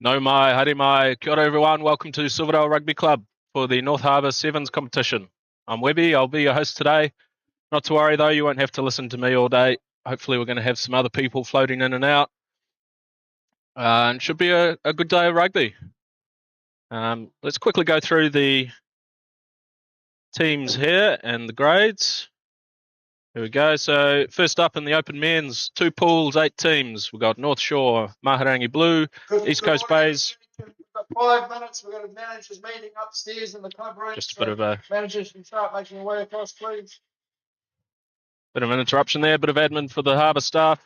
No mai, haere mai, kia ora everyone. Welcome to Silverdale Rugby Club for the North Harbour Sevens competition. I'm Webby, I'll be your host today. Not to worry though, you won't have to listen to me all day. Hopefully we're going to have some other people floating in and out. And should be a good day of rugby. Let's quickly go through the teams here and the grades. Here we go. So first up in the open men's, 2 pools, 8 teams. We've got North Shore, Mahurangi Blue, East Coast Bays. We've got 5 minutes. We've got a managers meeting upstairs in the club room. Just a bit of a managers can start making their way across, please. Bit of an interruption there, bit of admin for the harbour staff.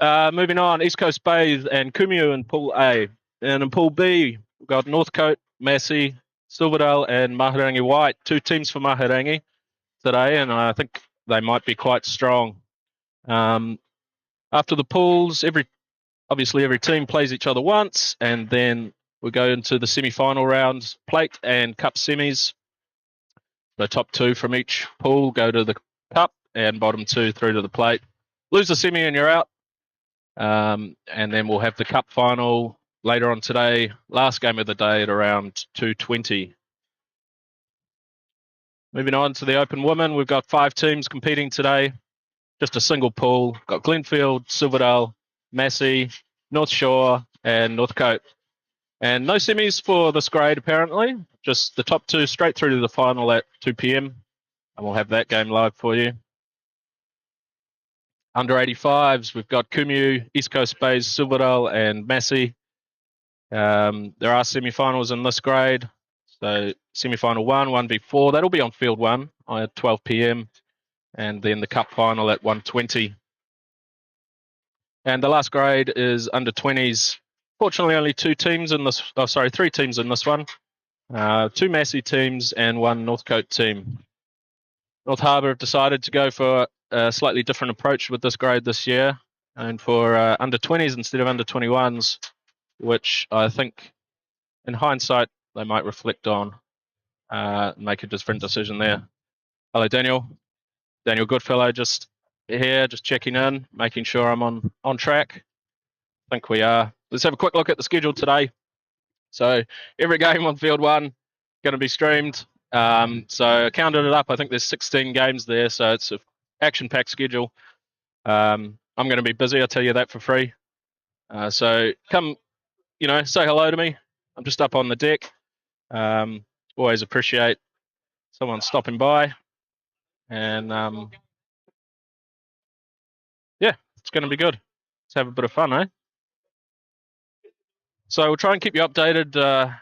Moving on, East Coast Bays and Kumeu in Pool A. And in Pool B, we've got Northcote, Massey, Silverdale and Mahurangi White. 2 teams for Mahurangi today, and I think they might be quite strong. After the pools, obviously every team plays each other once, and then we go into the semi-final rounds, plate and cup semis. The top 2 from each pool go to the cup, and bottom 2 through to the plate. Lose the semi and you're out. And then we'll have the cup final later on today, last game of the day at around 2:20. Moving on to the open women, we've got 5 teams competing today. Just a single pool. We've got Glenfield, Silverdale, Massey, North Shore, and Northcote. And no semis for this grade apparently. Just the top 2 straight through to the final at 2 p.m. And we'll have that game live for you. Under 85s, we've got Kumeu, East Coast Bays, Silverdale, and Massey. There are semi-finals in this grade. So semi-final 1, 1v4, that'll be on field 1 at 12 p.m. And then the cup final at 1:20. And the last grade is under 20s. Fortunately, only 2 teams in this. 3 teams in this one. 2 Massey teams and 1 Northcote team. North Harbour have decided to go for a slightly different approach with this grade this year, and for under 20s instead of under 21s, which I think, in hindsight, they might reflect on, make a different decision there. Hello, Daniel. Daniel Goodfellow, just here, just checking in, making sure I'm on track. I think we are. Let's have a quick look at the schedule today. So every game on field 1 going to be streamed. So I counted it up. I think there's 16 games there, so it's an action-packed schedule. I'm going to be busy, I'll tell you that for free. So come, say hello to me. I'm just up on the deck. Always appreciate someone stopping by. And yeah, it's going to be good. Let's have a bit of fun, eh? So we'll try and keep you updated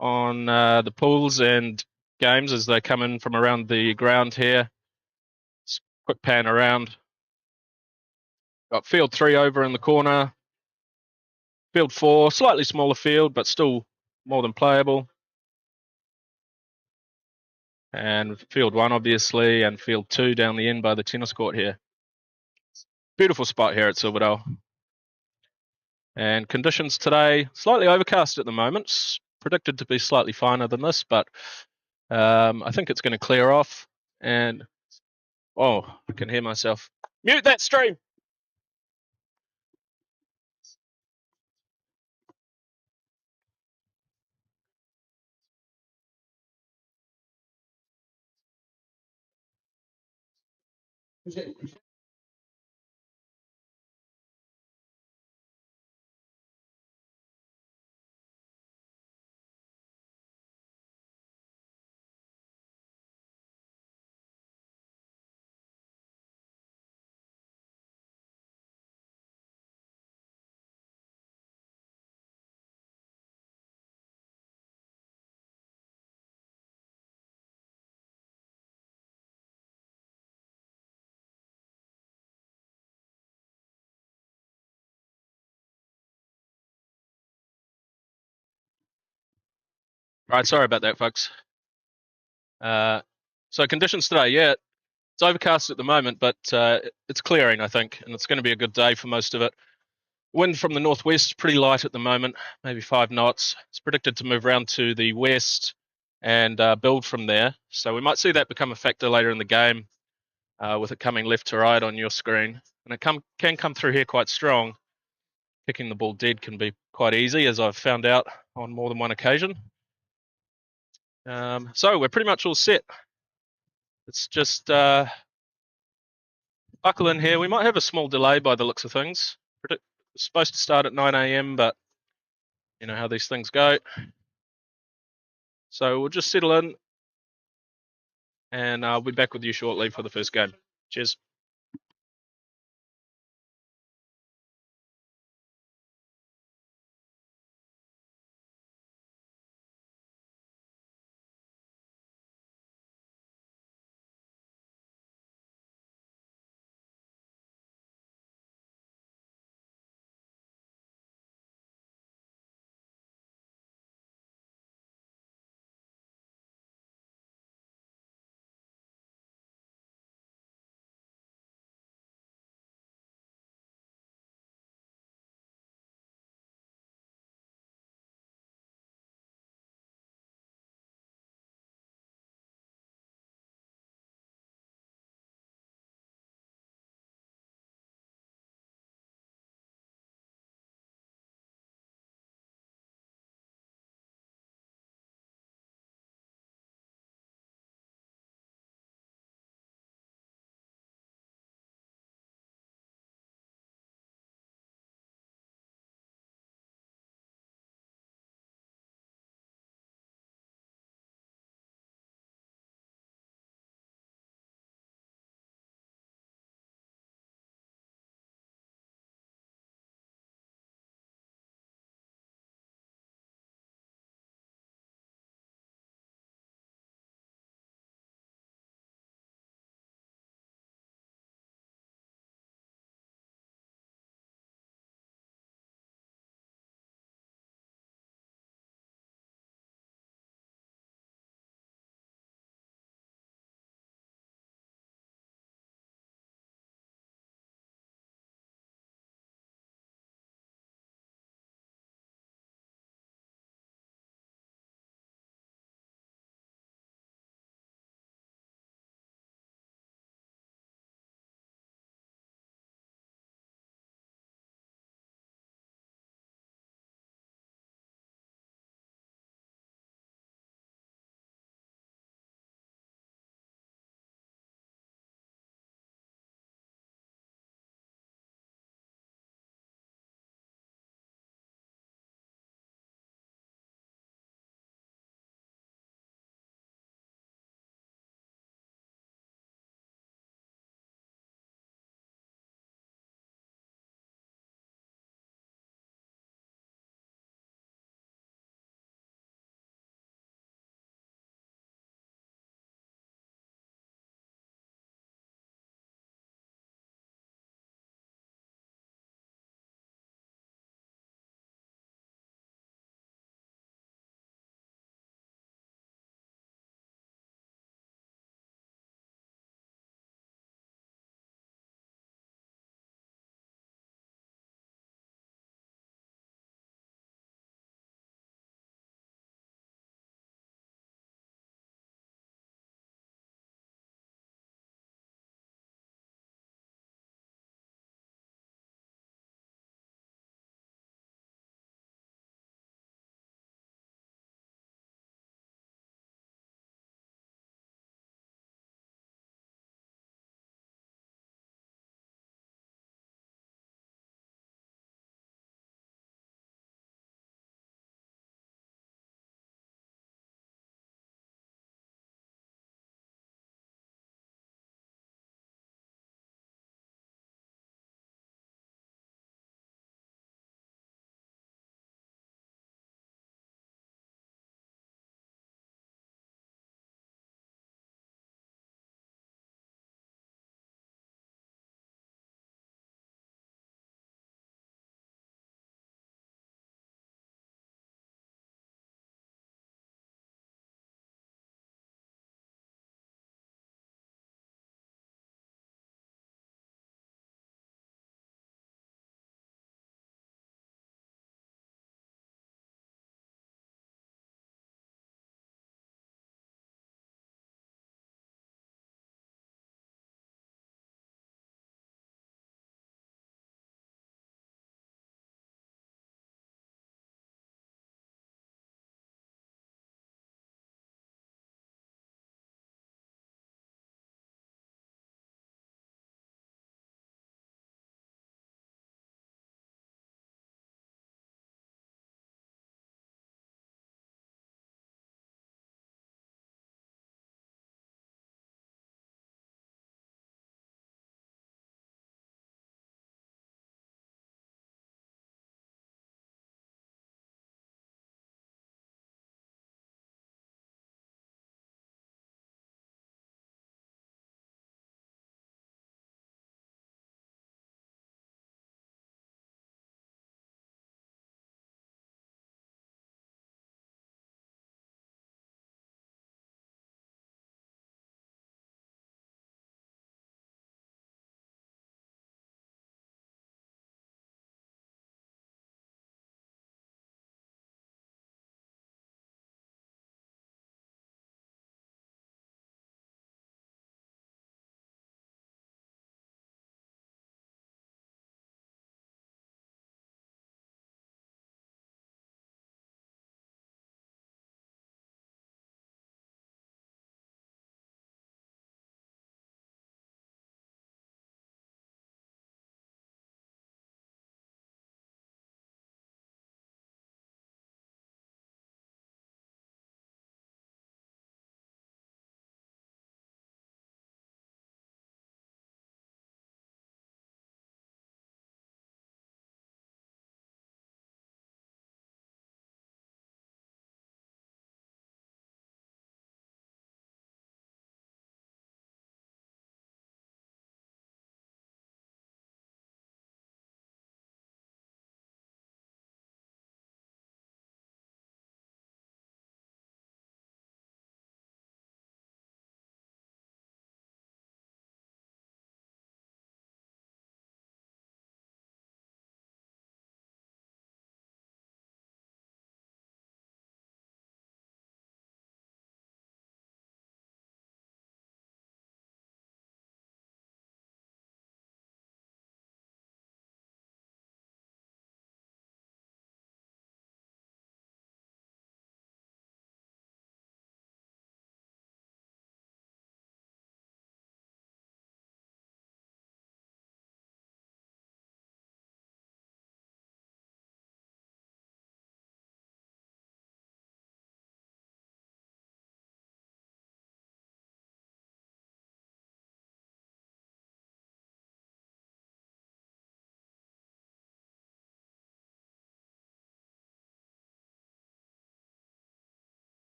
on the pools and games as they come in from around the ground here. Just quick pan around. Got field 3 over in the corner. Field 4, slightly smaller field, but still more than playable. And field 1, obviously, and field 2 down the end by the tennis court here. Beautiful spot here at Silverdale. And conditions today, slightly overcast at the moment. It's predicted to be slightly finer than this, but I think it's going to clear off. And, oh, I can hear myself. Mute that stream! Right, sorry about that, folks. So conditions today, yeah, it's overcast at the moment, but it's clearing, I think, and it's going to be a good day for most of it. Wind from the northwest, pretty light at the moment, maybe 5 knots. It's predicted to move around to the west and build from there. So we might see that become a factor later in the game with it coming left to right on your screen. And it can come through here quite strong. kicking the ball dead can be quite easy, as I've found out on more than one occasion. So we're pretty much all set. It's just buckle in here. We might have a small delay by the looks of things. It's supposed to start at 9 a.m, but you know how these things go. So we'll just settle in, and I'll be back with you shortly for the first game. Cheers.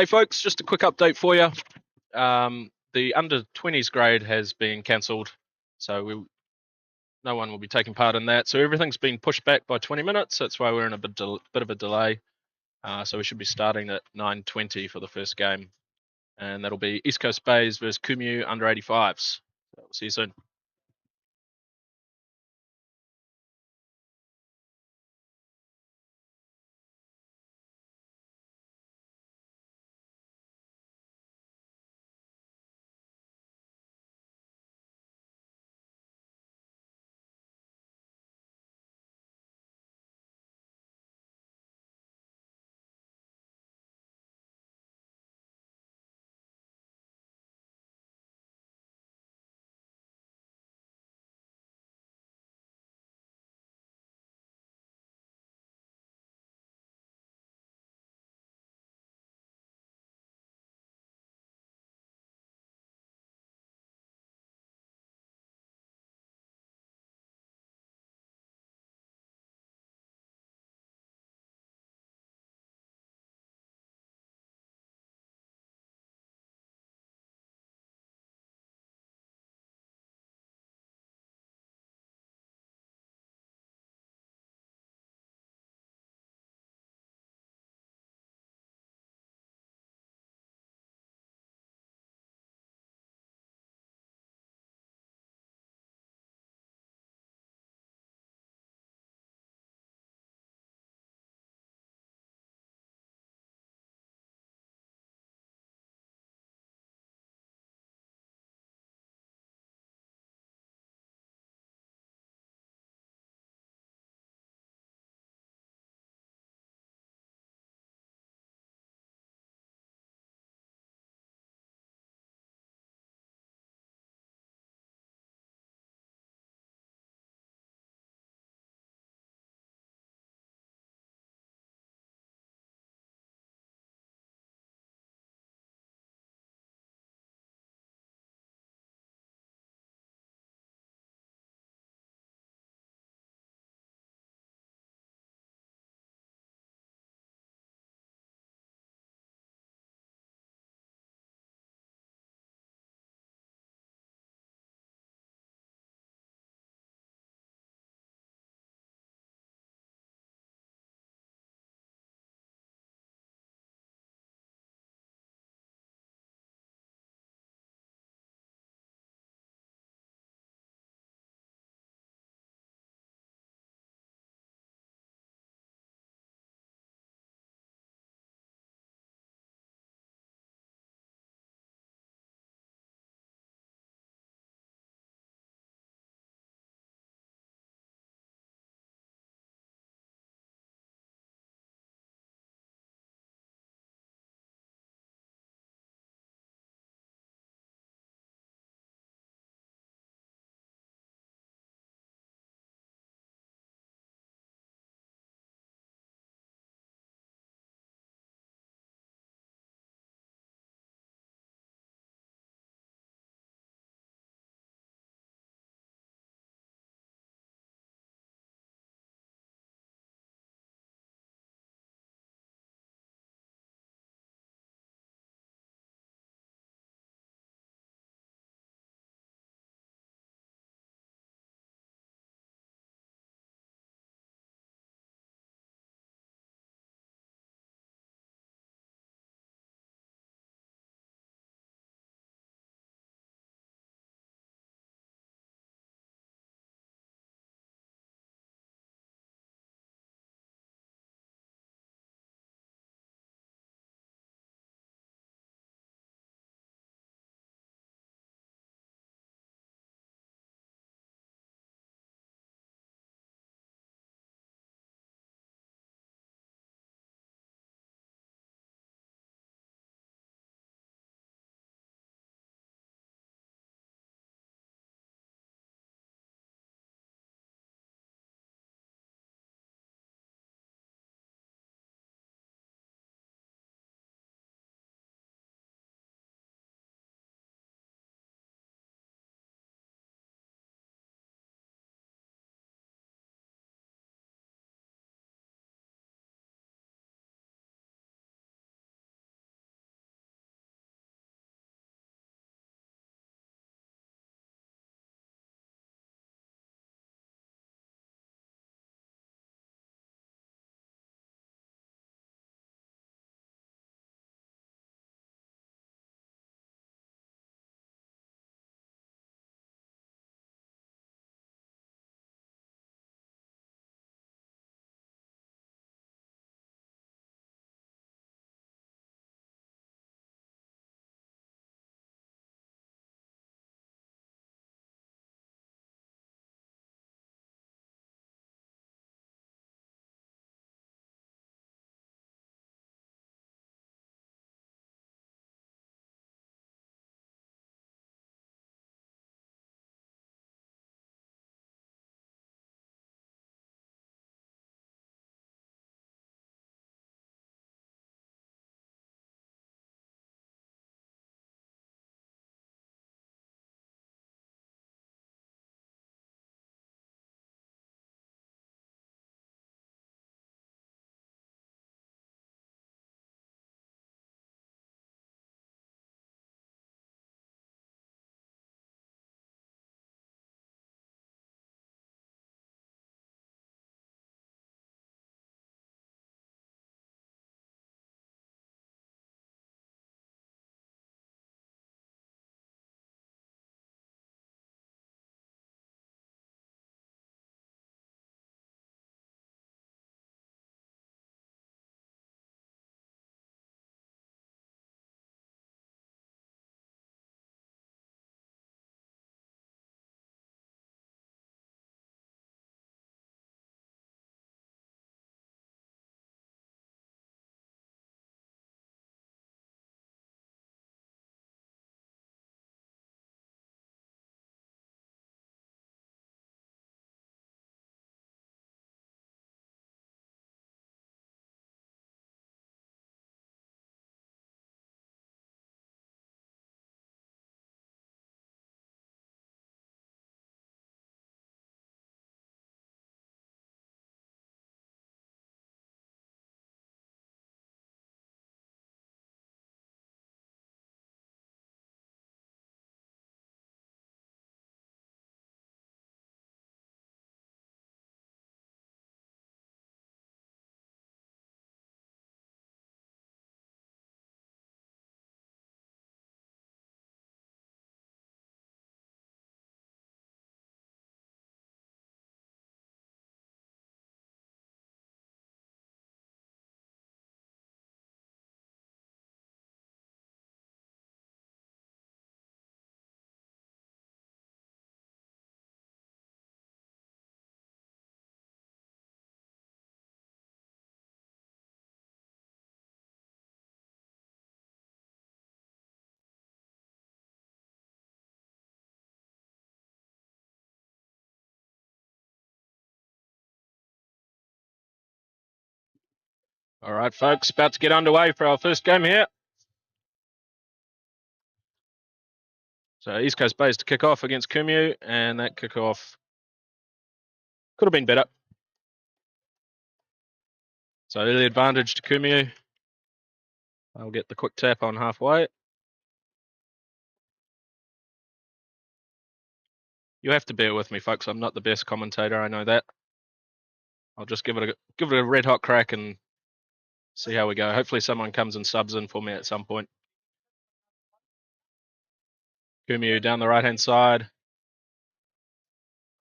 Hey folks, just a quick update for you. The under 20s grade has been cancelled, so no one will be taking part in that. So everything's been pushed back by 20 minutes. That's why we're in a bit of a delay. So we should be starting at 9:20 for the first game, and that'll be East Coast Bays versus Kumeu under 85s. So we'll see you soon. All right, folks, about to get underway for our first game here. So East Coast Bays to kick off against Kumeu, and that kick-off could have been better. So early advantage to Kumeu. I'll get the quick tap on halfway. You have to bear with me, folks. I'm not the best commentator. I know that. I'll just give it a red hot crack and see how we go. Hopefully, someone comes and subs in for me at some point. Kumeu down the right hand side.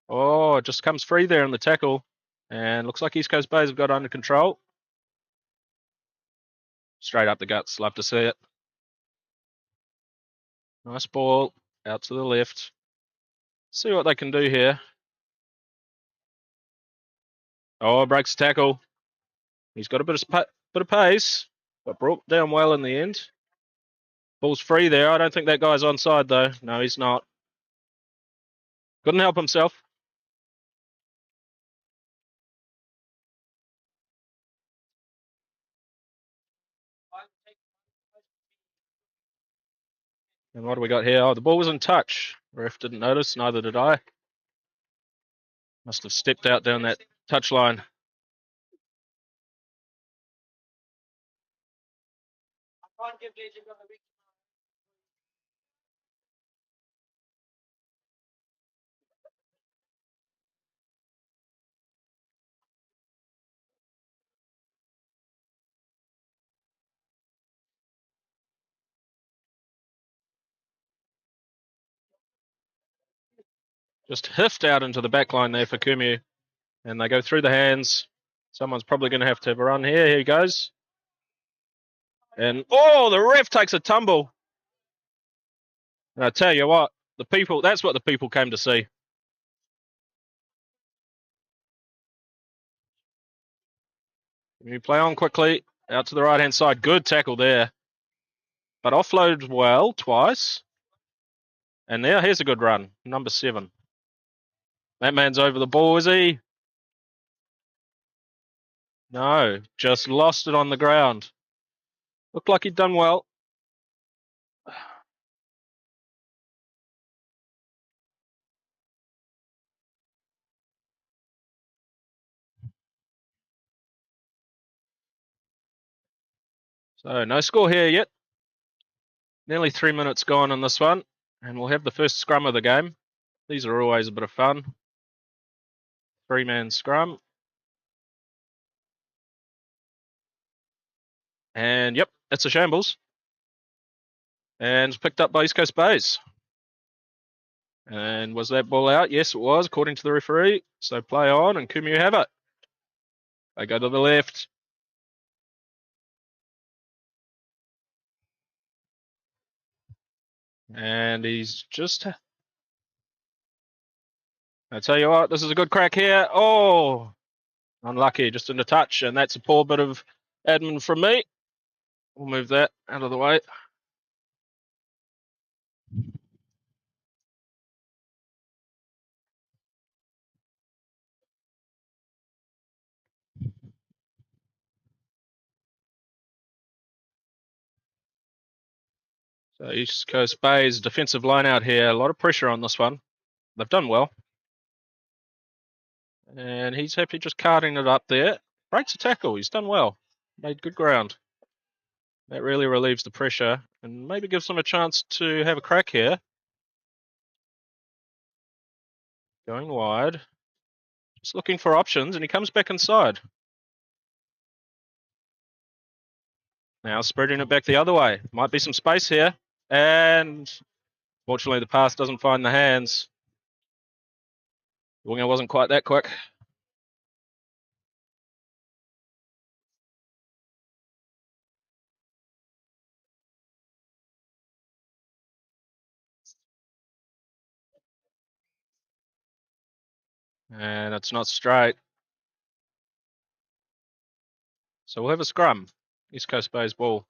Oh, it just comes free there in the tackle, and looks like East Coast Bays have got it under control. Straight up the guts. Love to see it. Nice ball out to the left. See what they can do here. Oh, breaks the tackle. He's got a bit of pace, but brought down well in the end. Ball's free there. I don't think that guy's onside though. No, he's not. Couldn't help himself. And what do we got here? Oh, the ball was in touch. Ref didn't notice, neither did I. Must have stepped out down that touch line. Just hiffed out into the back line there for Kumeu. And they go through the hands. Someone's probably going to have a run here. Here he goes. And, oh, the ref takes a tumble. And I tell you what, that's what the people came to see. You play on quickly, out to the right-hand side. Good tackle there. But offloads well twice. And now here's a good run, number 7. That man's over the ball, is he? No, just lost it on the ground. Looked like he'd done well. So no score here yet. Nearly 3 minutes gone on this one. And we'll have the first scrum of the game. These are always a bit of fun. 3-man scrum. And yep, it's a shambles. And it's picked up by East Coast Bays. And was that ball out? Yes, it was, according to the referee. So play on, and Kumeu have it. They go to the left. And he's just... I tell you what, this is a good crack here. Oh, unlucky, just into touch. And that's a poor bit of admin from me. We'll move that out of the way. So East Coast Bays defensive line out here. A lot of pressure on this one. They've done well. And he's happy just carting it up there. Breaks a tackle. He's done well. Made good ground. That really relieves the pressure and maybe gives them a chance to have a crack here. Going wide. Just looking for options, and he comes back inside. Now spreading it back the other way. Might be some space here. And fortunately, the pass doesn't find the hands. Winger wasn't quite that quick. And it's not straight. So we'll have a scrum. East Coast Bays ball.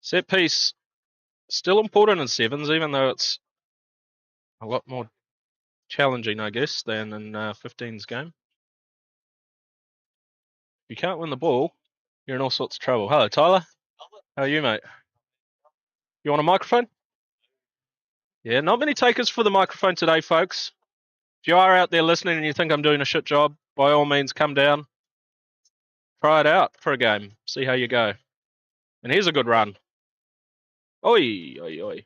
Set piece. Still important in sevens, even though it's a lot more challenging, I guess, than in 15's game. you can't win the ball, you're in all sorts of trouble. Hello, Tyler. How are you, mate? You want a microphone? Yeah, not many takers for the microphone today, folks. If you are out there listening and you think I'm doing a shit job, by all means, come down. Try it out for a game. See how you go. And here's a good run. Oi, oi, oi.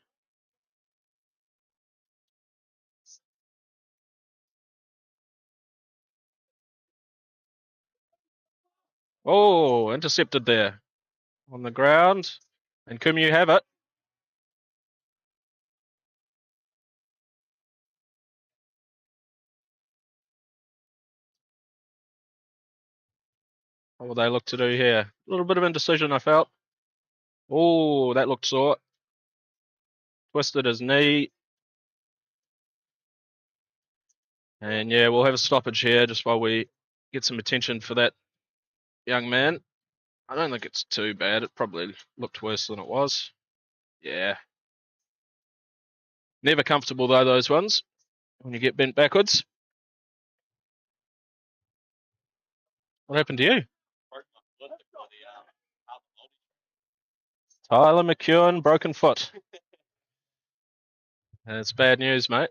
Oh, intercepted there on the ground. And Kumeu have it. What will they look to do here? A little bit of indecision, I felt. Oh, that looked sore. Twisted his knee. And yeah, we'll have a stoppage here just while we get some attention for that young man. I don't think it's too bad. It probably looked worse than it was. Yeah. Never comfortable though, those ones, when you get bent backwards. What happened to you? Tyler McEwen, broken foot. That's bad news, mate.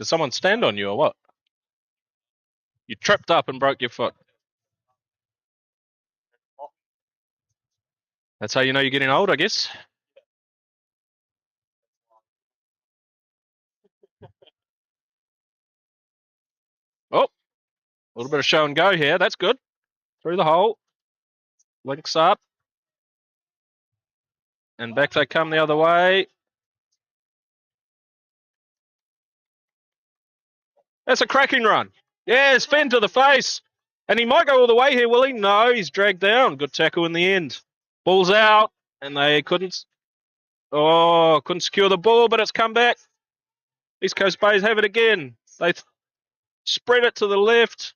Did someone stand on you or what? You tripped up and broke your foot. That's how you know you're getting old, I guess. Oh, a little bit of show and go here. That's good. Through the hole. Links up. And back they come the other way. That's a cracking run. Yes, Finn to the face. And he might go all the way here, will he? No, he's dragged down. Good tackle in the end. Ball's out. And they couldn't secure the ball, but it's come back. East Coast Bays have it again. They spread it to the left.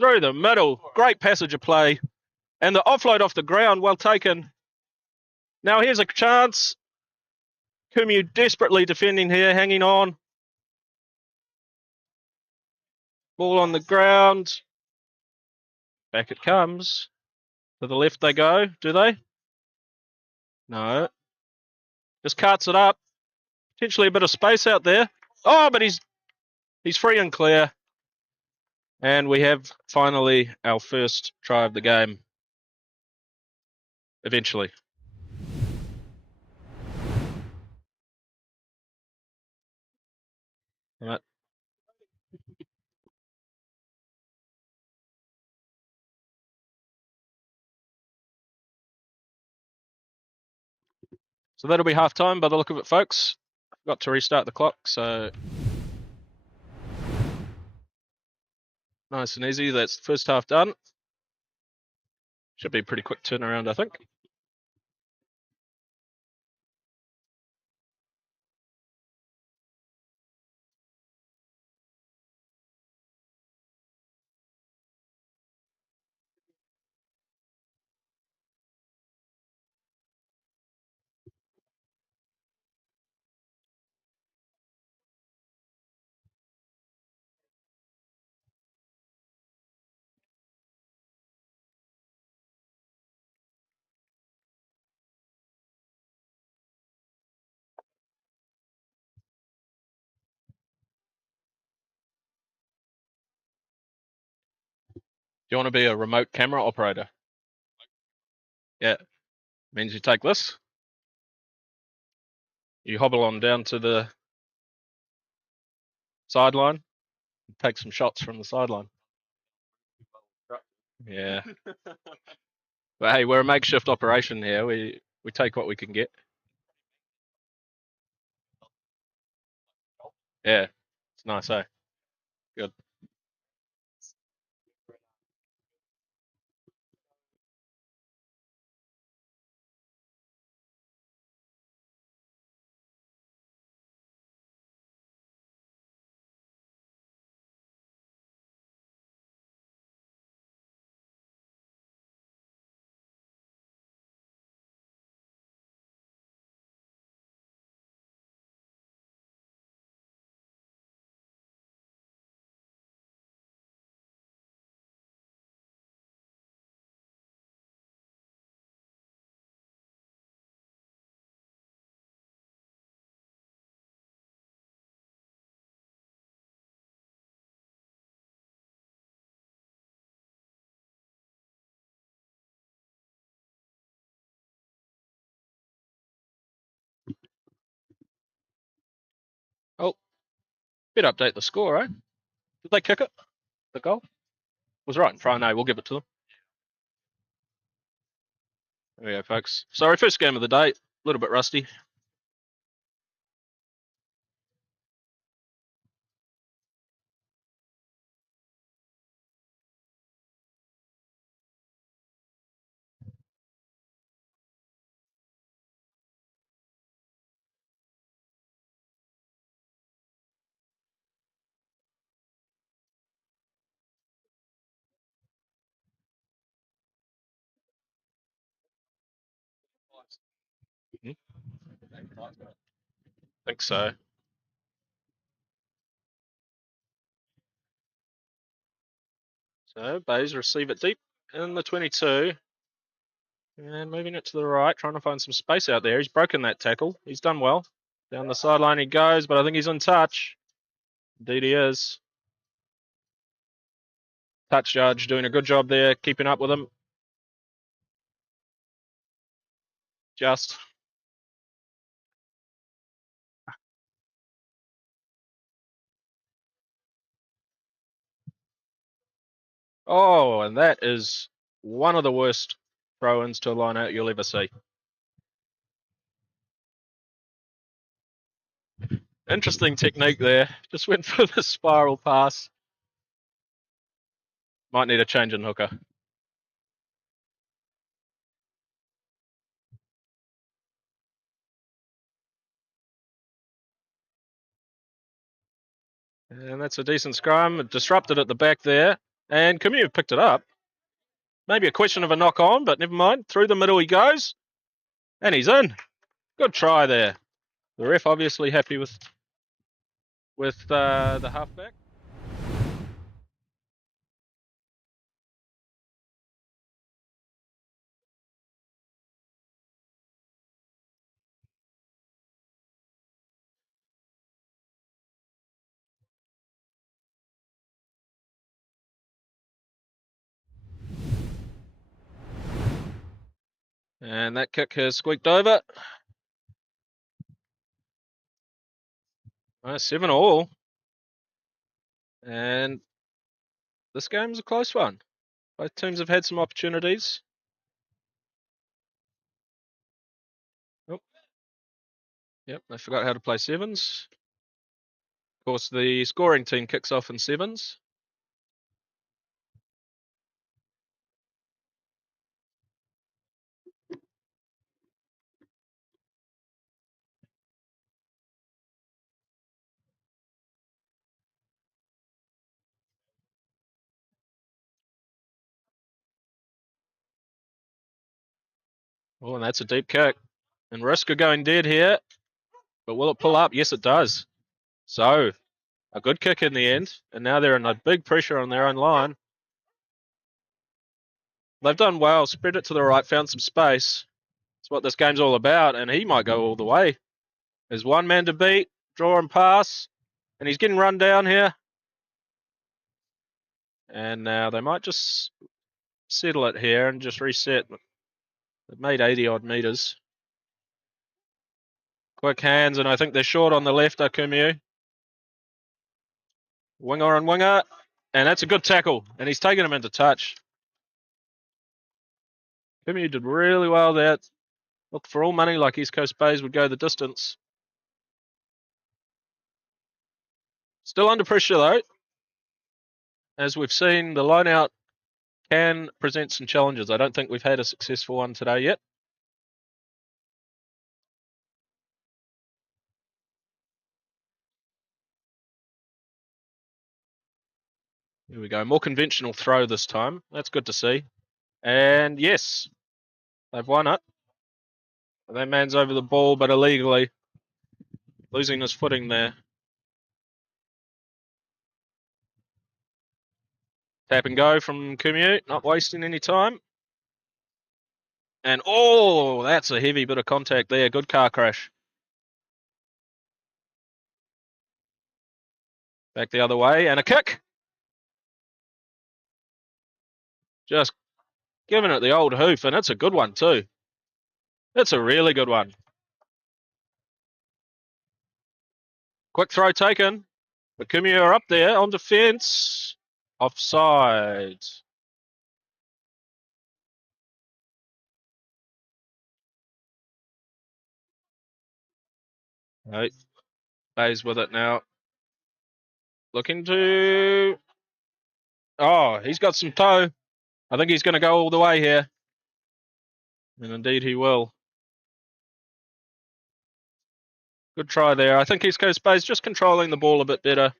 Through the middle. Great passage of play. And the offload off the ground, well taken. Now here's a chance. Kumeu desperately defending here, hanging on. Ball on the ground. Back it comes. To the left they go, do they? No. Just carts it up. Potentially a bit of space out there. Oh, but he's free and clear. And we have finally our first try of the game. Eventually. All right. So that'll be half time by the look of it, folks. Got to restart the clock, so nice and easy. That's the first half done. Should be a pretty quick turnaround, I think. Do you want to be a remote camera operator? Yeah. Means you take this. You hobble on down to the sideline. Take some shots from the sideline. Yeah. But hey, we're a makeshift operation here. We take what we can get. Yeah. It's nice, eh? Good. Better update the score, right? Did they kick it? The goal? Was right in front. No, we'll give it to them. There we go, folks. Sorry, first game of the day. A little bit rusty. I think so. So Bays receive it deep in the 22. And moving it to the right, trying to find some space out there. He's broken that tackle. He's done well. Down the sideline he goes, but I think he's in touch. Indeed he is. Touch judge doing a good job there, keeping up with him. Just. Oh, and that is one of the worst throw-ins to a line out you'll ever see. Interesting technique there. Just went for the spiral pass. Might need a change in hooker. And that's a decent scrum. It disrupted at the back there. And Kumeu picked it up. Maybe a question of a knock on, but never mind. Through the middle he goes. And he's in. Good try there. The ref obviously happy with the halfback. And that kick has squeaked over. 7-all. And this game's a close one. Both teams have had some opportunities. Oh. Yep, they forgot how to play sevens. Of course, the scoring team kicks off in sevens. Oh, and that's a deep kick. And risk of going dead here. But will it pull up? Yes, it does. So, a good kick in the end. And now they're under big pressure on their own line. They've done well. Spread it to the right, found some space. That's what this game's all about. And he might go all the way. There's one man to beat. Draw and pass. And he's getting run down here. And now they might just settle it here and just reset. They've made 80 odd meters. Quick hands, and I think they're short on the left, Kumeu. Winger and winger. And that's a good tackle. And he's taken him into touch. Kumeu did really well there. Look, for all money, like East Coast Bays would go the distance. Still under pressure, though. As we've seen, the line out can present some challenges. I don't think we've had a successful one today yet. Here we go. More conventional throw this time. That's good to see. And yes, they've won it. That man's over the ball, but illegally. Losing his footing there. Tap and go from Kumeu, not wasting any time. And oh, that's a heavy bit of contact there. Good car crash. Back the other way and a kick. Just giving it the old hoof, and it's a good one too. It's a really good one. Quick throw taken. But Kumeu are up there on defence. Offside. Right. Bayes with it now. Looking to. Oh, he's got some toe. I think he's going to go all the way here. And indeed he will. Good try there. I think East Coast Bay's just controlling the ball a bit better.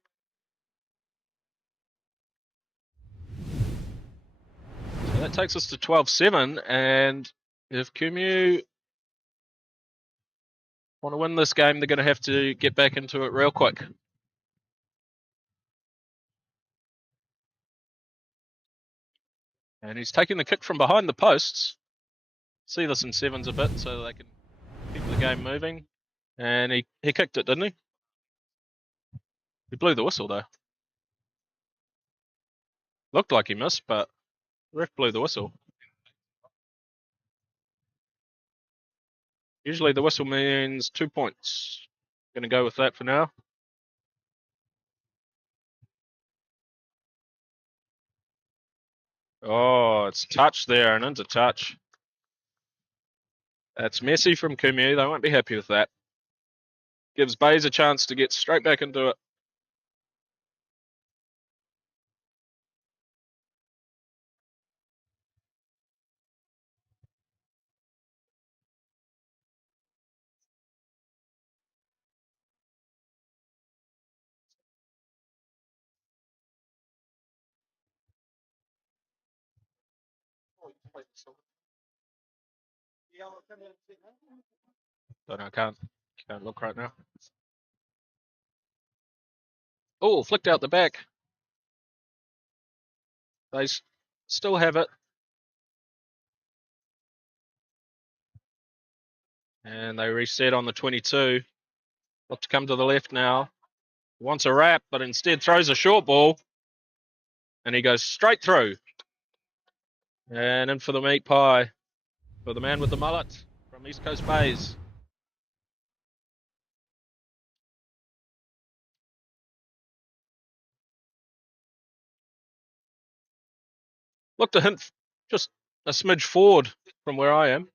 So that takes us to 12-7. And if Kumeu want to win this game, they're going to have to get back into it real quick. And he's taking the kick from behind the posts. See this in sevens a bit so they can keep the game moving. And he kicked it, didn't he? He blew the whistle, though. Looked like he missed, but the ref blew the whistle. Usually the whistle means 2 points. Going to go with that for now. Oh, it's touch there and into touch. That's Massey from Kumeu. They won't be happy with that. Gives Bayes a chance to get straight back into it. Don't know, can't look right now. Oh, flicked out the back. They still have it. And they reset on the 22. Look to come to the left now. Wants a wrap, but instead throws a short ball. And he goes straight through. And in for the meat pie for the man with the mullet from East Coast Bayes. Look to hint just a smidge forward from where I am.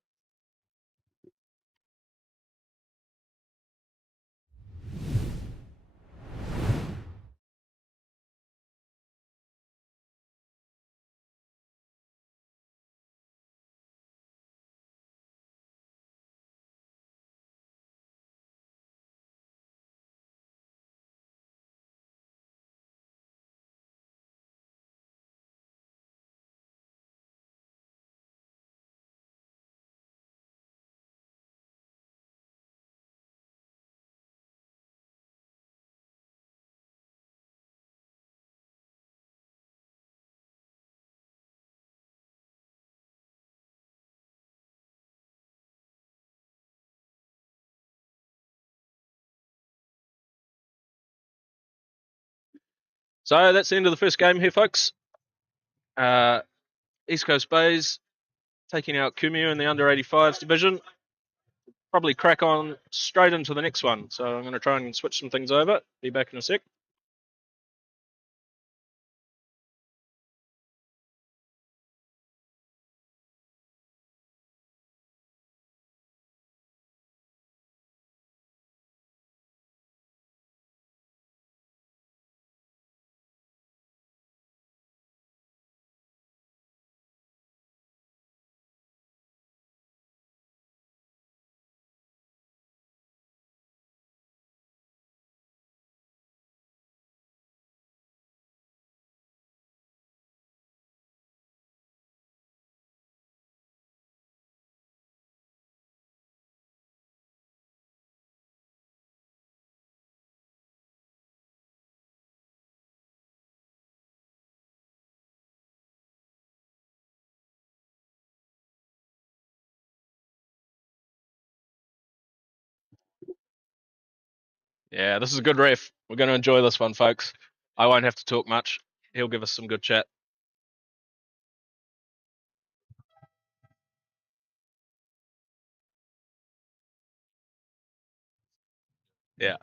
So that's the end of the first game here, folks. East Coast Bayes taking out Kumeu in the under 85s division. Probably crack on straight into the next one. So I'm going to try and switch some things over. Be back in a sec. Yeah, this is a good ref. We're going to enjoy this one, folks. I won't have to talk much. He'll give us some good chat. Yeah.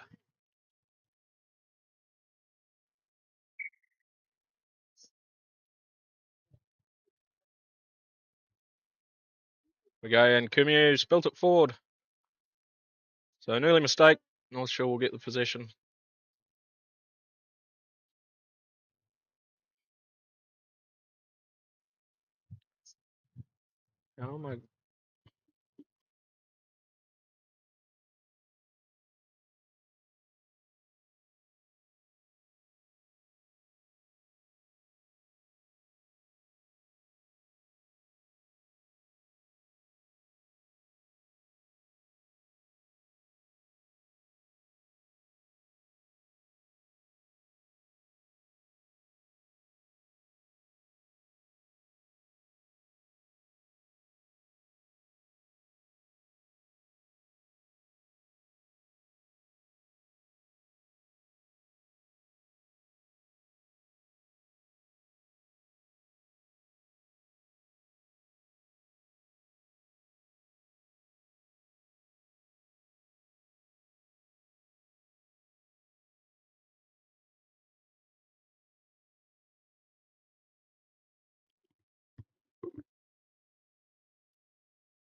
We go, and Kumeu spilt it forward. So an early mistake. North Shore will get the possession. Oh my.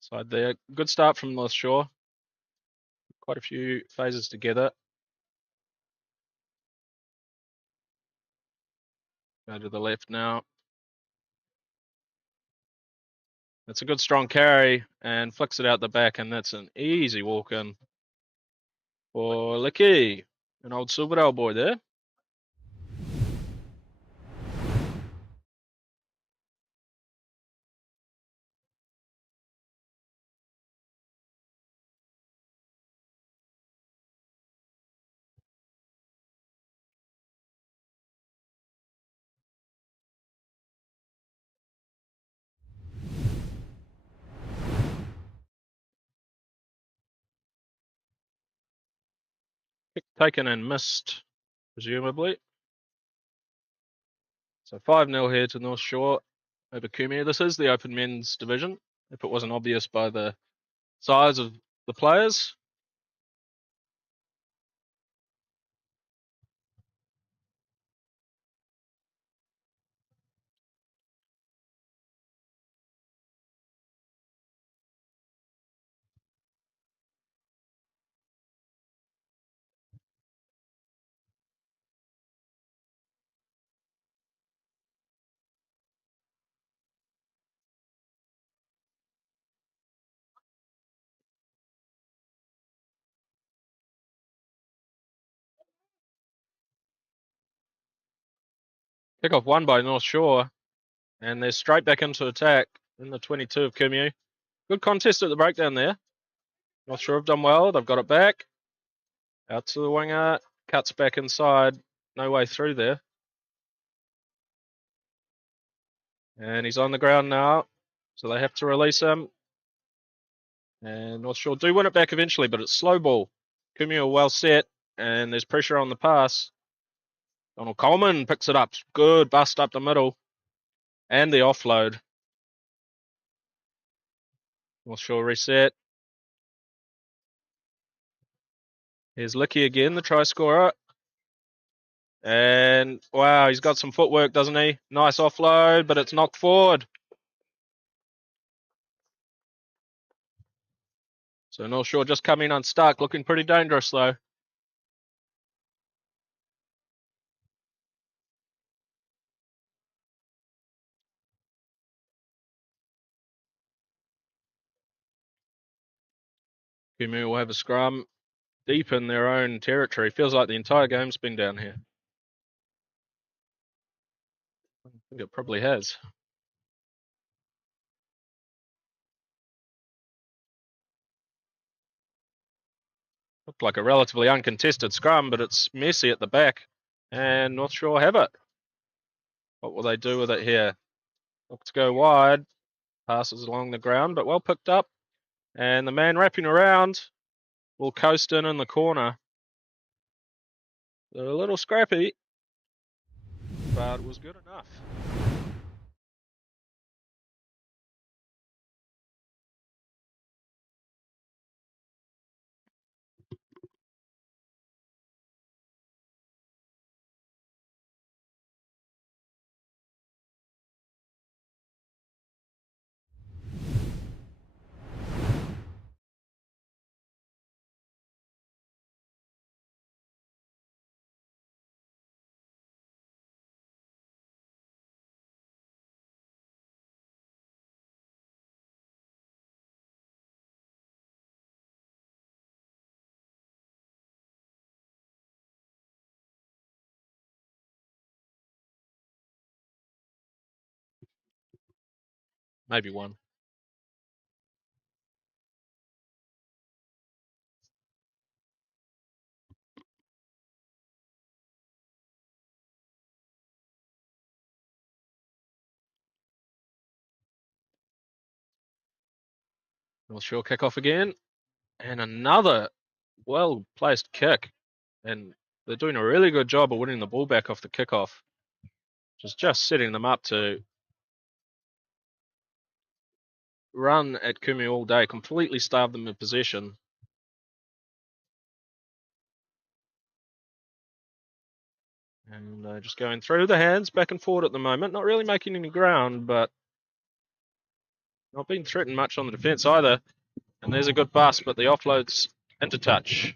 Side there. Good start from North Shore. Quite a few phases together. Go to the left now. That's a good strong carry and flicks it out the back, and that's an easy walk in for Licky, an old Silverdale boy there. Kick taken and missed, presumably. So 5-0 here to North Shore over Kumeu. This is the Open Men's Division, if it wasn't obvious by the size of the players. Kickoff won by North Shore, and they're straight back into attack in the 22 of Kumeu. Good contest at the breakdown there. North Shore have done well. They've got it back. Out to the winger. Cuts back inside. No way through there. And he's on the ground now. So they have to release him. And North Shore do win it back eventually, but it's slow ball. Kumeu are well set, and there's pressure on the pass. Donald Coleman picks it up. Good bust up the middle. And the offload. North Shore reset. Here's Licky again, the try scorer. And wow, he's got some footwork, doesn't he? Nice offload, but it's knocked forward. So North Shore just coming unstuck, looking pretty dangerous though. Kumeu will have a scrum deep in their own territory. Feels like the entire game's been down here. I think it probably has. Looked like a relatively uncontested scrum, but it's Massey at the back. And North Shore have it. What will they do with it here? Look to go wide. Passes along the ground, but well picked up. And the man wrapping around will coast in the corner. They're a little scrappy, but it was good enough. maybe one. North Shore kick off again. And another well-placed kick. And they're doing a really good job of winning the ball back off the kickoff. Just setting them up to run at Kumeu all day, completely starve them in possession. And just going through the hands, back and forward at the moment. Not really making any ground, but not being threatened much on the defence either. And there's a good bust, but the offload's into touch.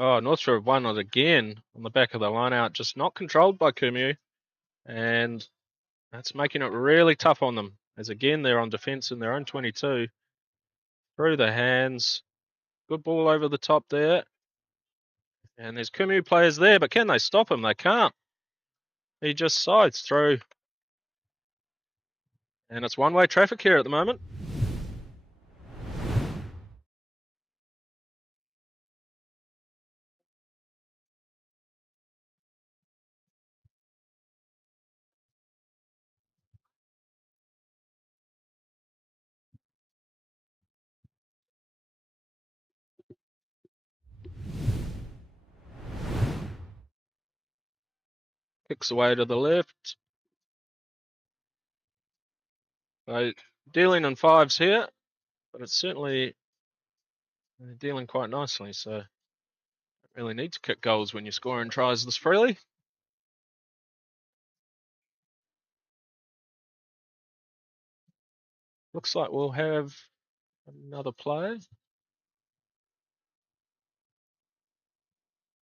Oh, North Shore have won it again on the back of the line out, just not controlled by Kumeu. And that's making it really tough on them, as again they're on defence in their own 22. Through the hands. Good ball over the top there. And there's Kumeu players there, but can they stop him? They can't. He just sides through. And it's one-way traffic here at the moment. Kicks away to the left. So dealing in fives here, but it's certainly dealing quite nicely. So don't really need to kick goals when you're scoring tries this freely. Looks like we'll have another play.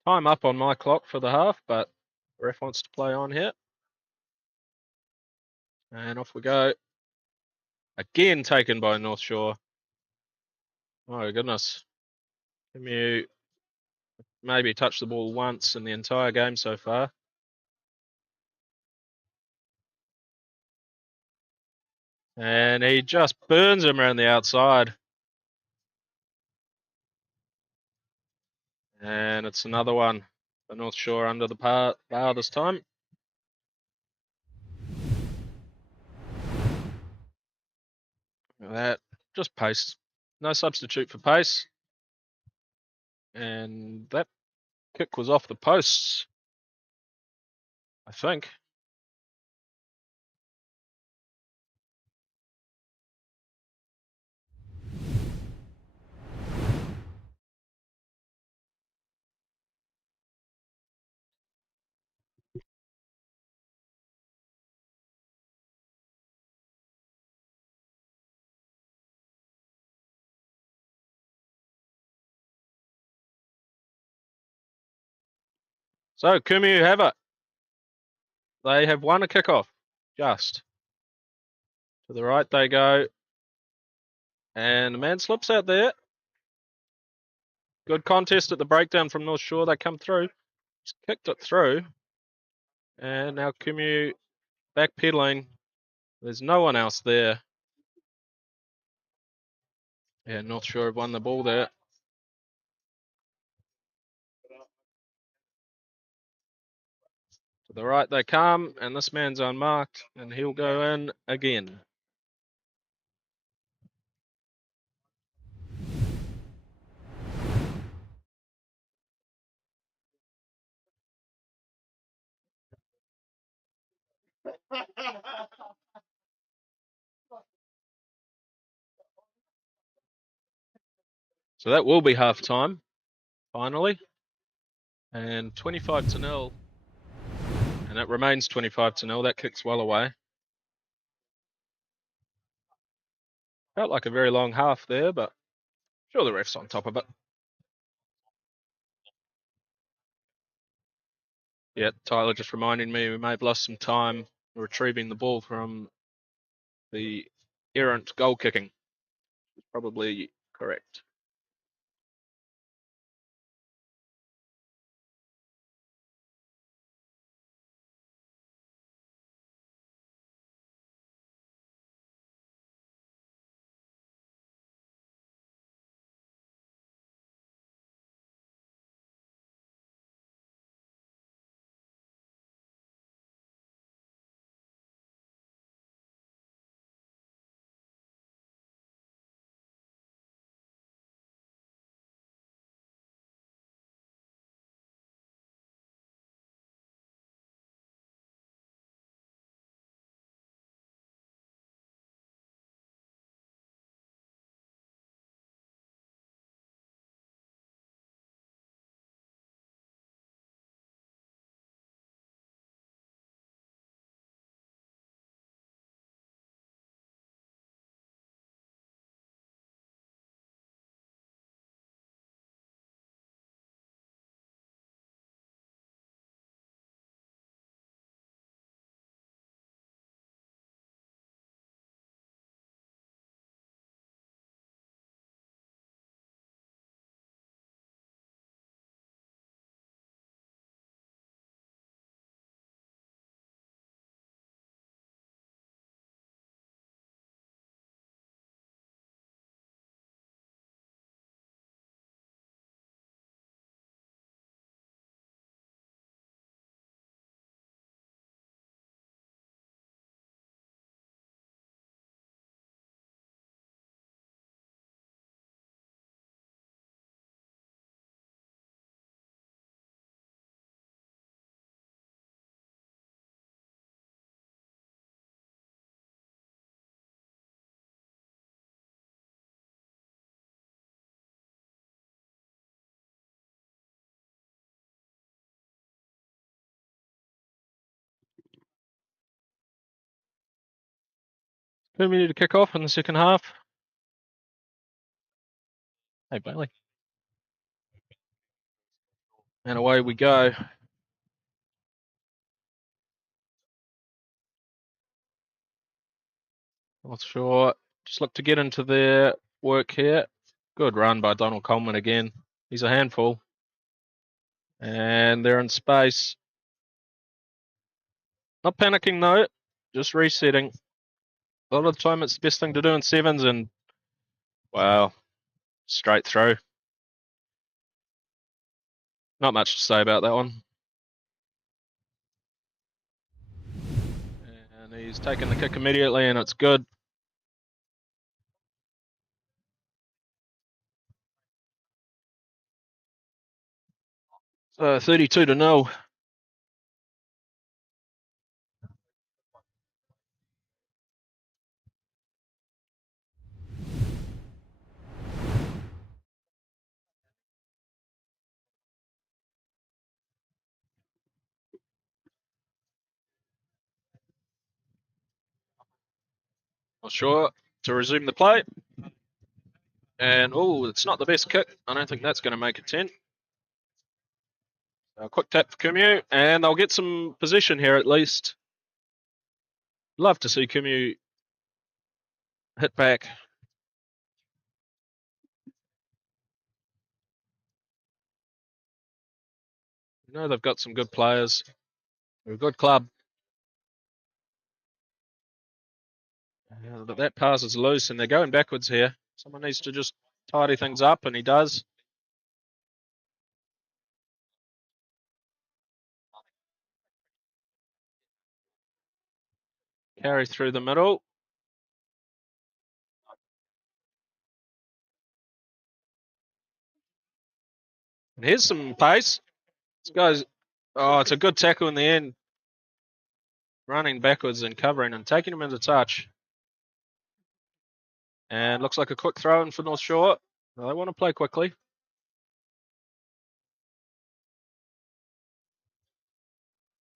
Time up on my clock for the half, but the ref wants to play on here. And off we go. Again taken by North Shore. Oh goodness. Kumeu maybe touched the ball once in the entire game so far. And he just burns him around the outside. And it's another one for North Shore under the bar this time. That just pace. No substitute for pace. And that kick was off the posts, I think. So Kumeu have it. They have won a kickoff. Just. To the right they go. And the man slips out there. Good contest at the breakdown from North Shore. They come through. Just kicked it through. And now Kumeu backpedaling. There's no one else there. Yeah, North Shore have won the ball there. To the right they come, and this man's unmarked, and he'll go in again. So that will be half time, finally. And 25-0. And it remains 25-0. That kick's well away. Felt like a very long half there, but sure the ref's on top of it. Yeah, Tyler just reminding me we may have lost some time retrieving the ball from the errant goal kicking. Probably correct. Who we need to kick off in the second half? Hey, Bailey. And away we go. Not sure. Just look to get into their work here. Good run by Donald Coleman again. He's a handful. And they're in space. Not panicking though, just resetting. A lot of the time it's the best thing to do in sevens, and wow, straight through. Not much to say about that one. And he's taken the kick immediately, and it's good. So 32-0. Not sure to resume the play. And oh, it's not the best kick. I don't think that's going to make a 10. A quick tap for Kumeu, and they'll get some position here at least. Love to see Kumeu hit back. You know they've got some good players. They're a good club. But that pass is loose, and they're going backwards here. Someone needs to just tidy things up, and he does. Carry through the middle. And here's some pace. This guy's, oh, it's a good tackle in the end. Running backwards and covering and taking him into touch. And looks like a quick throw in for North Shore. They want to play quickly.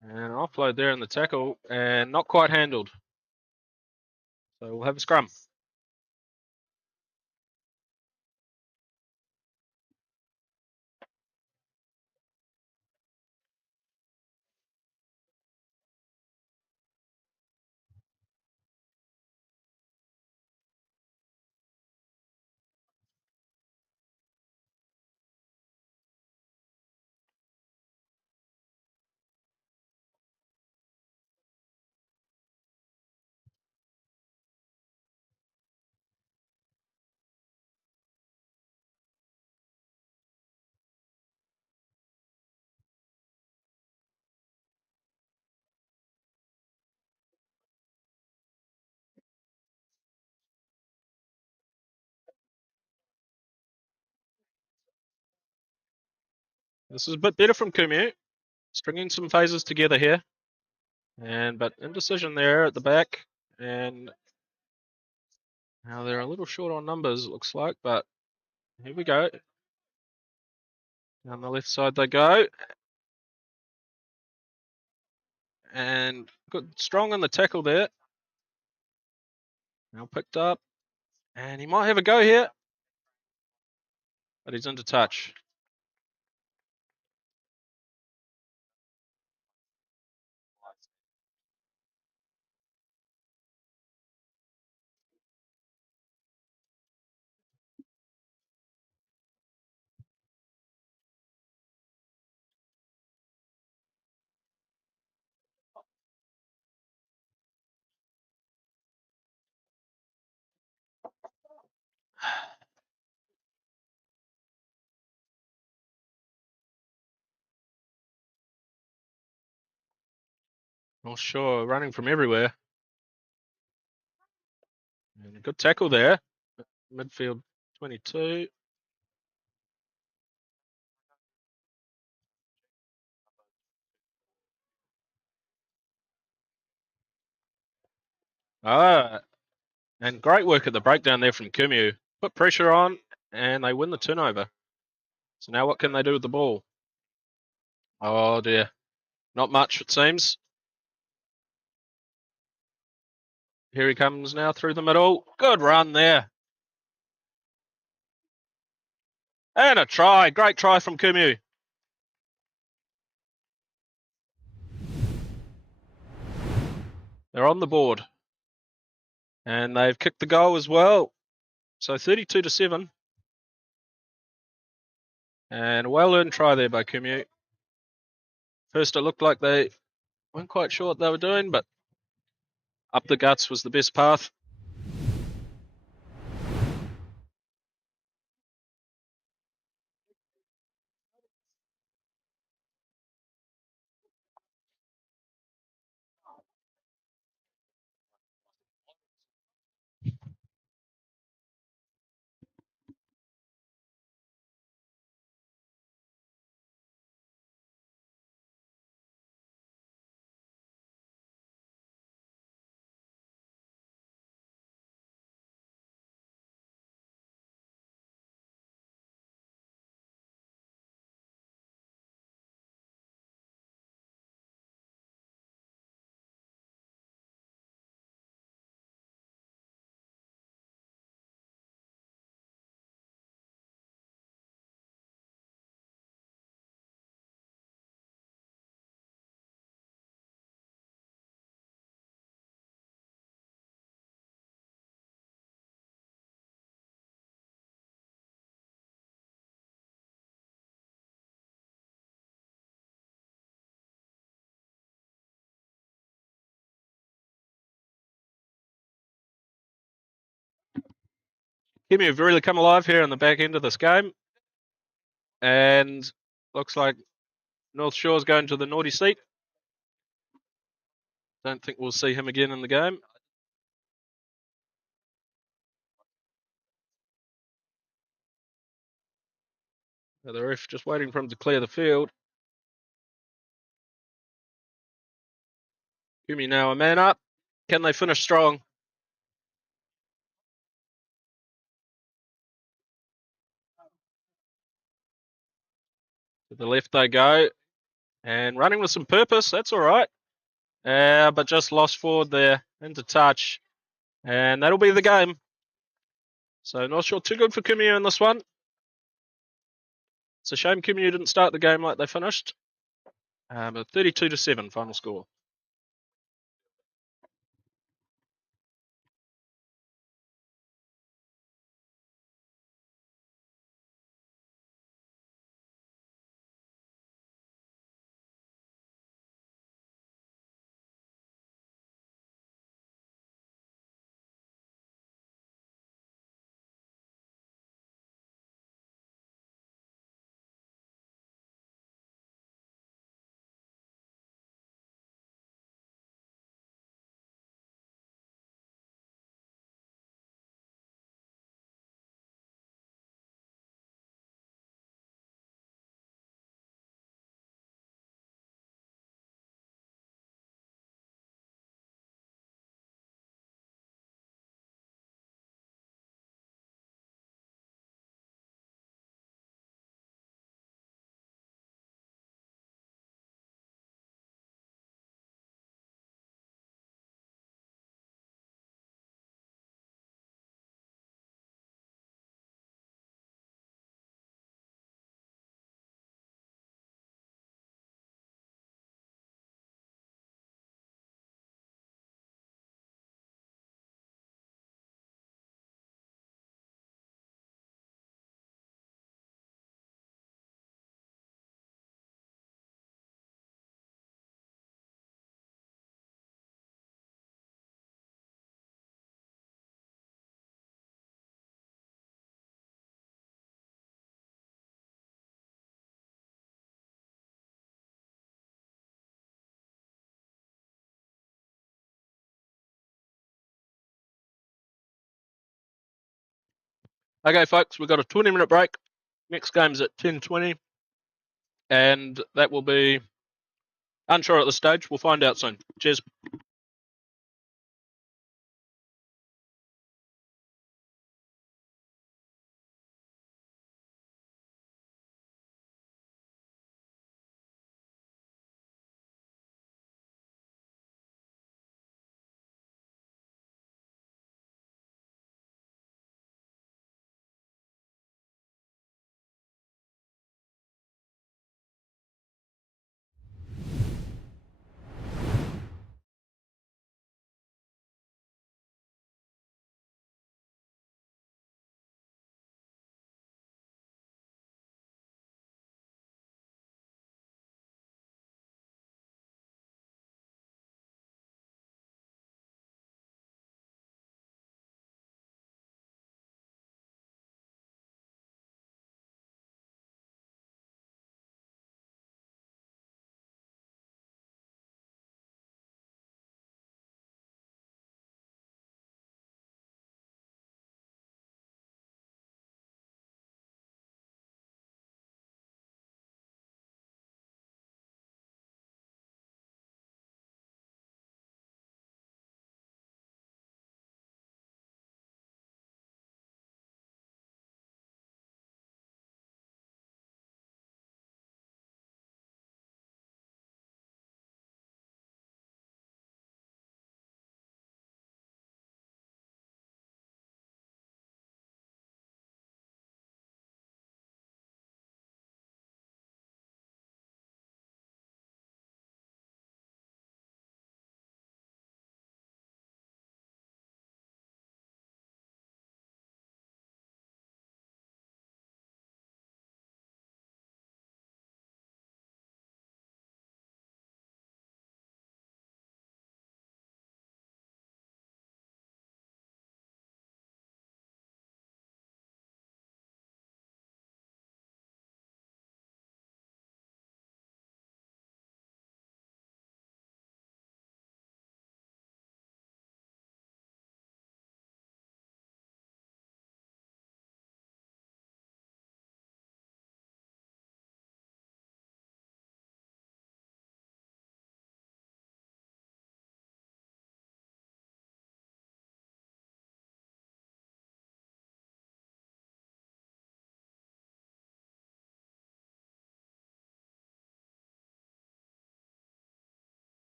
And offload there in the tackle and not quite handled. So we'll have a scrum. This is a bit better from Kumeu. Stringing some phases together here. But indecision there at the back. And now they're a little short on numbers, it looks like, but here we go. Down the left side they go. And good, strong in the tackle there. Now picked up. And he might have a go here. But he's into touch. Not sure, running from everywhere. And a good tackle there. Midfield 22. And great work at the breakdown there from Kumeu. Put pressure on, and they win the turnover. So now what can they do with the ball? Oh dear. Not much, it seems. Here he comes now through the middle. Good run there. And a try. Great try from Kumeu. They're on the board. And they've kicked the goal as well. So 32-7. And a well-earned try there by Kumeu. First it looked like they weren't quite sure what they were doing, but up the guts was the best path. Kumeu have really come alive here in the back end of this game. And looks like North Shore's going to the naughty seat. Don't think we'll see him again in the game. The ref just waiting for him to clear the field. Kumeu now a man up. Can they finish strong? To the left they go. And running with some purpose, that's all right. But just lost forward there into touch. And that'll be the game. So not sure too good for Kumeu in this one. It's a shame Kumeu didn't start the game like they finished. But 32-7 final score. Okay, folks, we've got a 20-minute break. Next game's at 10:20, and that will be unsure at this stage. We'll find out soon. Cheers.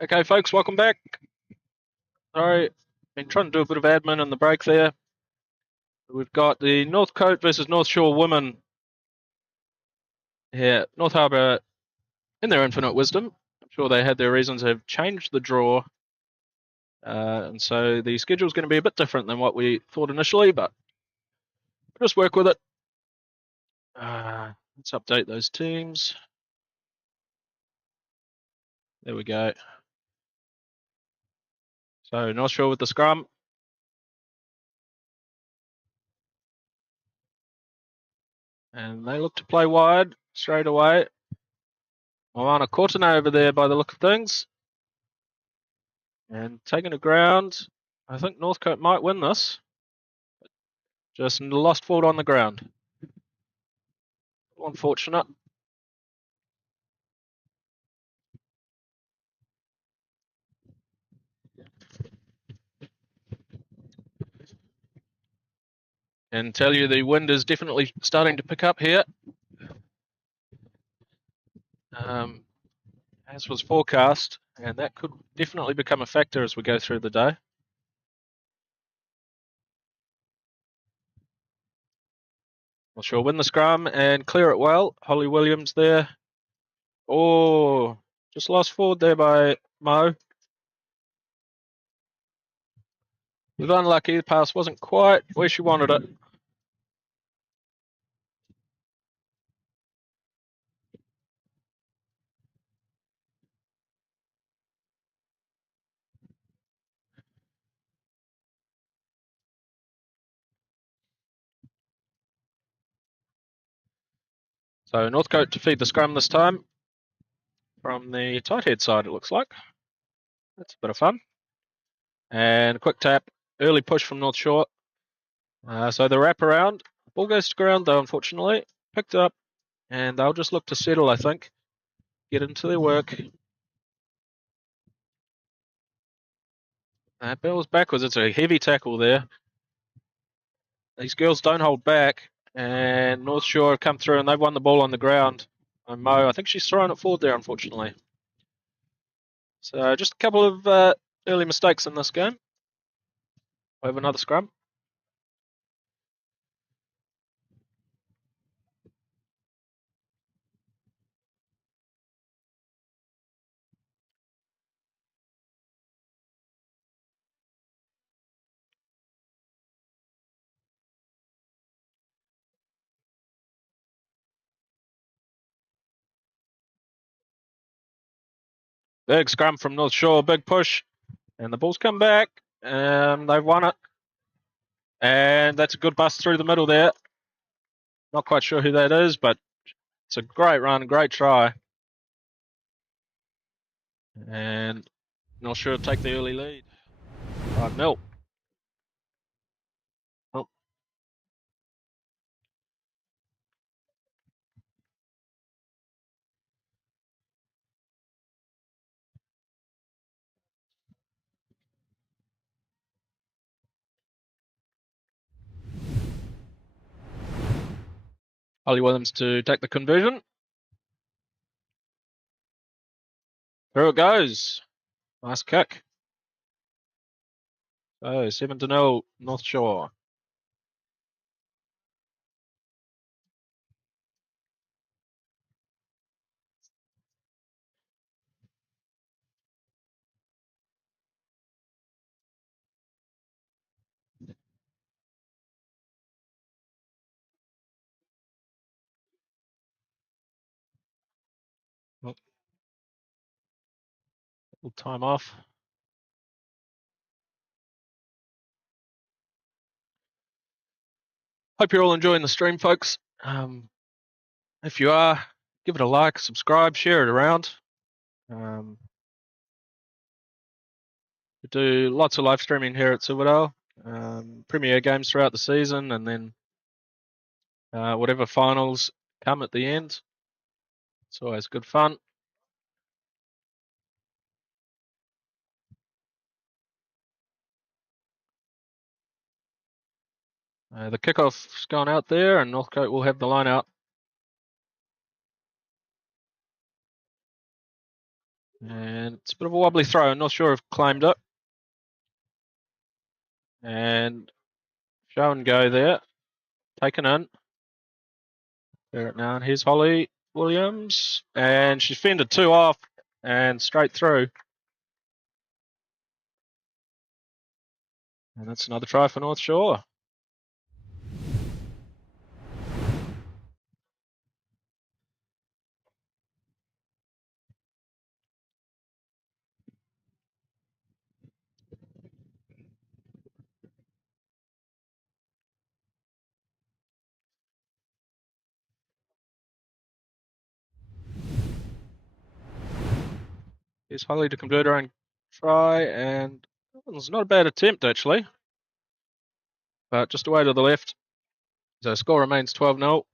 Okay, folks, welcome back. Sorry, been trying to do a bit of admin in the break there. We've got the Northcote versus North Shore women here. North Harbour, in their infinite wisdom, I'm sure they had their reasons, have changed the draw. And so the schedule's going to be a bit different than what we thought initially, but we'll just work with it. Let's update those teams. There we go. So North Shore with the scrum. And they look to play wide straight away. Moana Kortene over there by the look of things. And taking the ground. I think Northcote might win this. Just lost forward on the ground. Unfortunate. And tell you the wind is definitely starting to pick up here. As was forecast, and that could definitely become a factor as we go through the day. Well, sure, win the scrum and clear it well. Holly Williams there. Oh, just lost forward there by Mo. Was unlucky. The pass wasn't quite where she wanted it. So Northcote to feed the scrum this time from the tight head side, it looks like. That's a bit of fun. And a quick tap, early push from North Shore. So the wrap around, ball goes to ground though, unfortunately. Picked up, and they'll just look to settle, I think. Get into their work. Bell's backwards. It's a heavy tackle there. These girls don't hold back, and North Shore have come through and they've won the ball on the ground. And Mo, I think she's thrown it forward there, unfortunately. So just a couple of early mistakes in this game. We have another scrum. Big scrum from North Shore, big push, and the ball's come back, and they've won it. And that's a good bust through the middle there. Not quite sure who that is, but it's a great run, great try. And North Shore take the early lead. 5-0. Oh, Holly Williams to take the conversion. Through it goes. Nice kick. So 7-0 North Shore. Oh, little time off. Hope you're all enjoying the stream, folks. If you are, give it a like, subscribe, share it around. We do lots of live streaming here at Silverdale. Premier games throughout the season, and then whatever finals come at the end. It's always good fun. The kickoff's gone out there, and Northcote will have the line out. And it's a bit of a wobbly throw. I'm not sure if claimed it. And show and go there. Taken in. There it now. And here's Holly Williams. And she's fended 2 off and straight through. And that's another try for North Shore. Here's Holly to convert her own try. And it was not a bad attempt, actually. But just away to the left. So score remains 12-0.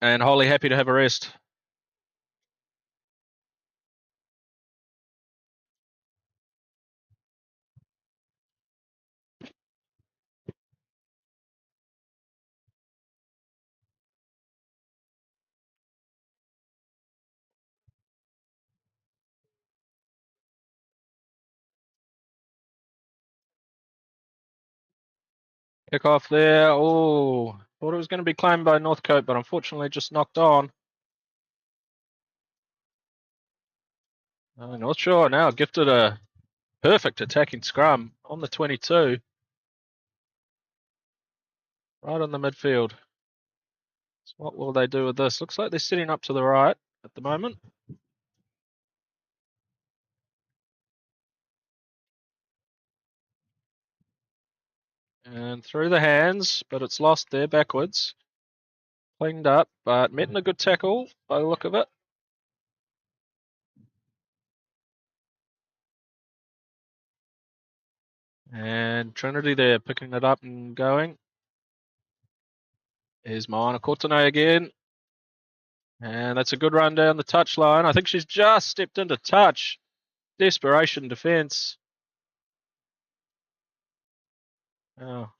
And Holly happy to have a rest. Kick off there. Oh, thought it was going to be claimed by Northcote, but unfortunately just knocked on. I'm not sure now. Gifted a perfect attacking scrum on the 22. Right on the midfield. So what will they do with this? Looks like they're sitting up to the right at the moment. And through the hands, but it's lost there backwards. Cleaned up, but met in a good tackle by the look of it. And Trinity there picking it up and going. Here's Moana Kortene again. And that's a good run down the touchline. I think she's just stepped into touch. Desperation defence. Oh.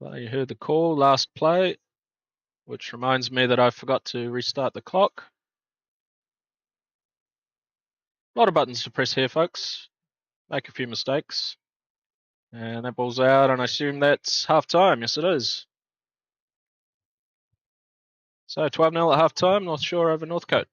Well, you heard the call, last play, which reminds me that I forgot to restart the clock. A lot of buttons to press here, folks. Make a few mistakes. And that ball's out, and I assume that's half time. Yes, it is. So 12-0 at half time, North Shore over Northcote.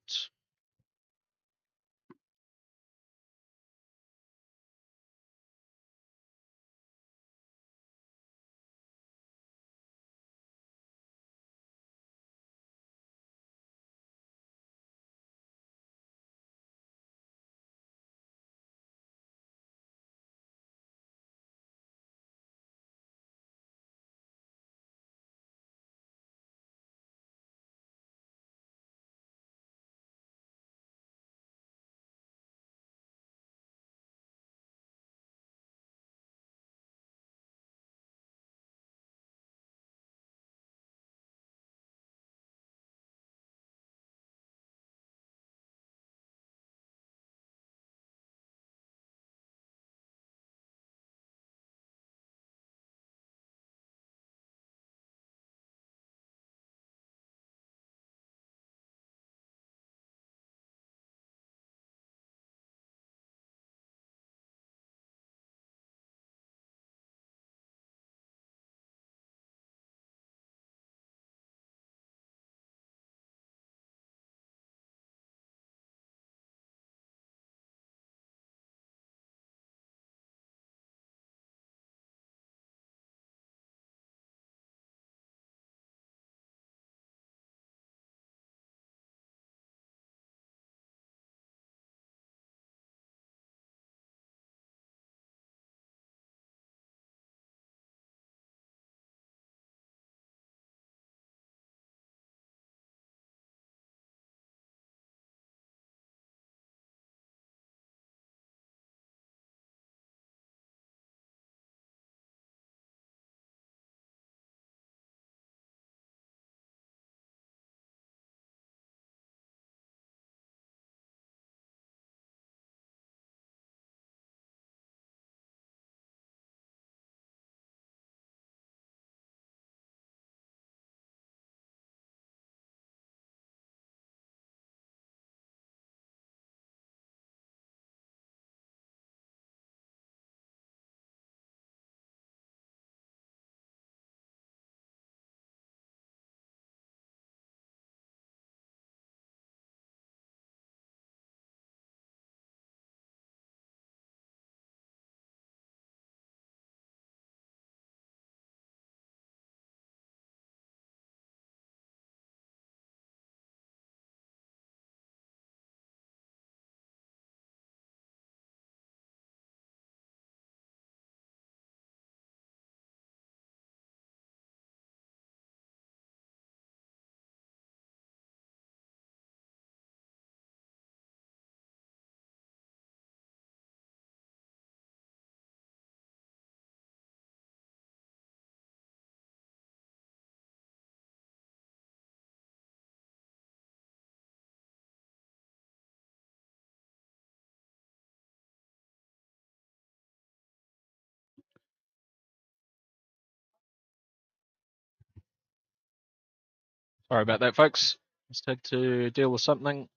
Sorry about that, folks. Just had to deal with something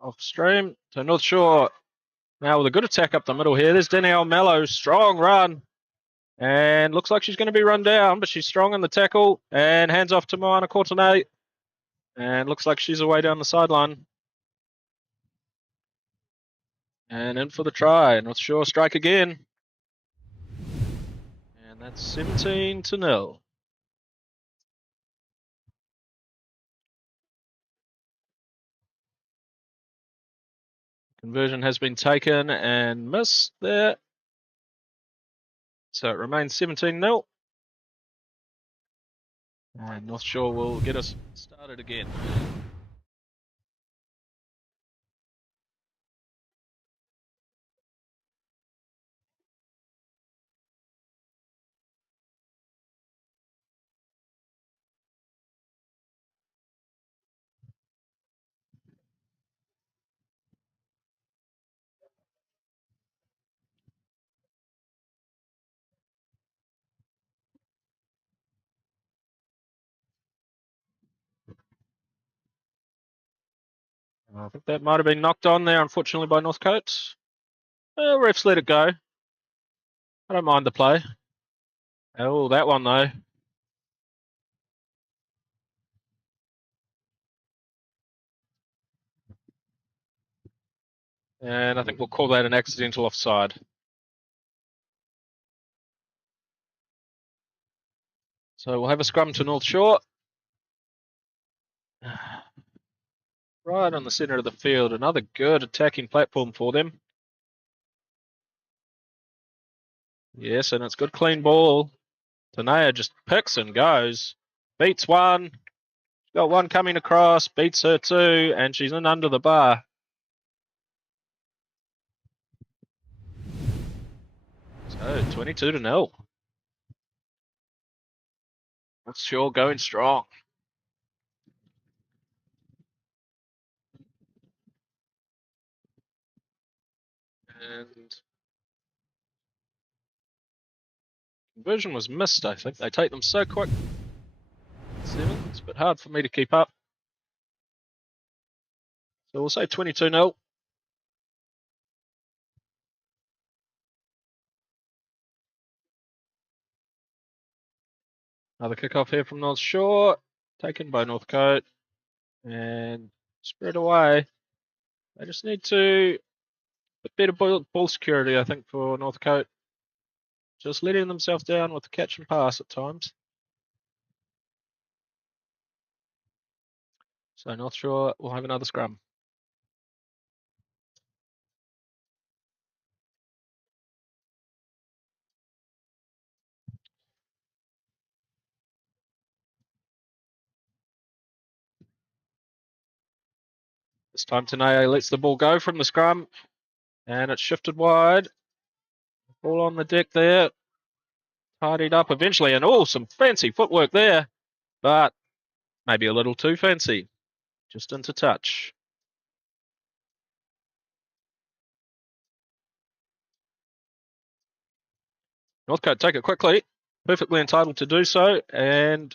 off stream. So North Shore now with a good attack up the middle here. There's Danielle Mello, strong run. And looks like she's going to be run down, but she's strong in the tackle. And hands off to Moana Courtenay. And looks like she's away down the sideline. And in for the try. North Shore strike again. And that's 17-0. Conversion has been taken and missed there. So it remains 17-0. And North Shore will get us started again. I think that might have been knocked on there, unfortunately, by Northcote. Refs let it go. I don't mind the play. Oh, that one, though. And I think we'll call that an accidental offside. So we'll have a scrum to North Shore. Right on the centre of the field. Another good attacking platform for them. Yes, and it's good clean ball. Tanea just picks and goes. Beats one. She's got one coming across. Beats her two. And she's in under the bar. So 22-0. North Shore going strong. And conversion was missed, I think. They take them so quick. 7. It's a bit hard for me to keep up. So we'll say 22-0. Another kickoff here from North Shore. Taken by Northcote. And spread away. They just need to put better ball security, I think, for Northcote. Just letting themselves down with the catch and pass at times. So North Shore will have another scrum. This time Tanea lets the ball go from the scrum. And it's shifted wide. Ball on the deck there. Tidied up eventually. And oh, some fancy footwork there. But maybe a little too fancy. Just into touch. Northcote take it quickly. Perfectly entitled to do so. And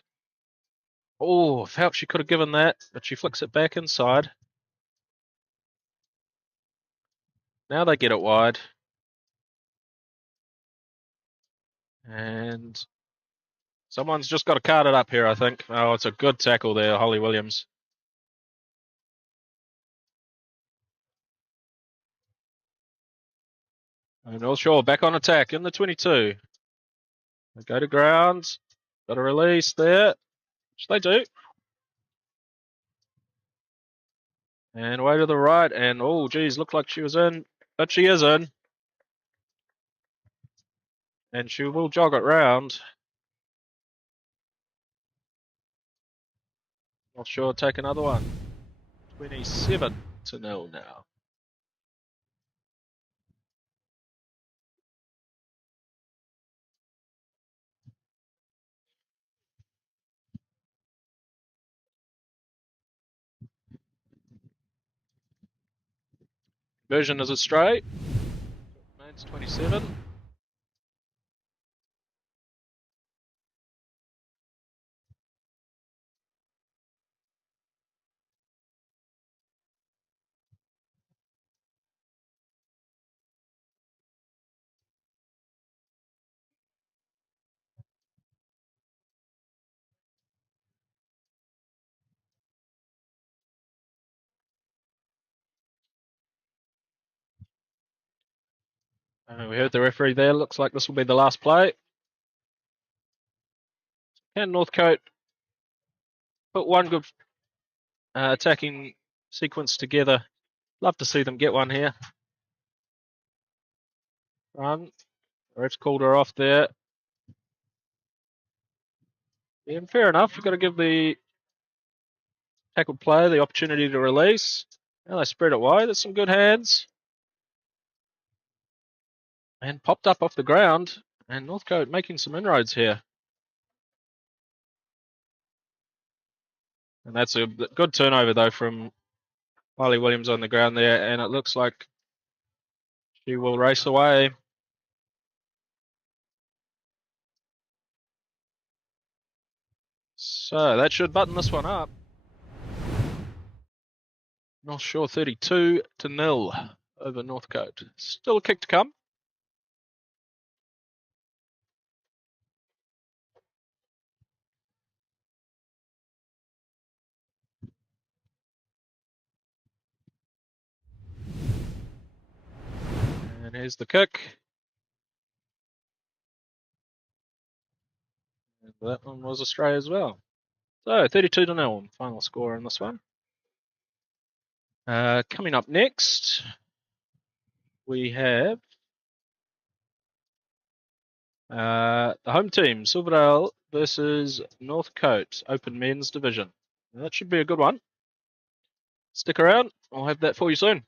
oh, felt she could have given that. But she flicks it back inside. Now they get it wide. And someone's just got to card it up here, I think. Oh, it's a good tackle there, Holly Williams. And North Shore back on attack in the 22. They go to ground. Got a release there, which they do. And away to the right. And oh, geez, looked like she was in. But she is in. And she will jog it round. North Shore take another one. 27-0 now. Version is a straight. Remains 27. We heard the referee there. Looks like this will be the last play. Can Northcote put one good attacking sequence together? Love to see them get one here. Run. Ref's called her off there. Yeah, fair enough. You've got to give the tackled player the opportunity to release. Now they spread it wide. There's some good hands. And popped up off the ground. And Northcote making some inroads here. And that's a good turnover, though, from Wiley Williams on the ground there. And it looks like she will race away. So that should button this one up. North Shore 32-0 over Northcote. Still a kick to come. And here's the kick. And that one was astray as well. So 32-0 final score in this one. Coming up next, we have the home team, Silverdale versus Northcote, Open Men's Division. Now, that should be a good one. Stick around. I'll have that for you soon.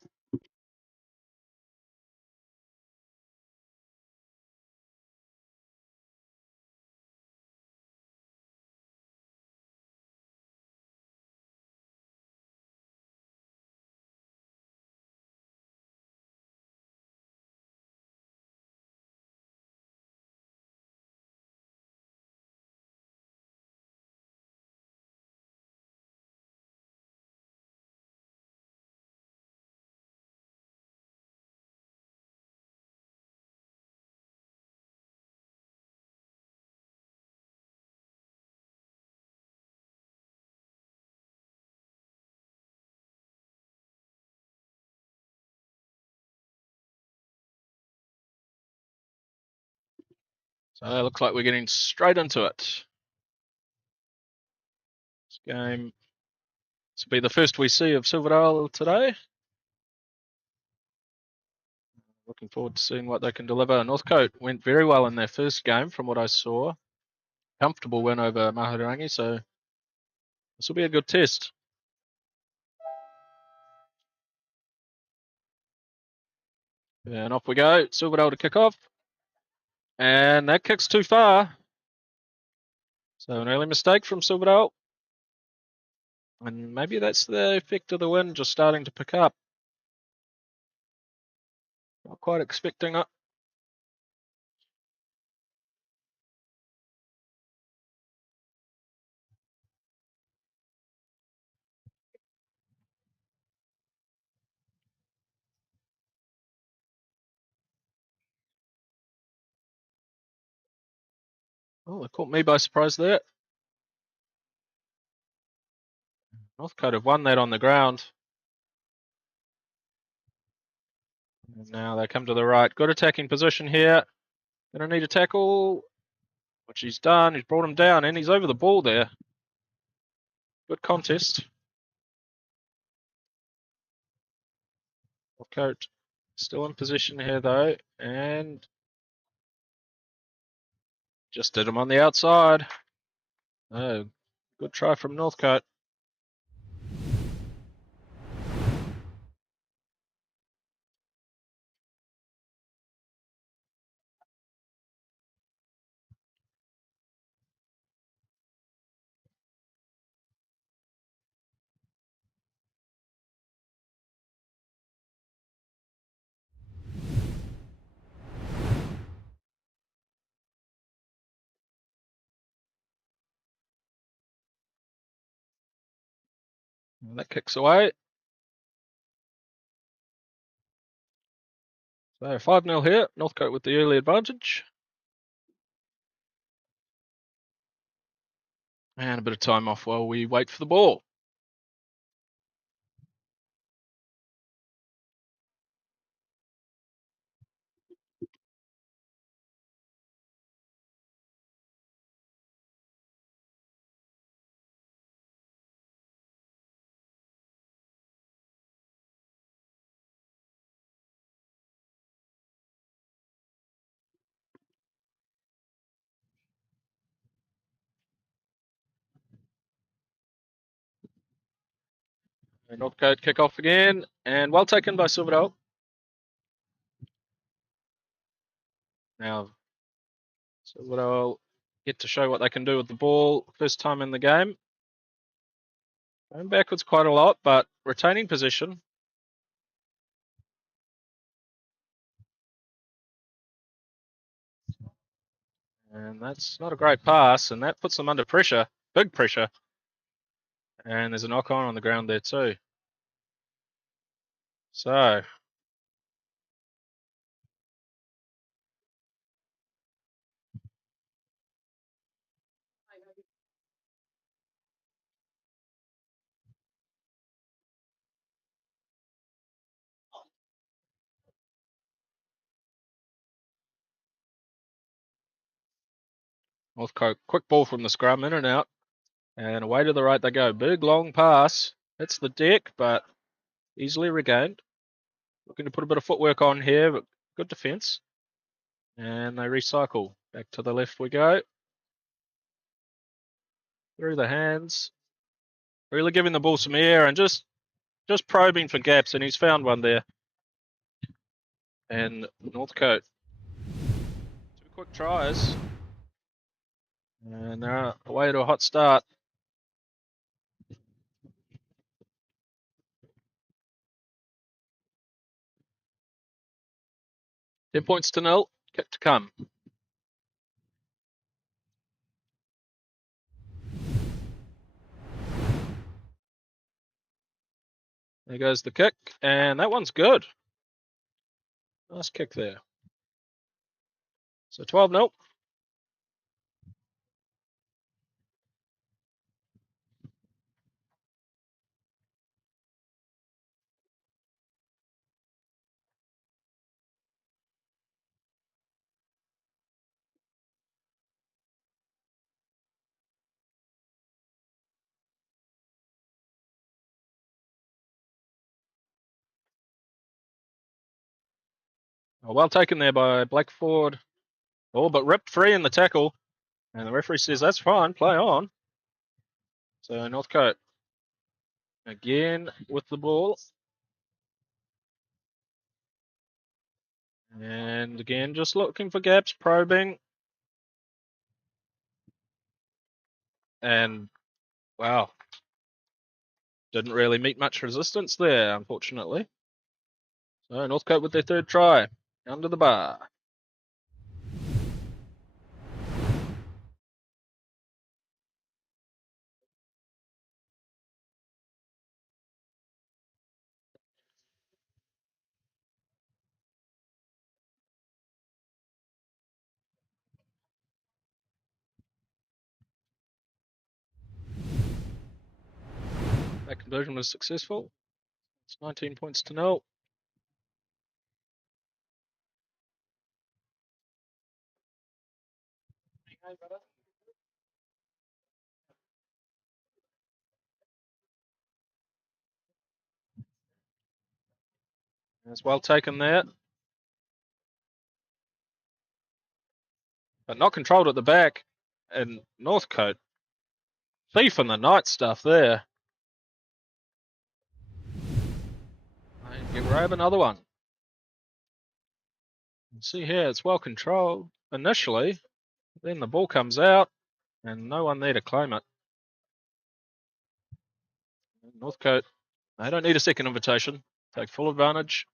So it looks like we're getting straight into it. This game, this will be the first we see of Silverdale today. Looking forward to seeing what they can deliver. Northcote went very well in their first game from what I saw. Comfortable win over Mahurangi, so this will be a good test. And off we go. Silverdale to kick off. And that kick's too far. So an early mistake from Silverdale. And maybe that's the effect of the wind just starting to pick up. Not quite expecting it. Oh, it caught me by surprise there. Northcote have won that on the ground. And now they come to the right. Good attacking position here. Gonna need a tackle, which he's done. He's brought him down and he's over the ball there. Good contest. Northcote still in position here though, and just did him on the outside. Oh, good try from Northcote. And that kicks away. So 5-0 here. Northcote with the early advantage. And a bit of time off while we wait for the ball. Northcote kick off again, and well taken by Silverdale. Now, Silverdale get to show what they can do with the ball first time in the game. Going backwards quite a lot, but retaining position. And that's not a great pass, and that puts them under pressure, big pressure. And there's a knock on the ground there too. So, Northcote, quick ball from the scrum, in and out. And away to the right they go. Big long pass. Hits the deck, but easily regained. Looking to put a bit of footwork on here, but good defence. And they recycle. Back to the left we go. Through the hands. Really giving the ball some air and just probing for gaps, and he's found one there. And Northcote. 2 quick tries. And they're away to a hot start. Ten points to 0. Kick to come. There goes the kick, and that one's good. Nice kick there. So 12-0. Well taken there by Blackford. Oh, but ripped free in the tackle. And the referee says, that's fine, play on. So Northcote again with the ball. And again, just looking for gaps, probing. And, wow, didn't really meet much resistance there, unfortunately. So Northcote with their 3rd try, under the bar. That conversion was successful. It's 19 points to 0. It's well taken there. But not controlled at the back. And Northcote, thief in the night stuff there. You grab another one. You see here, it's well controlled initially. Then the ball comes out, and no one there to claim it. Northcote, they don't need a second invitation. Take full advantage.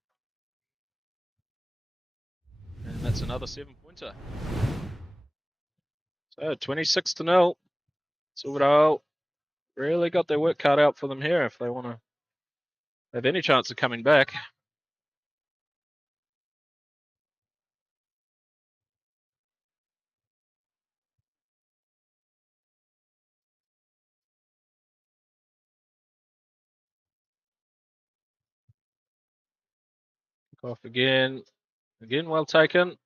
And that's another 7-pointer. So 26 to 0. Silverdale really got their work cut out for them here if they want to have any chance of coming back. Kick off again. Again, well taken.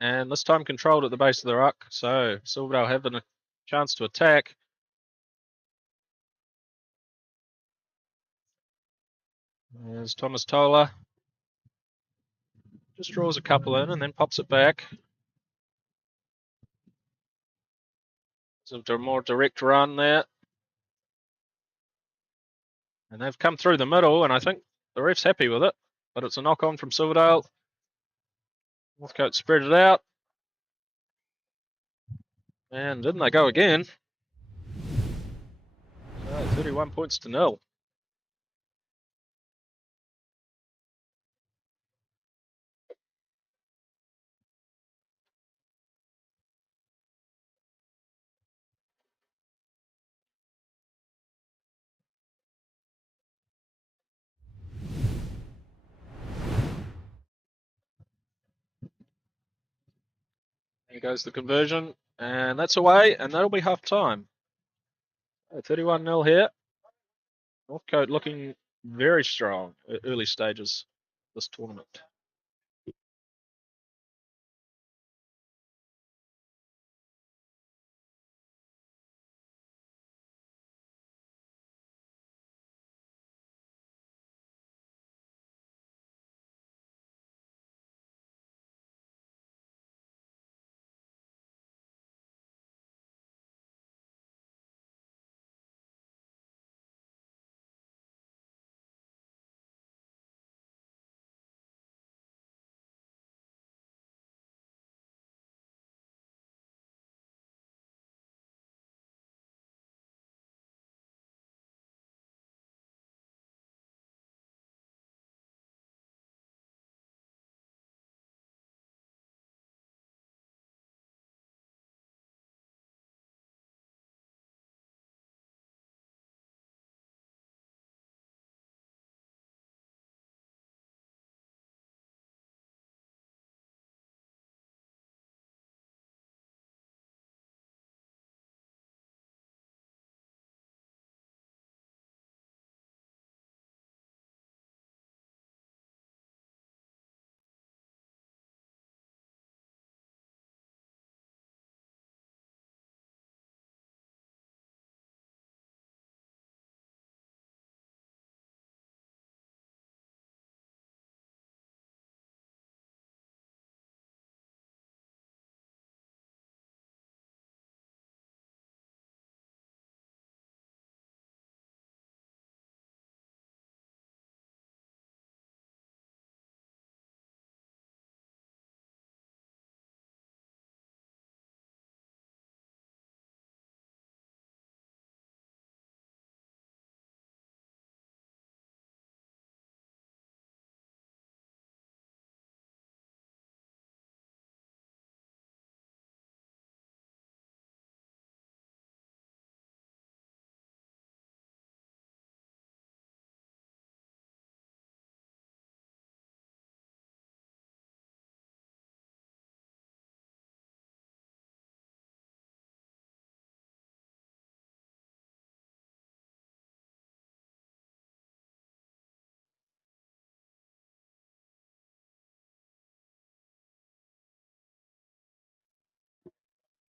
And this time controlled at the base of the ruck. So Silverdale having a chance to attack. There's Thomas Tola. Just draws a couple in and then pops it back. So a more direct run there. And they've come through the middle, and I think the ref's happy with it. But it's a knock on from Silverdale. Northcote spread it out. And didn't they go again? So 31 points to 0. There goes the conversion. And that's away, and that'll be half time. 31-0 here. Northcote looking very strong at early stages of this tournament.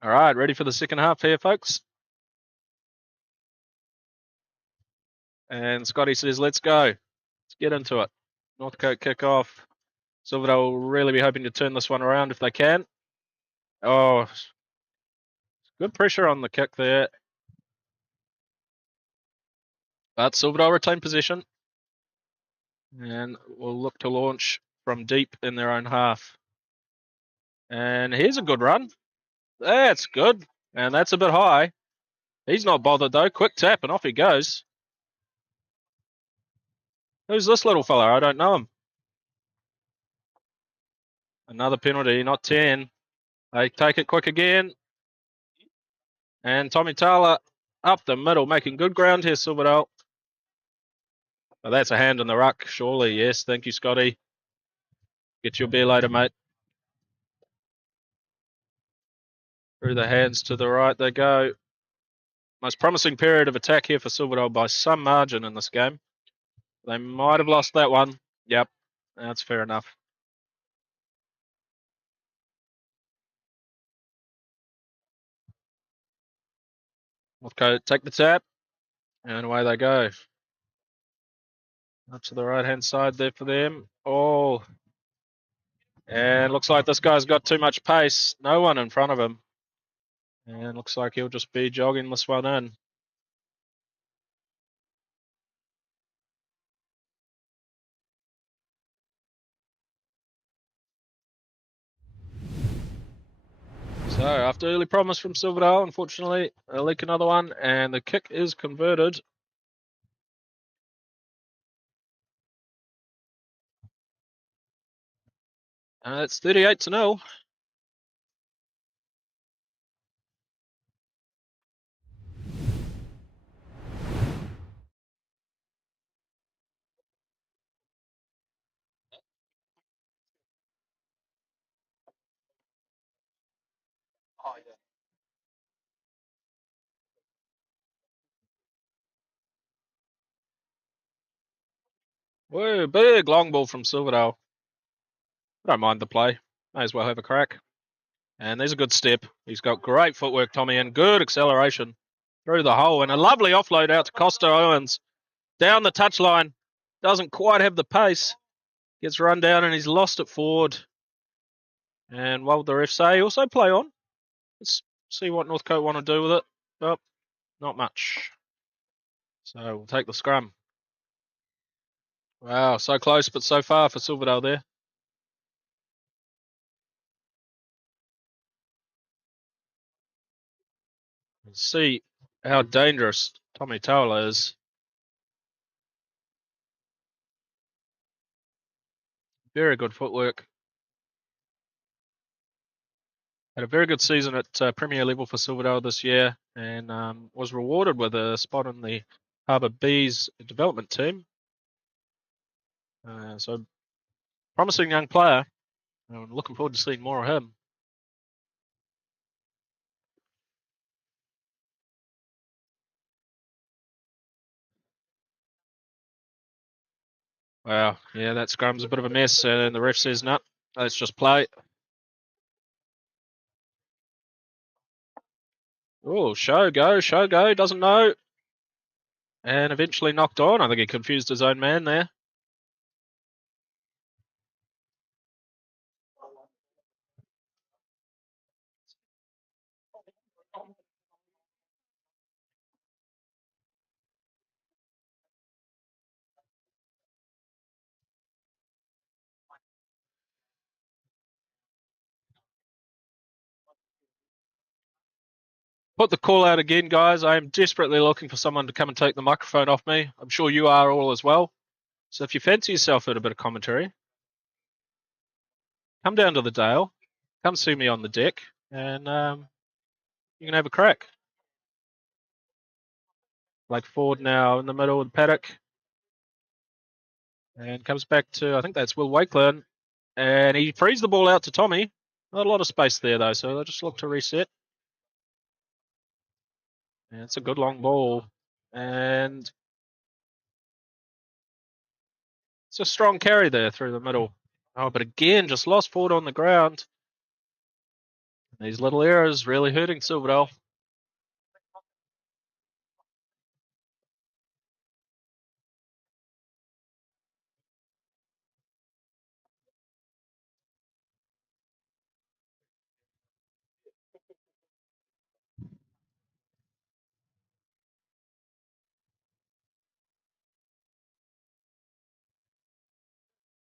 All right, ready for the second half here, folks? And Scotty says, let's go. Let's get into it. Northcote kick off. Silverdale will really be hoping to turn this one around if they can. Oh, good pressure on the kick there. But Silverdale retain possession. And will look to launch from deep in their own half. And here's a good run. That's good. And that's a bit high. He's not bothered though. Quick tap and off he goes. Who's this little fella? I don't know him. Another penalty, not 10. They take it quick again. And Tommy Taylor up the middle, making good ground here, Silverdale. Oh, that's a hand in the ruck, surely. Yes, thank you, Scotty. Get your beer later, mate. Through the hands to the right they go. Most promising period of attack here for Silverdale by some margin in this game. They might have lost that one. Yep, that's fair enough. Northcote take the tap, and away they go. Up to the right-hand side there for them. Oh, and looks like this guy's got too much pace. No one in front of him. And looks like he'll just be jogging this one in. So after early promise from Silverdale, unfortunately, they leak another one, and the kick is converted. It's 38-0. Whoa, big long ball from Silverdale. I don't mind the play. May as well have a crack. And there's a good step. He's got great footwork, Tommy, and good acceleration through the hole. And a lovely offload out to Costa Owens. Down the touchline. Doesn't quite have the pace. Gets run down and he's lost it forward. And what will the ref say? Also play on. Let's see what Northcote want to do with it. Oh, not much. So we'll take the scrum. Wow, so close but so far for Silverdale there. See how dangerous Tommy Towler is. Very good footwork. Had a very good season at Premier level for Silverdale this year, and was rewarded with a spot in the Harbour Bees development team. So promising young player. I'm looking forward to seeing more of him. Wow, yeah, that scrum's a bit of a mess, and the ref says, no, let's just play. Oh, show go, doesn't know. And eventually knocked on. I think he confused his own man there. Put the call out again, guys. I am desperately looking for someone to come and take the microphone off me. I'm sure you are all as well. So if you fancy yourself at a bit of commentary, come down to the Dale, come see me on the deck, and you can have a crack. Blake Ford now in the middle of the paddock, and comes back to, I think that's Will Wakeland, and he frees the ball out to Tommy. Not a lot of space there though, so they'll just look to reset. And it's a good long ball, and it's a strong carry there through the middle. Oh, but again, just lost Ford on the ground. These little errors really hurting Silverdale.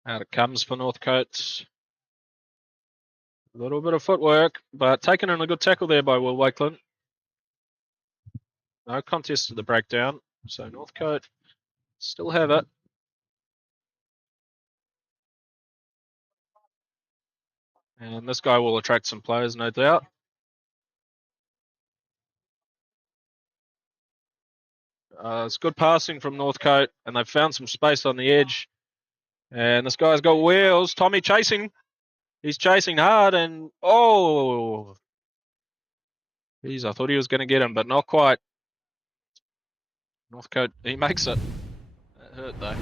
Out it comes for Northcote. A little bit of footwork, but taken in a good tackle there by Will Wakeland. No contest to the breakdown, so Northcote still have it. And this guy will attract some players, no doubt. It's good passing from Northcote, and they've found some space on the edge. And this guy's got wheels. Tommy chasing. He's chasing hard, and oh, geez, I thought he was going to get him, but not quite. Northcote, he makes it. That hurt though.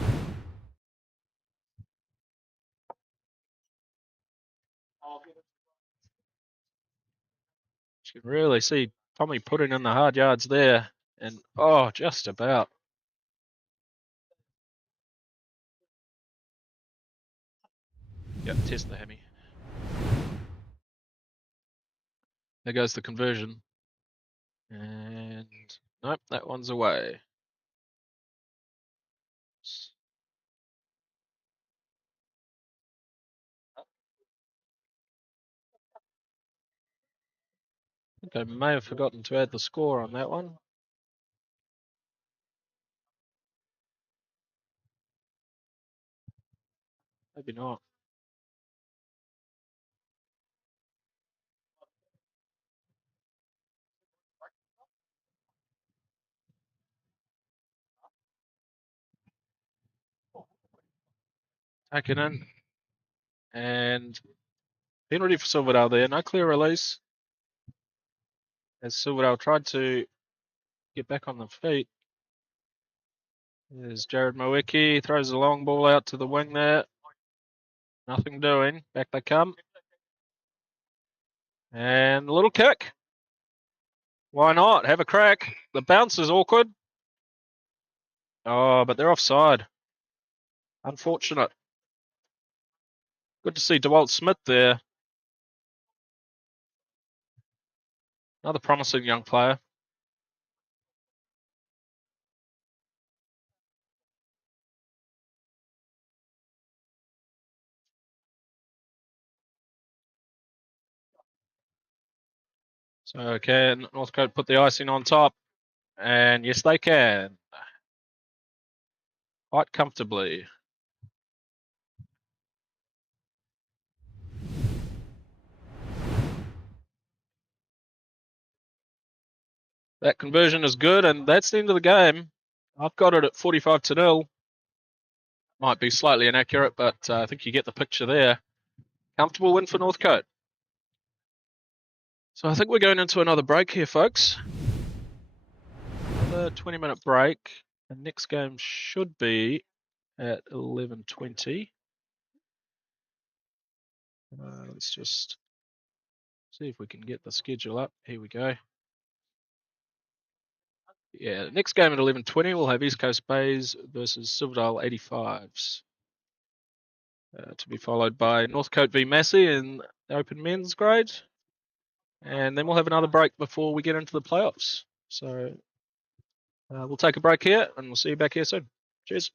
You can really see Tommy putting in the hard yards there, and oh, just about. Yep, test the hammy. There goes the conversion. And nope, that one's away. think I may have forgotten to add the score on that one. Maybe not. Taken in. And penalty for Silverdale there. No clear release. As Silverdale tried to get back on the feet. There's Jared Mawiki. Throws the long ball out to the wing there. Nothing doing. Back they come. And a little kick. Why not? Have a crack. The bounce is awkward. Oh, but they're offside. Unfortunate. Good to see DeWalt Smith there. Another promising young player. So can Northcote put the icing on top? And yes, they can. Quite comfortably. That conversion is good, and that's the end of the game. I've got it at 45-0. Might be slightly inaccurate, but I think you get the picture there. Comfortable win for Northcote. So I think we're going into another break here, folks. Another 20-minute break. The next game should be at 11:20. Let's just see if we can get the schedule up. Here we go. Yeah, the next game at 11:20 we'll have East Coast Bays versus Silverdale 85s. To be followed by Northcote v Massey in the Open Men's grade. And then we'll have another break before we get into the playoffs. So we'll take a break here and we'll see you back here soon. Cheers.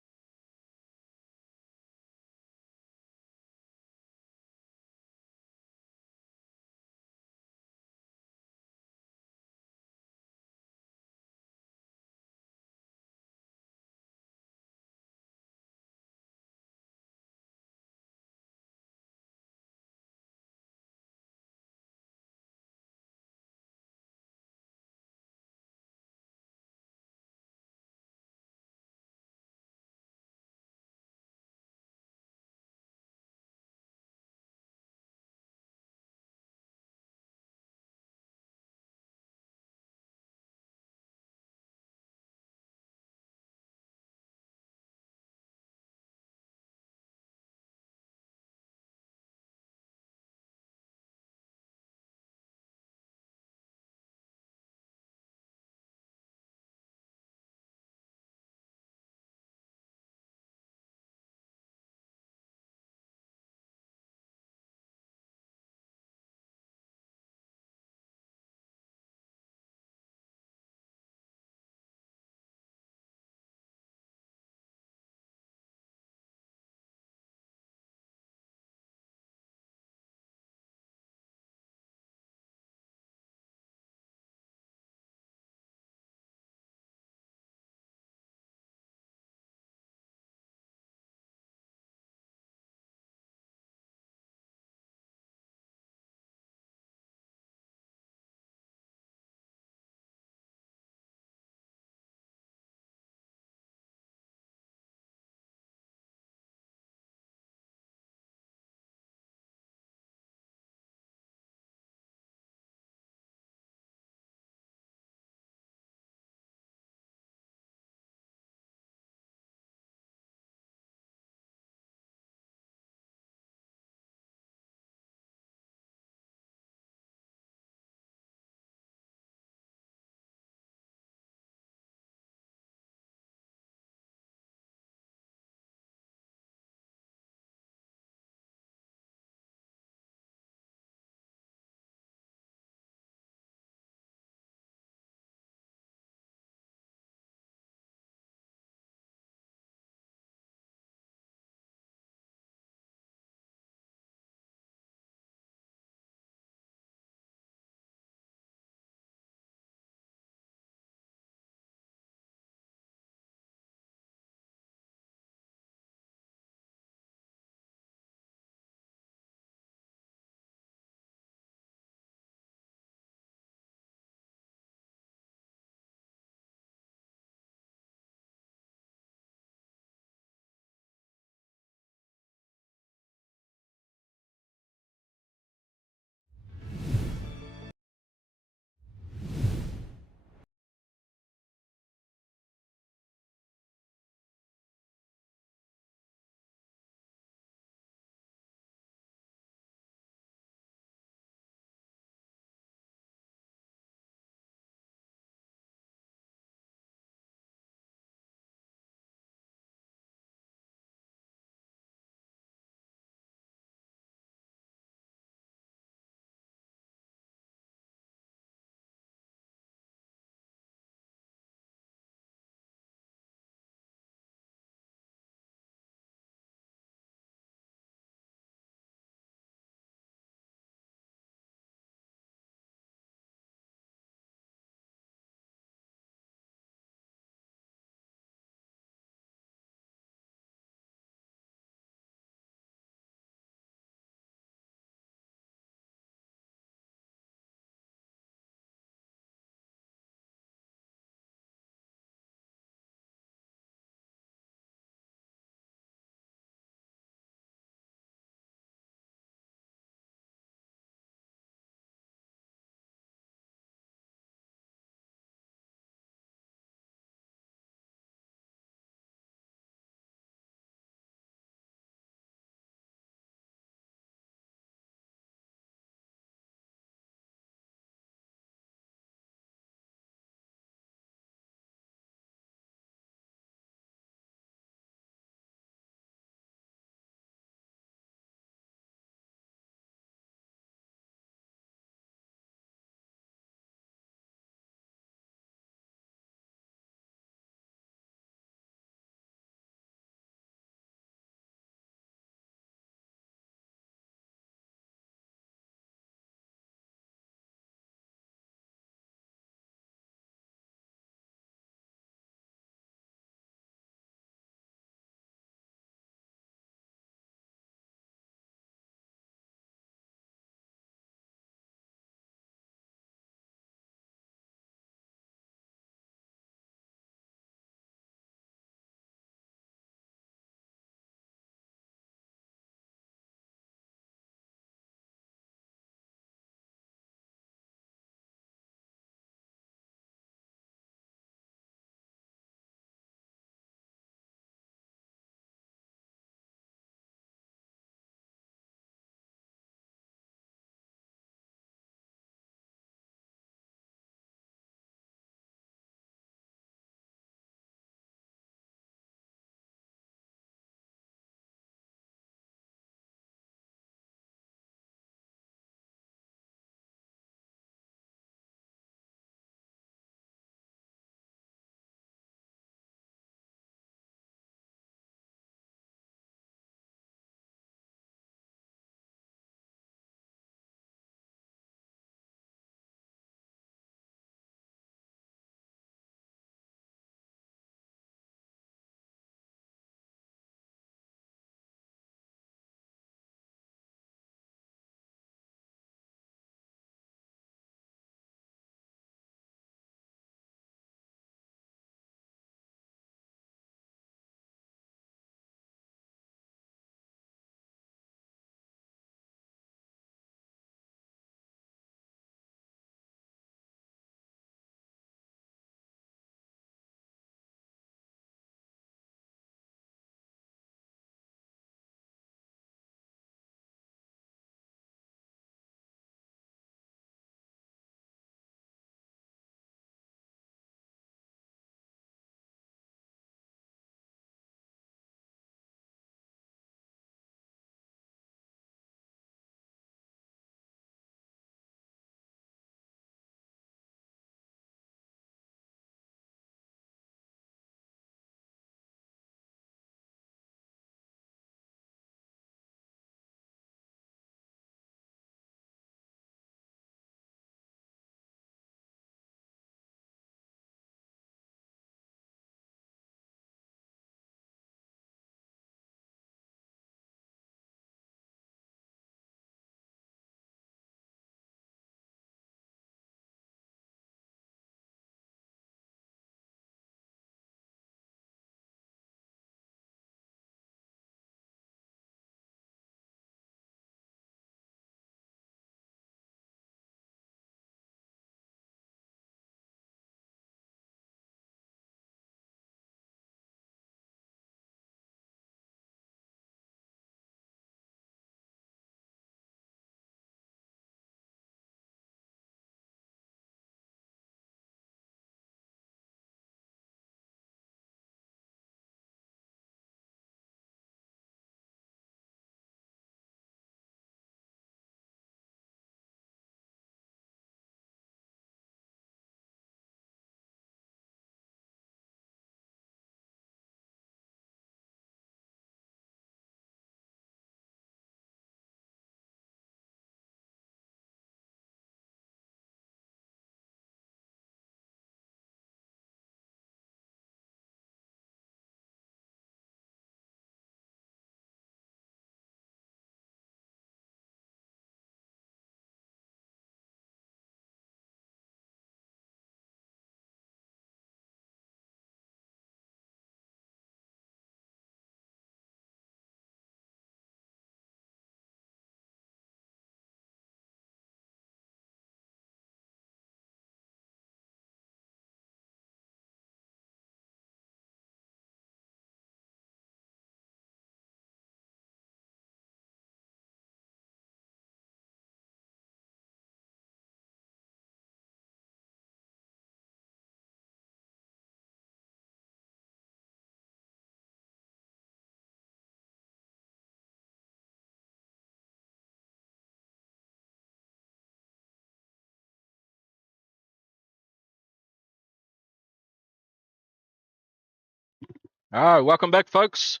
All right, welcome back, folks.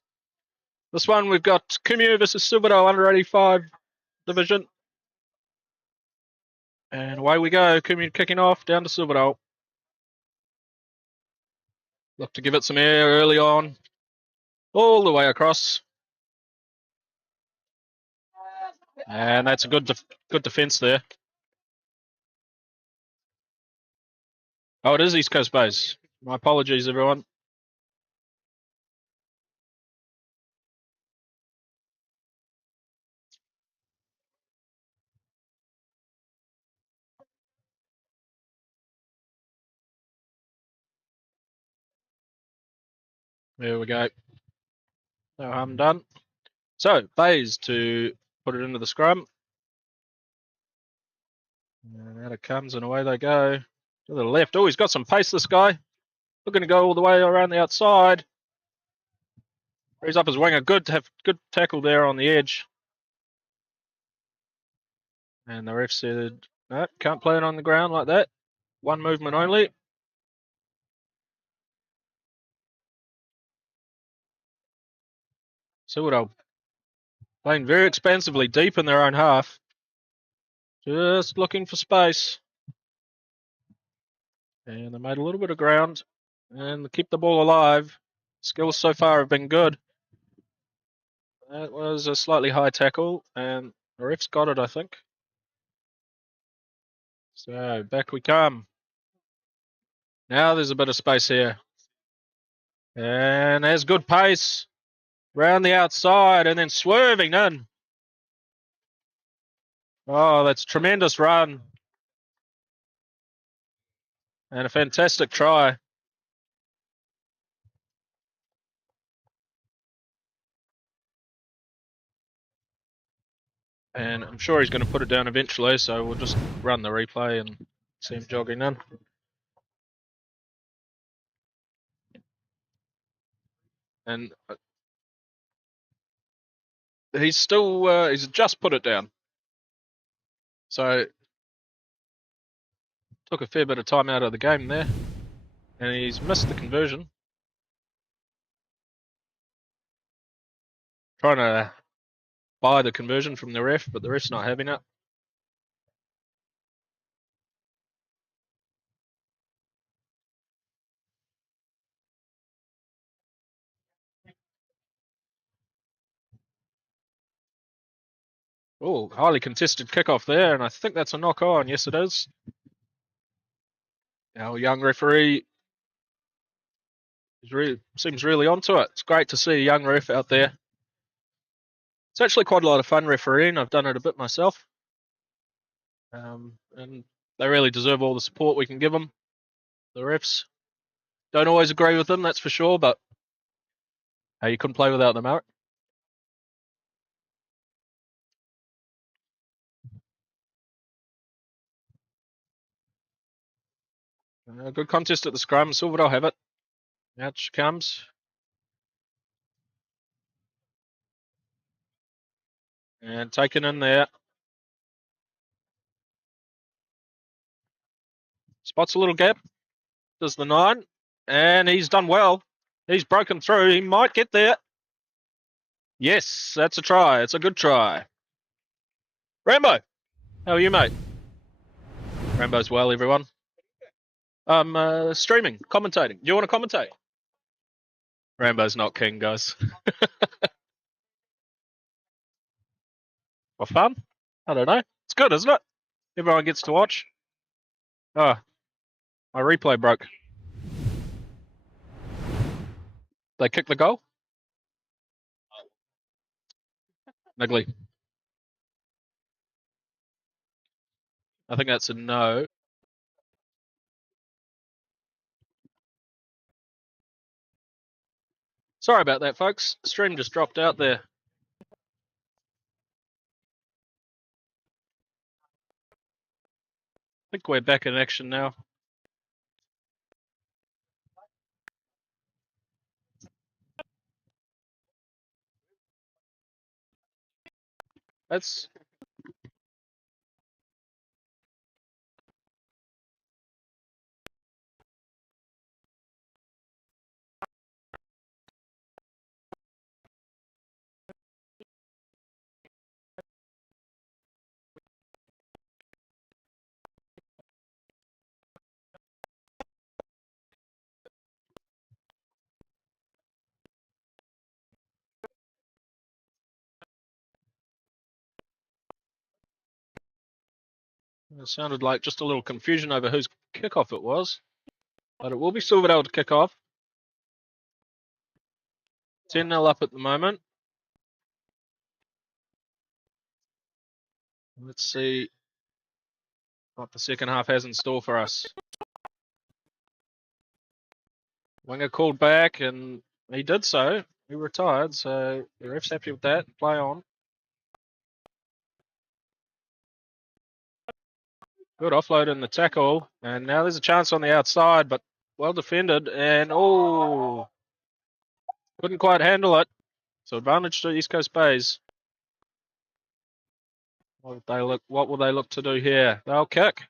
This one we've got Kumeu versus Silverdale under 85 division. And away we go. Kumeu kicking off down to Silverdale. Look to give it some air early on. All the way across. And that's a good defence there. Oh, it is East Coast Bays. My apologies, everyone. There we go. No harm done. So, Bays to put it into the scrum. And out it comes and away they go. To the left. Oh, he's got some pace, this guy. Looking to go all the way around the outside. He's up his winger. Good tackle there on the edge. And the ref said, no, can't play it on the ground like that. One movement only. Silverdale playing very expansively deep in their own half. Just looking for space. And they made a little bit of ground and keep the ball alive. Skills so far have been good. That was a slightly high tackle, and the ref's got it, I think. So back we come. Now there's a bit of space here. And there's good pace. Round the outside and then swerving in. Oh, that's a tremendous run. And a fantastic try. And I'm sure he's going to put it down eventually, so we'll just run the replay and see him jogging in. And he's still, he's just put it down. So took a fair bit of time out of the game there. And he's missed the conversion. Trying to buy the conversion from the ref, but the ref's not having it. Oh, highly contested kickoff there, and I think that's a knock on. Yes, it is. Our young referee seems really onto it. It's great to see a young ref out there. It's actually quite a lot of fun refereeing. I've done it a bit myself. And they really deserve all the support we can give them. The refs. Don't always agree with them, that's for sure, but hey, you couldn't play without them, Eric. Good contest at the scrum. Silverdale have it. Out she comes. And taken in there. Spots a little gap. Does the 9. And he's done well. He's broken through. He might get there. Yes, that's a try. It's a good try. Rambo, how are you, mate? Rambo's well, everyone. Streaming, commentating. Do you want to commentate? Rambo's not keen, guys. For fun? I don't know. It's good, isn't it? Everyone gets to watch. Oh, my replay broke. They kicked the goal? Niggly. I think that's a no. Sorry about that, folks. Stream just dropped out there. I think we're back in action now. That's It sounded like just a little confusion over whose kickoff it was. But it will be Silverdale to kick off. 10-0 up at the moment. Let's see what the second half has in store for us. Winger called back, and he did so. He retired, so the ref's happy with that. Play on. Good offload in the tackle, and now there's a chance on the outside, but well defended, and couldn't quite handle it. So advantage to East Coast Bays. What will they look to do here? They'll kick.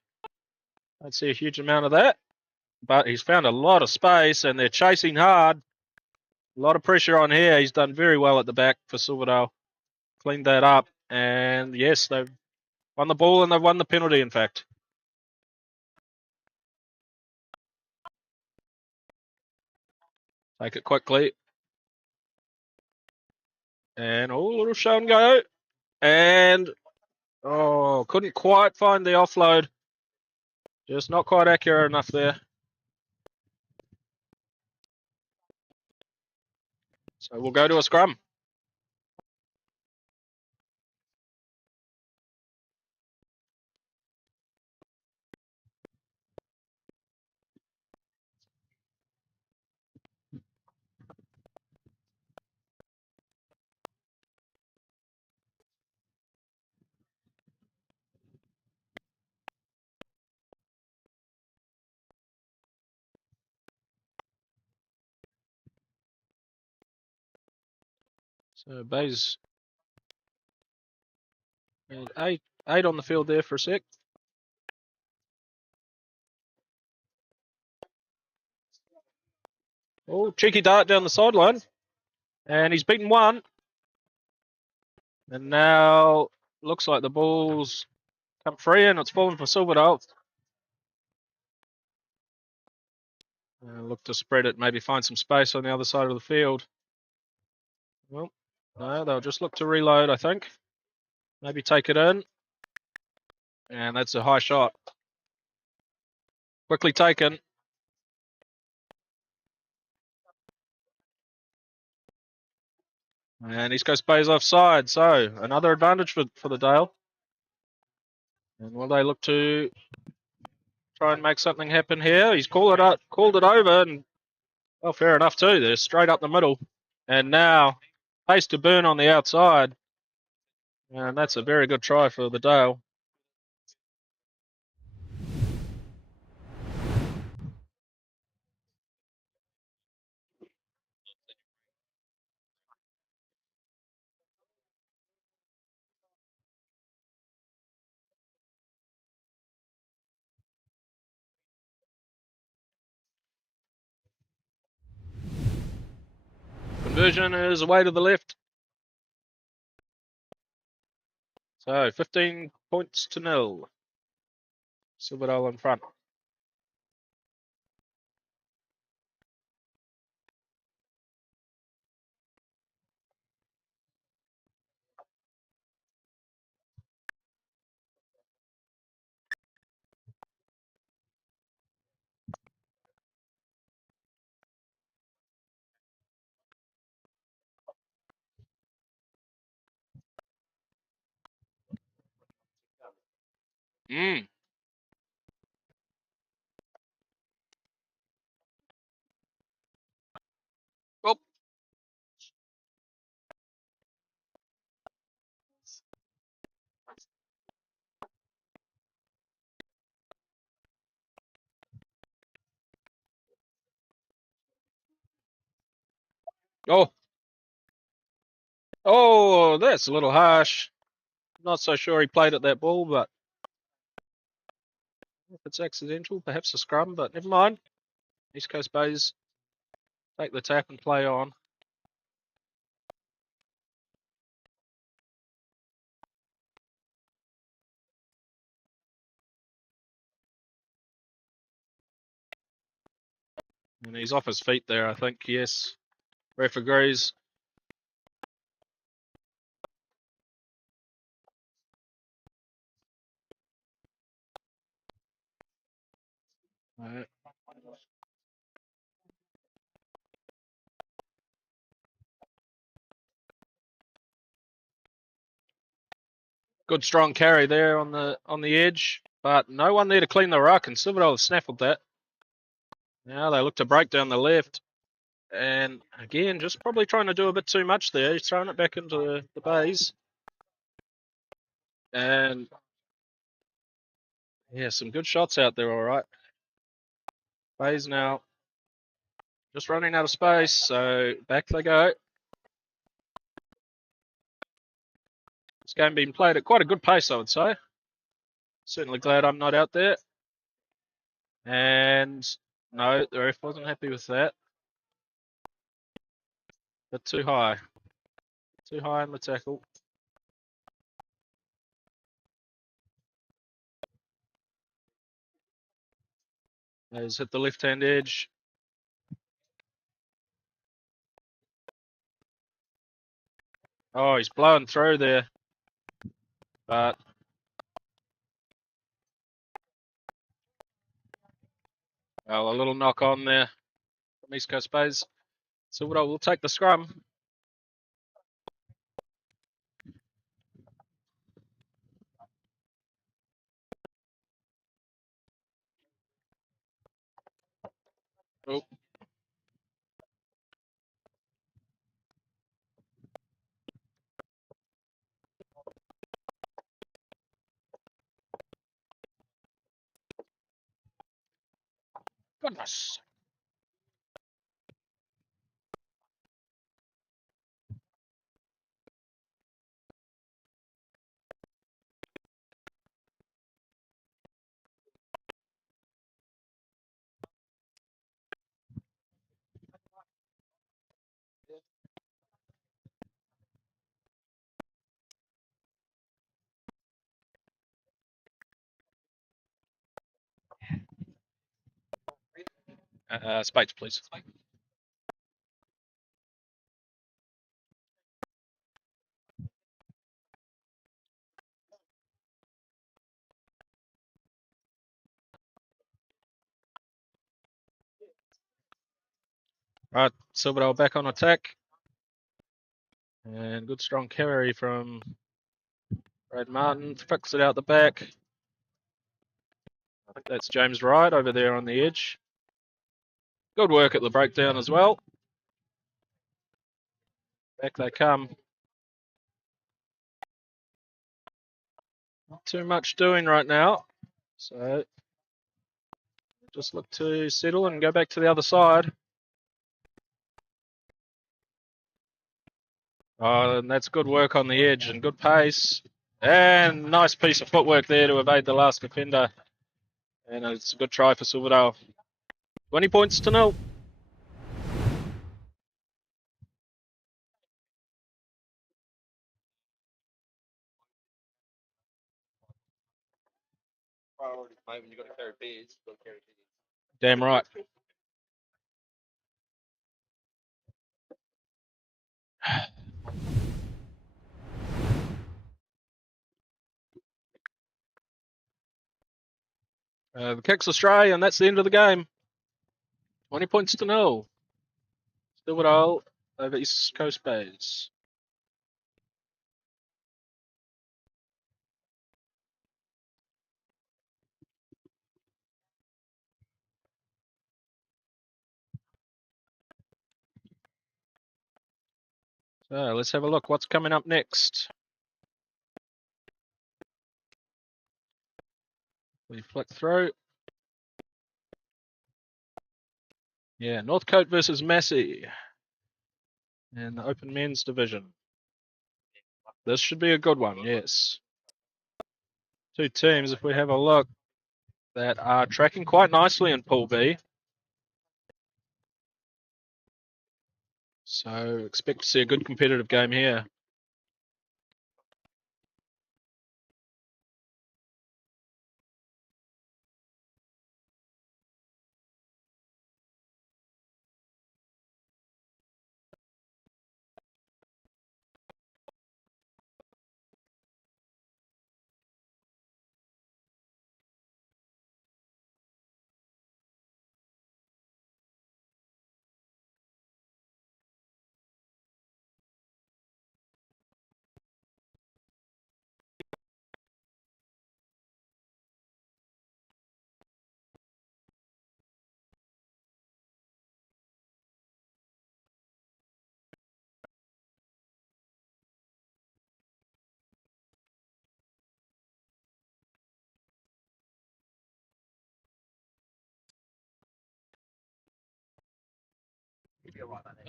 Don't see a huge amount of that, but he's found a lot of space, and they're chasing hard. A lot of pressure on here. He's done very well at the back for Silverdale. Cleaned that up, and yes, they've won the ball and they've won the penalty, in fact. Take it quickly. And a little show and go. And couldn't quite find the offload. Just not quite accurate enough there. So we'll go to a scrum. So Bays and eight on the field there for a sec. Oh, cheeky dart down the sideline. And he's beaten one. And now looks like the ball's come free and it's fallen for Silverdale. Look to spread it, maybe find some space on the other side of the field. Well, no, they'll just look to reload, I think. Maybe take it in. And that's a high shot. Quickly taken. And East Coast Bay's offside, so another advantage for the Dale. And will they look to try and make something happen here? He's called it over, and well, fair enough too. They're straight up the middle. And now, pace to burn on the outside. And that's a very good try for the Dale. Conversion is away to the left. So 15 points to 0. Silverdale in front. Oh. Oh, that's a little harsh. Not so sure he played at that ball, but if it's accidental, perhaps a scrum, but never mind. East Coast Bays take the tap and play on. And he's off his feet there, I think, yes. Ref agrees. Good strong carry there on the edge, but no one there to clean the ruck, and Silverdale snaffled that. Now they look to break down the left, and again, just probably trying to do a bit too much there. He's throwing it back into the bays, and yeah, some good shots out there. All right, bays now just running out of space, so back they go. This game being played at quite a good pace, I would say. Certainly glad I'm not out there. And no, the ref wasn't happy with that. But too high. Too high in the tackle. He's hit the left-hand edge. Oh, he's blowing through there. But well, a little knock on there from East Coast Bays. Silverdale will take the scrum. Oh. Goodness. Spates, please. Right, Silverdale back on attack. And good strong carry from Brad Martin. Flicks it out the back. I think that's James Wright over there on the edge. Good work at the breakdown as well. Back they come. Not too much doing right now. So just look to settle and go back to the other side. Oh, and that's good work on the edge and good pace. And nice piece of footwork there to evade the last defender. And it's a good try for Silverdale. 20 points to 0. Damn right. The kick's astray, and that's the end of the game. 20 points to 0. Silverdale over East Coast Bays. So let's have a look. What's coming up next? We flick through. Yeah, Northcote versus Massey in the Open Men's Division. This should be a good one, yes. Two teams, if we have a look, that are tracking quite nicely in Pool B. So expect to see a good competitive game here.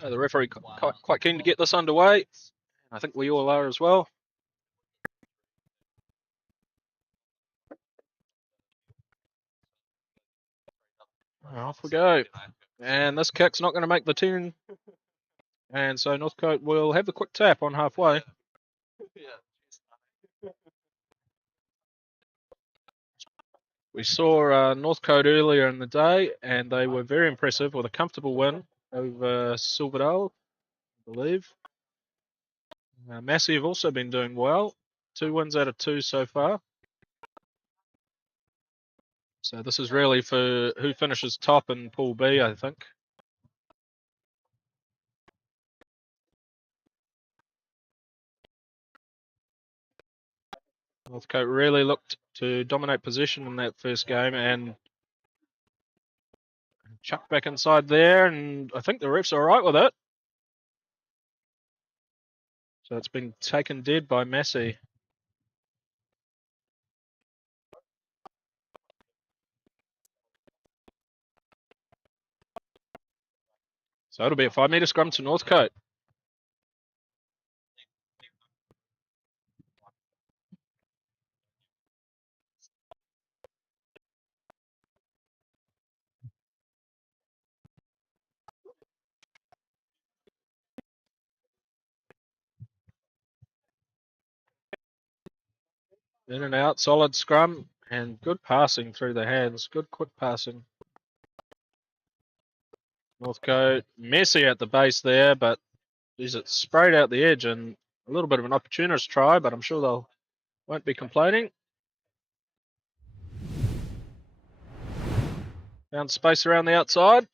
The referee quite keen to get this underway. I think we all are as well. Off we go. And this kick's not going to make the 10. And so Northcote will have the quick tap on halfway. We saw Northcote earlier in the day, and they were very impressive with a comfortable win over Silverdale, I believe. Massey have also been doing well. 2 wins out of 2 so far. So this is really for who finishes top in Pool B, I think. Northcote really looked to dominate possession in that first game and chucked back inside there, and I think the refs are all right with it. So it's been taken dead by Massey. So it'll be a 5 metre scrum to Northcote. In and out, solid scrum, and good passing through the hands. Good quick passing. Northcote, messy at the base there, but geez, it sprayed out the edge and a little bit of an opportunist try, but I'm sure they'll won't be complaining. Found space around the outside.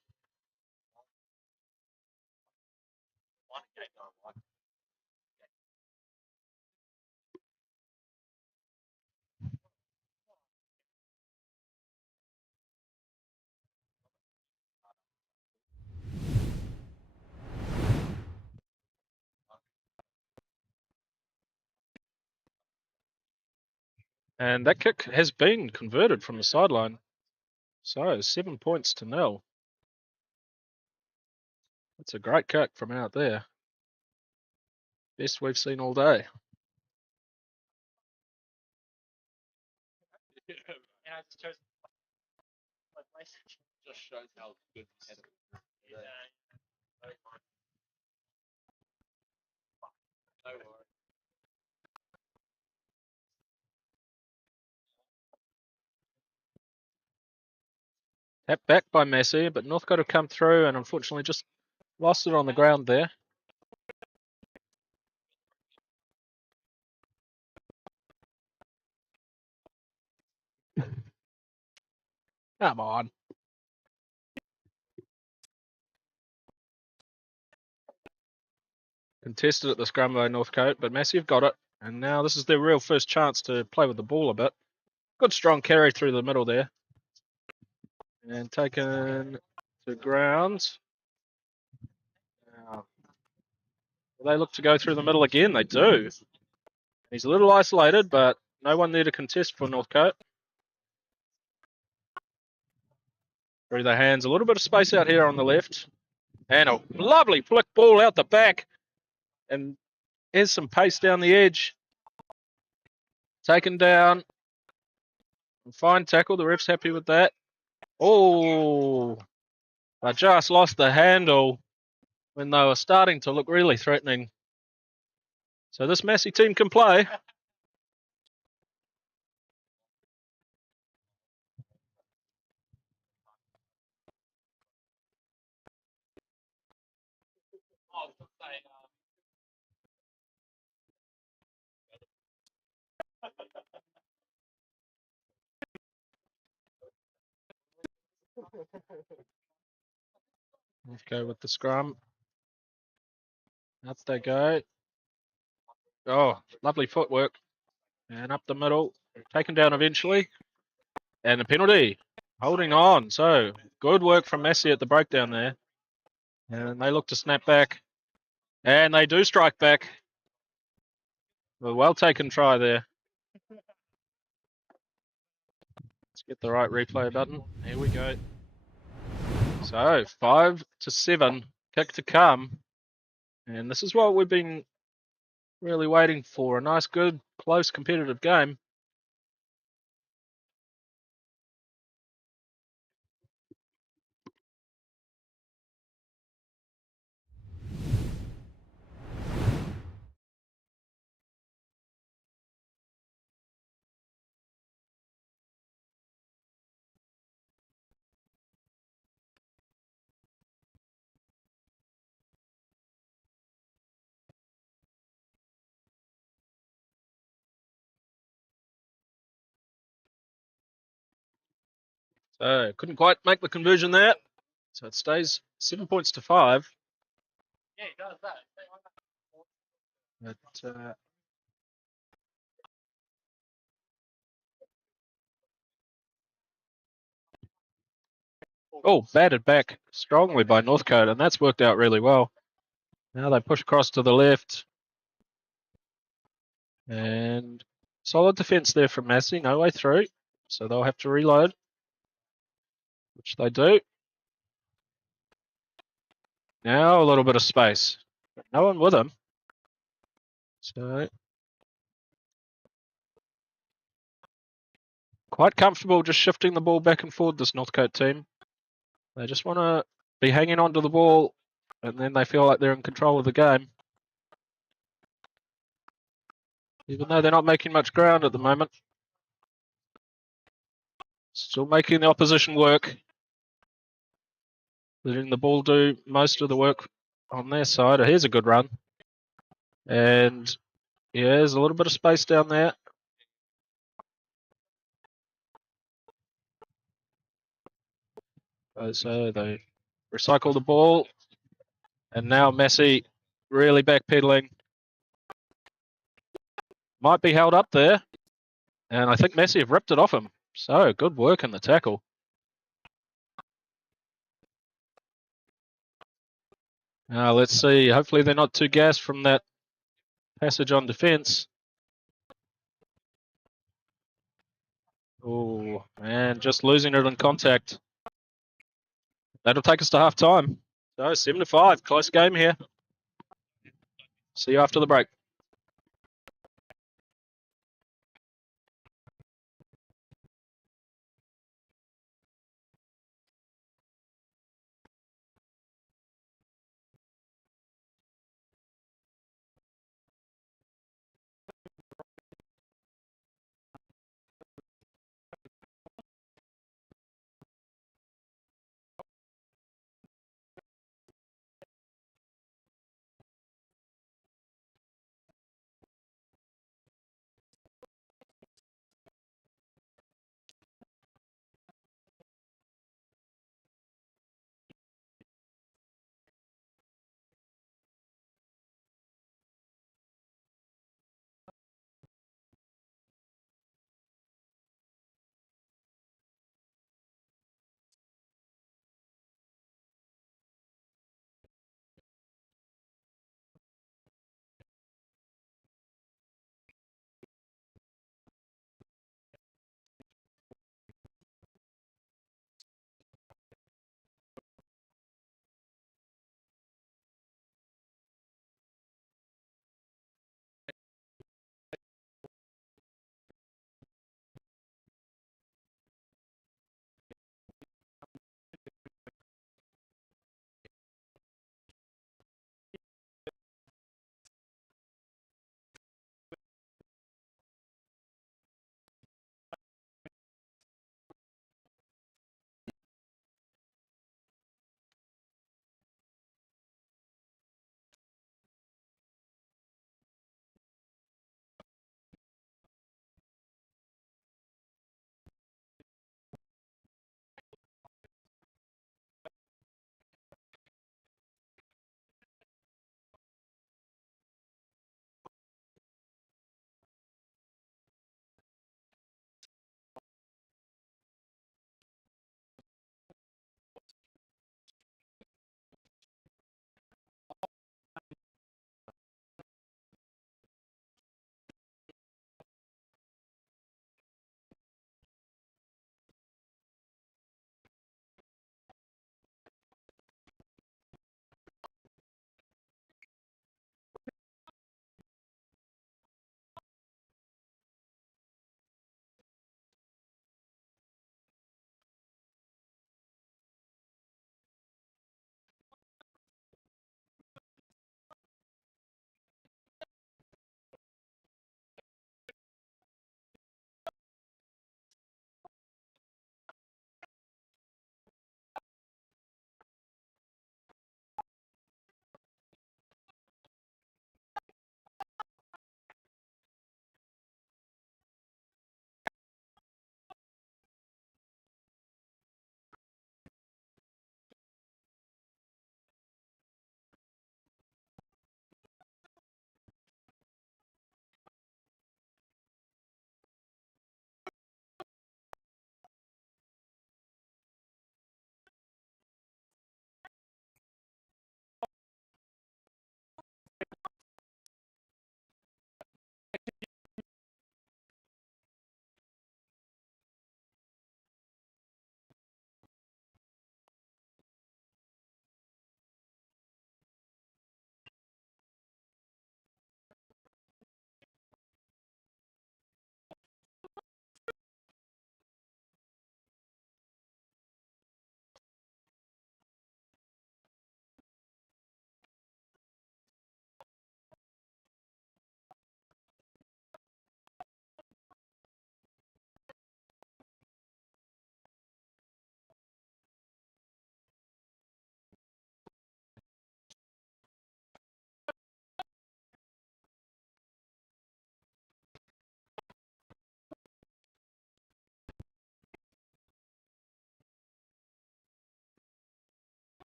And that kick has been converted from the sideline. So 7 points to 0. That's a great kick from out there. Best we've seen all day. Just shows how good Tapped back by Massey, but Northcote have come through and unfortunately just lost it on the ground there. Come on. Contested at the scrum by Northcote, but Massey have got it. And now this is their real first chance to play with the ball a bit. Good strong carry through the middle there. And taken to ground. Now, they look to go through the middle again. They do. He's a little isolated, but no one there to contest for Northcote. Through the hands, a little bit of space out here on the left. And a lovely flick ball out the back. And here's some pace down the edge. Taken down. Fine tackle. The ref's happy with that. Oh, I just lost the handle when they were starting to look really threatening. So this Massey team can play. Let's go with the scrum. Up they go. Oh, lovely footwork. And up the middle. Taken down eventually. And a penalty. Holding on. So good work from Massey at the breakdown there. And they look to snap back. And they do strike back. A well taken try there. Let's get the right replay button. Here we go. So 5-7. kick to come. And this is what we've been really waiting for. A nice, good, close, competitive game. So couldn't quite make the conversion there. So it stays 7 points to 5. Yeah, he does that. But, batted back strongly by Northcote, and that's worked out really well. Now they push across to the left. And solid defence there from Massey, no way through. So they'll have to reload, which they do. Now a little bit of space, but no one with them. So quite comfortable just shifting the ball back and forward, this Northcote team. They just want to be hanging on to the ball, and then they feel like they're in control of the game. Even though they're not making much ground at the moment. Still making the opposition work. Letting the ball do most of the work on their side. Here's a good run. And yeah, there's a little bit of space down there. So they recycle the ball. And now Massey really backpedaling. Might be held up there. And I think Massey have ripped it off him. So good work in the tackle. Now let's see. Hopefully they're not too gassed from that passage on defence. Oh, and just losing it in contact. That'll take us to half time. So 7-5, close game here. See you after the break.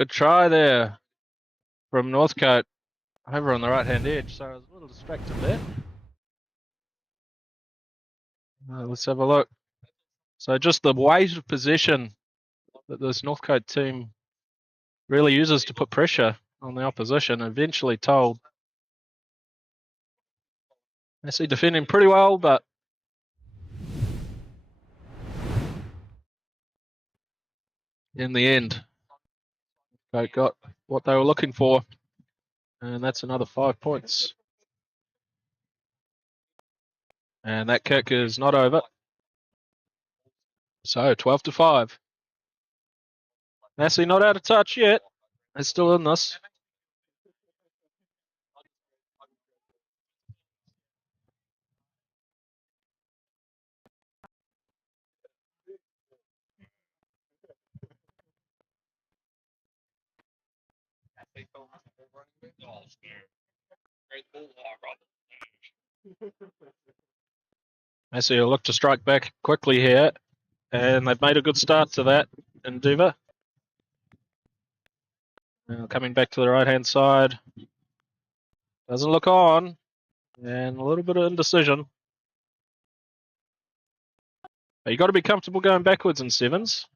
Good try there from Northcote over on the right-hand edge. So I was a little distracted there. Let's have a look. So just the weight of possession that this Northcote team really uses to put pressure on the opposition, eventually told. Massey defending pretty well, but in the end, they got what they were looking for, and that's another 5 points. And that kick is not over. So 12-5. Massey not out of touch yet. They're still in this. Massey will look to strike back quickly here, and they've made a good start to that endeavour. Coming back to the right-hand side. Doesn't look on, and a little bit of indecision. But you've got to be comfortable going backwards in sevens.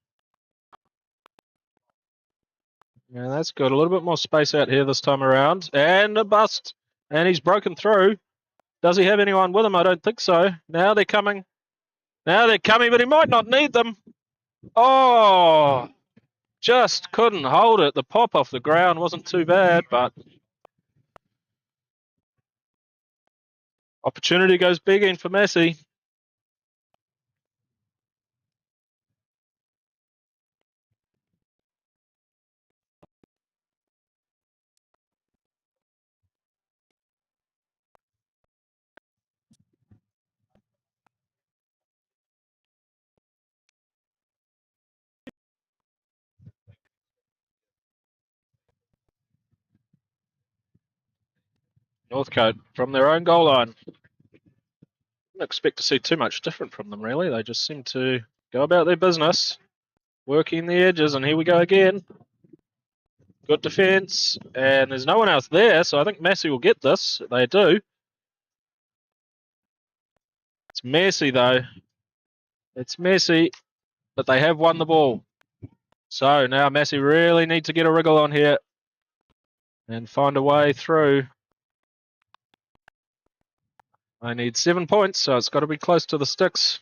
Yeah, that's good. A little bit more space out here this time around. And a bust. And he's broken through. Does he have anyone with him? I don't think so. Now they're coming. Now they're coming, but he might not need them. Oh, just couldn't hold it. The pop off the ground wasn't too bad, but opportunity goes big in for Massey. Northcote from their own goal line. Didn't expect to see too much different from them, really. They just seem to go about their business, working the edges, and here we go again. Good defence, and there's no one else there, so I think Massey will get this. They do. It's messy, though. It's messy, but they have won the ball. So now Massey really need to get a wriggle on here and find a way through. I need 7 points, so it's got to be close to the sticks.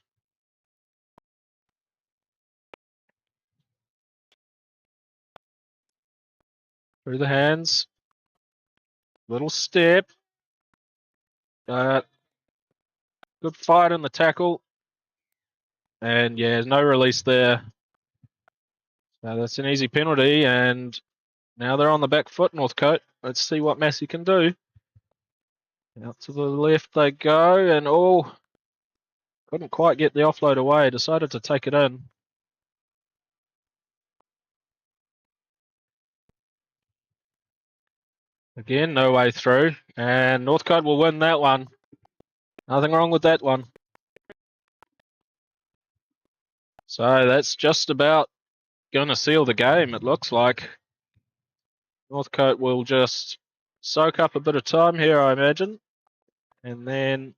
Through the hands. Little step. Good fight in the tackle. And yeah, no release there. So that's an easy penalty, and now they're on the back foot, Northcote. Let's see what Massey can do. Out to the left they go, and couldn't quite get the offload away. Decided to take it in. Again, no way through, and Northcote will win that one. Nothing wrong with that one. So that's just about going to seal the game, it looks like. Northcote will just soak up a bit of time here, I imagine, and then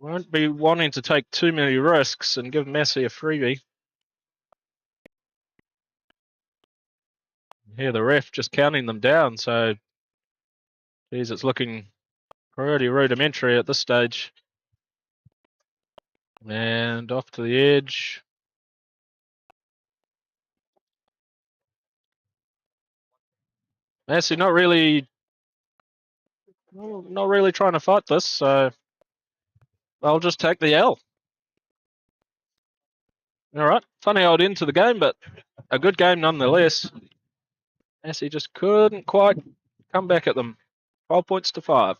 won't be wanting to take too many risks and give Massey a freebie. Here the ref just counting them down, so geez, it's looking pretty rudimentary at this stage. And off to the edge. Massey not really trying to fight this, so I'll just take the L. All right, funny old end to the game, but a good game nonetheless. Massey just couldn't quite come back at them. 12 points to 5.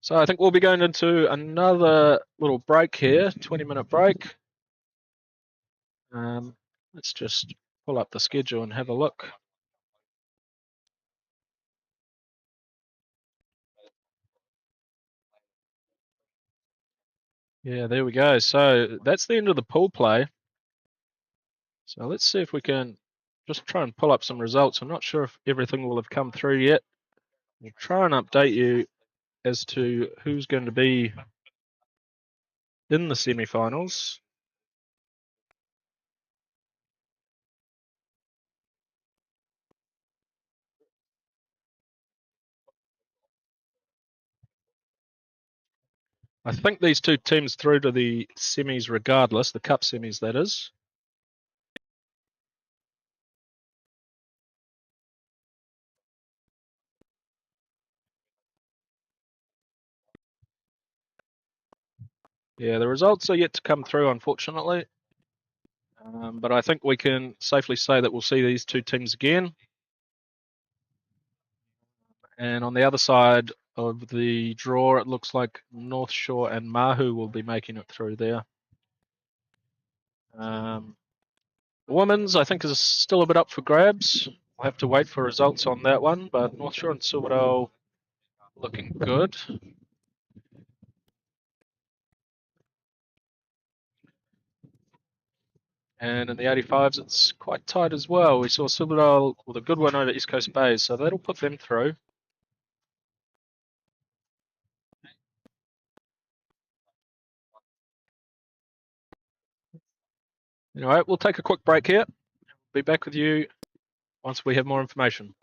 So I think we'll be going into another little break here, 20-minute break. Let's just pull up the schedule and have a look. Yeah, there we go. So that's the end of the pool play. So let's see if we can just try and pull up some results. I'm not sure if everything will have come through yet. We'll try and update you as to who's going to be in the semi-finals. I think these two teams through to the semis regardless, the cup semis that is. Yeah, the results are yet to come through, unfortunately. But I think we can safely say that we'll see these two teams again. And on the other side of the draw, it looks like North Shore and Mahu will be making it through there. Women's, I think, is still a bit up for grabs. We'll have to wait for results on that one, but North Shore and Silverdale looking good. And in the 85s, it's quite tight as well. We saw Silverdale with a good one over East Coast Bays, so that'll put them through. Anyway, we'll take a quick break here. Be back with you once we have more information.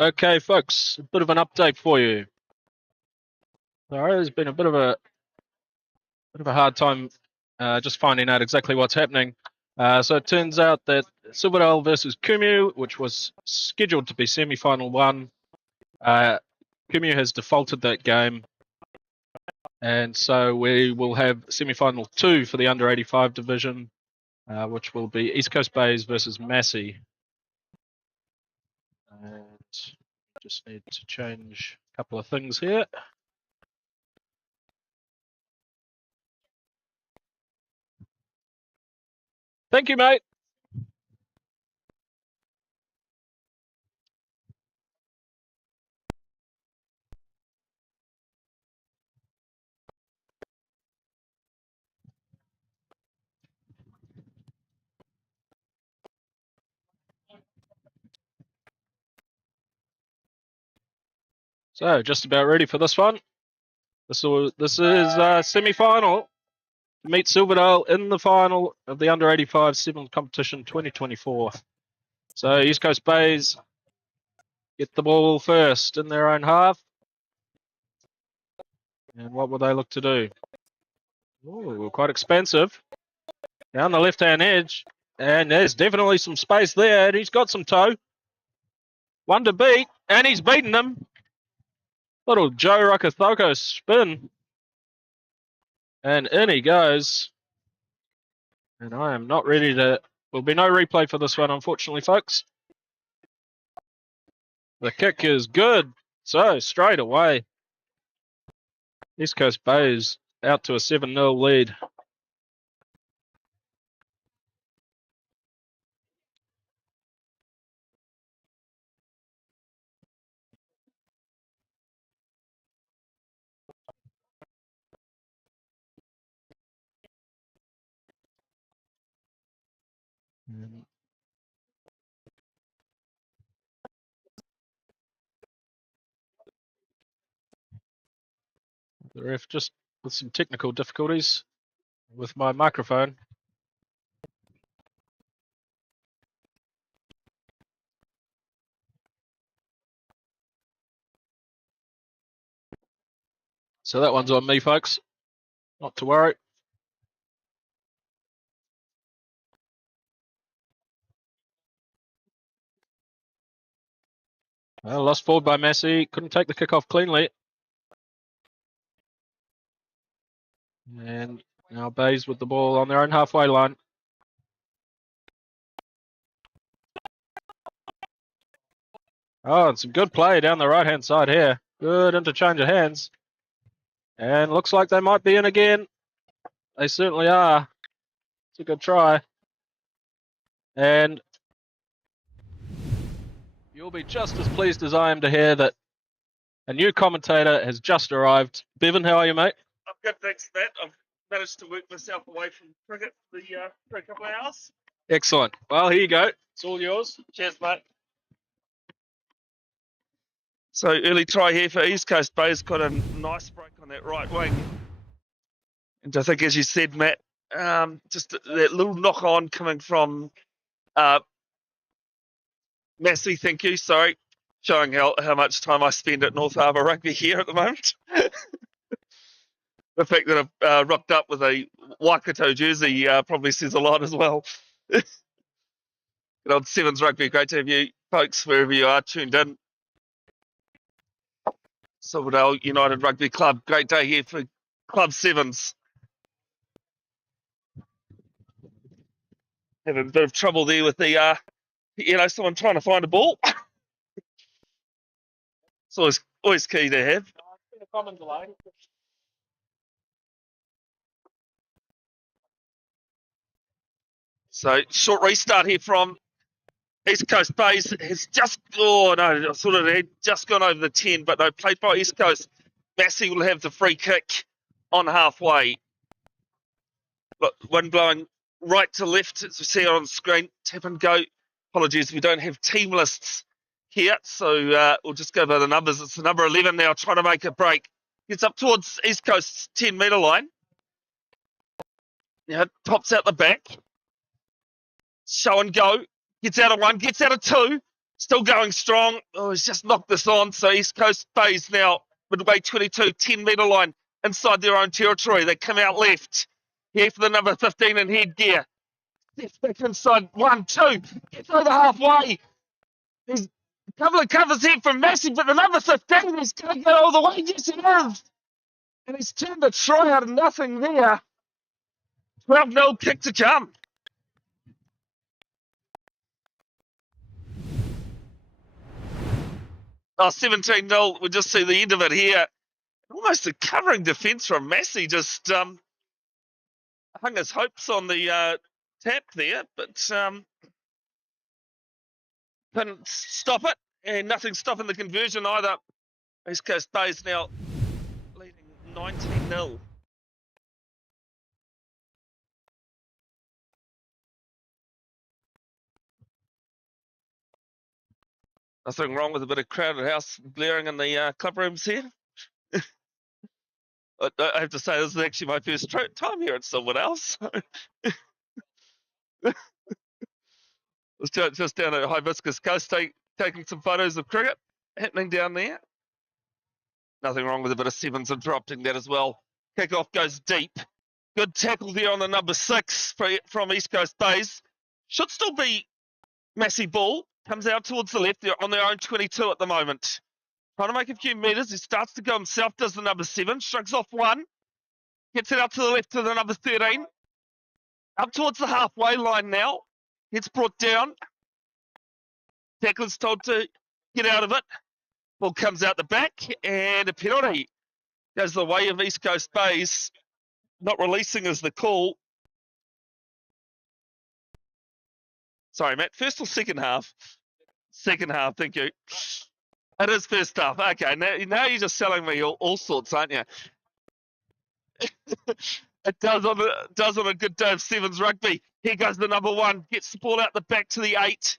Okay, folks, a bit of an update for you. Sorry, there's been a bit of a hard time just finding out exactly what's happening. So it turns out that Silverdale versus Kumeu, which was scheduled to be semi-final 1, Kumeu has defaulted that game, and so we will have semi-final 2 for the under 85 division, which will be East Coast Bays versus Massey. And just need to change a couple of things here. Thank you, mate. So just about ready for this one. This is semi-final to meet Silverdale in the final of the under 85 7 competition 2024. So East Coast Bays get the ball first in their own half. And what will they look to do? Oh, quite expensive. Down the left-hand edge. And there's definitely some space there. And he's got some toe. One to beat. And he's beaten them. Little Joe Rakathoko spin. And in he goes. And I am not ready to... There'll be no replay for this one, unfortunately, folks. The kick is good. So, straight away, East Coast Bays out to a 7-0 lead. The ref just with some technical difficulties with my microphone. So that one's on me, folks. Not to worry. Well, lost forward by Massey. Couldn't take the kick off cleanly. And now Bays with the ball on their own halfway line. Oh, and some good play down the right-hand side here. Good interchange of hands. And looks like they might be in again. They certainly are. It's a good try. And you'll be just as pleased as I am to hear that a new commentator has just arrived. Bevan, how are you, mate? I'm good, thanks, Matt. I've managed to work myself away from cricket for a couple of hours. Excellent. Well, here you go. It's all yours. Cheers, mate. So early try here for East Coast Bays. Got a nice break on that right wing. And I think, as you said, Matt, just that little knock on coming from Massey, thank you, sorry, showing how much time I spend at North Harbour Rugby here at the moment. The fact that I've rocked up with a Waikato jersey probably says a lot as well. Good old Sevens Rugby, great to have you folks wherever you are tuned in. Silverdale United Rugby Club, great day here for Club Sevens. Having a bit of trouble there with the, someone trying to find a ball. It's always key to have. It's been a common delay. So short restart here from East Coast Bays has just, I thought it had just gone over the 10, but no, played by East Coast. Massey will have the free kick on halfway. But wind blowing right to left, as we see on screen, tap and go. Apologies, we don't have team lists here, so we'll just go by the numbers. It's the number 11 now, trying to make a break. Gets up towards East Coast's 10-metre line. Now pops out the back. Show and go. Gets out of one, gets out of two. Still going strong. Oh, he's just knocked this on. So East Coast Bays now, midway 22, 10-metre line inside their own territory. They come out left. Here for the number 15 in headgear. Steps back inside. 1, 2. Gets over halfway. There's a couple of covers here from Massey, but the number 15 is going to go all the way. Yes, he is. And he's turned a try out of nothing there. 12-0 kick to come. Oh, 17-0. We'll just see the end of it here. Almost a covering defence from Massey. Just hung his hopes on the tap there, but couldn't stop it. And nothing stopping the conversion either. East Coast Bays now leading 19-0. Nothing wrong with a bit of crowded house blaring in the club rooms here. I have to say, this is actually my first time here at Silverdale. So it's just down at Hibiscus Coast taking some photos of cricket happening down there. Nothing wrong with a bit of sevens interrupting that as well. Kickoff goes deep. Good tackle there on the number 6 from East Coast Bays. Should still be Massey ball. Comes out towards the left. They're on their own 22 at the moment. Trying to make a few metres. He starts to go himself, does the number 7. Shrugs off 1. Gets it out to the left to the number 13. Up towards the halfway line now. Gets brought down. Tackler's told to get out of it. Ball comes out the back. And a penalty goes the way of East Coast Bays. Not releasing is the call. Sorry, Matt. First or second half? Second half, thank you. It is first half. Okay, now you're just selling me all sorts, aren't you? It does on a good day of sevens rugby. Here goes the number 1. Gets the ball out the back to the 8.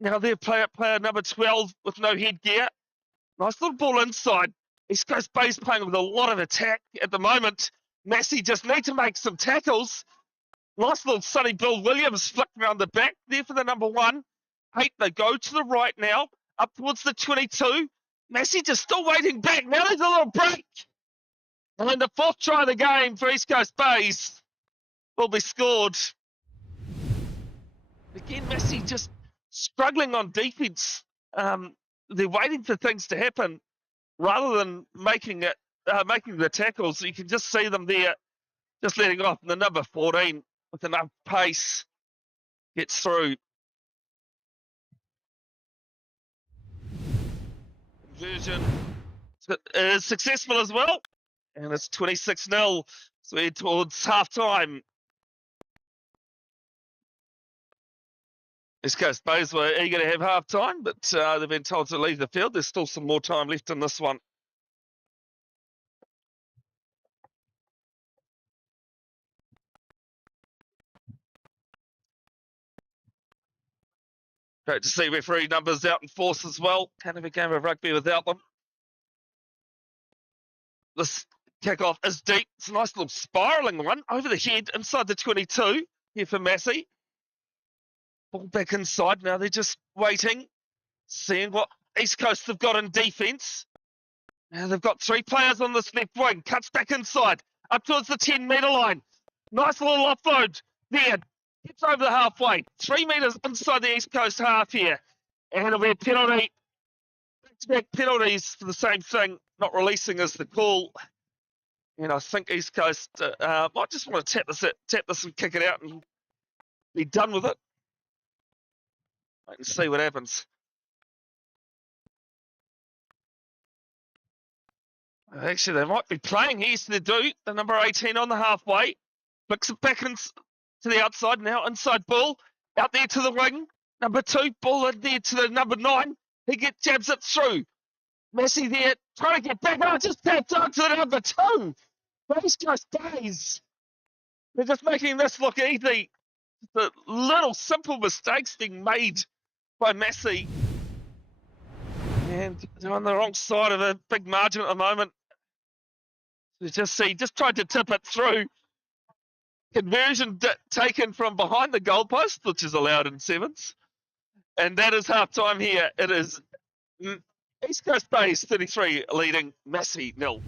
Now they're player number 12 with no headgear. Nice little ball inside. East Coast Bays playing with a lot of attack at the moment. Massey just need to make some tackles. Nice little Sonny Bill Williams flicked around the back there for the number 1. 8, they go to the right now, up towards the 22. Massey just still waiting back. Now there's a little break. And then the 4th try of the game for East Coast Bays will be scored. Again, Massey just struggling on defence. They're waiting for things to happen rather than making the tackles. You can just see them there, just letting off. And the number 14 with enough pace gets through. Conversion is successful as well. And it's 26-0. So we're towards half-time. East Coast Bays were eager to have half-time, but they've been told to leave the field. There's still some more time left in this one. Great to see referee numbers out in force as well. Can't have a game of rugby without them. This kickoff is deep. It's a nice little spiralling one over the head inside the 22 here for Massey. Ball back inside. Now they're just waiting, seeing what East Coast have got in defence. Now they've got 3 players on this left wing. Cuts back inside, up towards the 10-metre line. Nice little offload there. Gets over the halfway. 3 metres inside the East Coast half here. And it'll be a penalty. Back-to-back penalties for the same thing. Not releasing is the call. And I think East Coast might just want to tap this and kick it out and be done with it. Wait and see what happens. Actually, they might be playing. Yes, they do. The number 18 on the halfway. Flicks it back to the outside now. Inside ball. Out there to the wing. Number 2. Ball in there to the number 9. He jabs it through. Massey there. Trying to get back. Oh, just tapped on to the number 2. But East Coast Bays. They're just making this look easy. The little simple mistakes being made by Massey. And they're on the wrong side of a big margin at the moment. You just see, just tried to tip it through. Conversion taken from behind the goalpost, which is allowed in sevens. And that is half time here. It is East Coast Bays 33 leading Massey 0.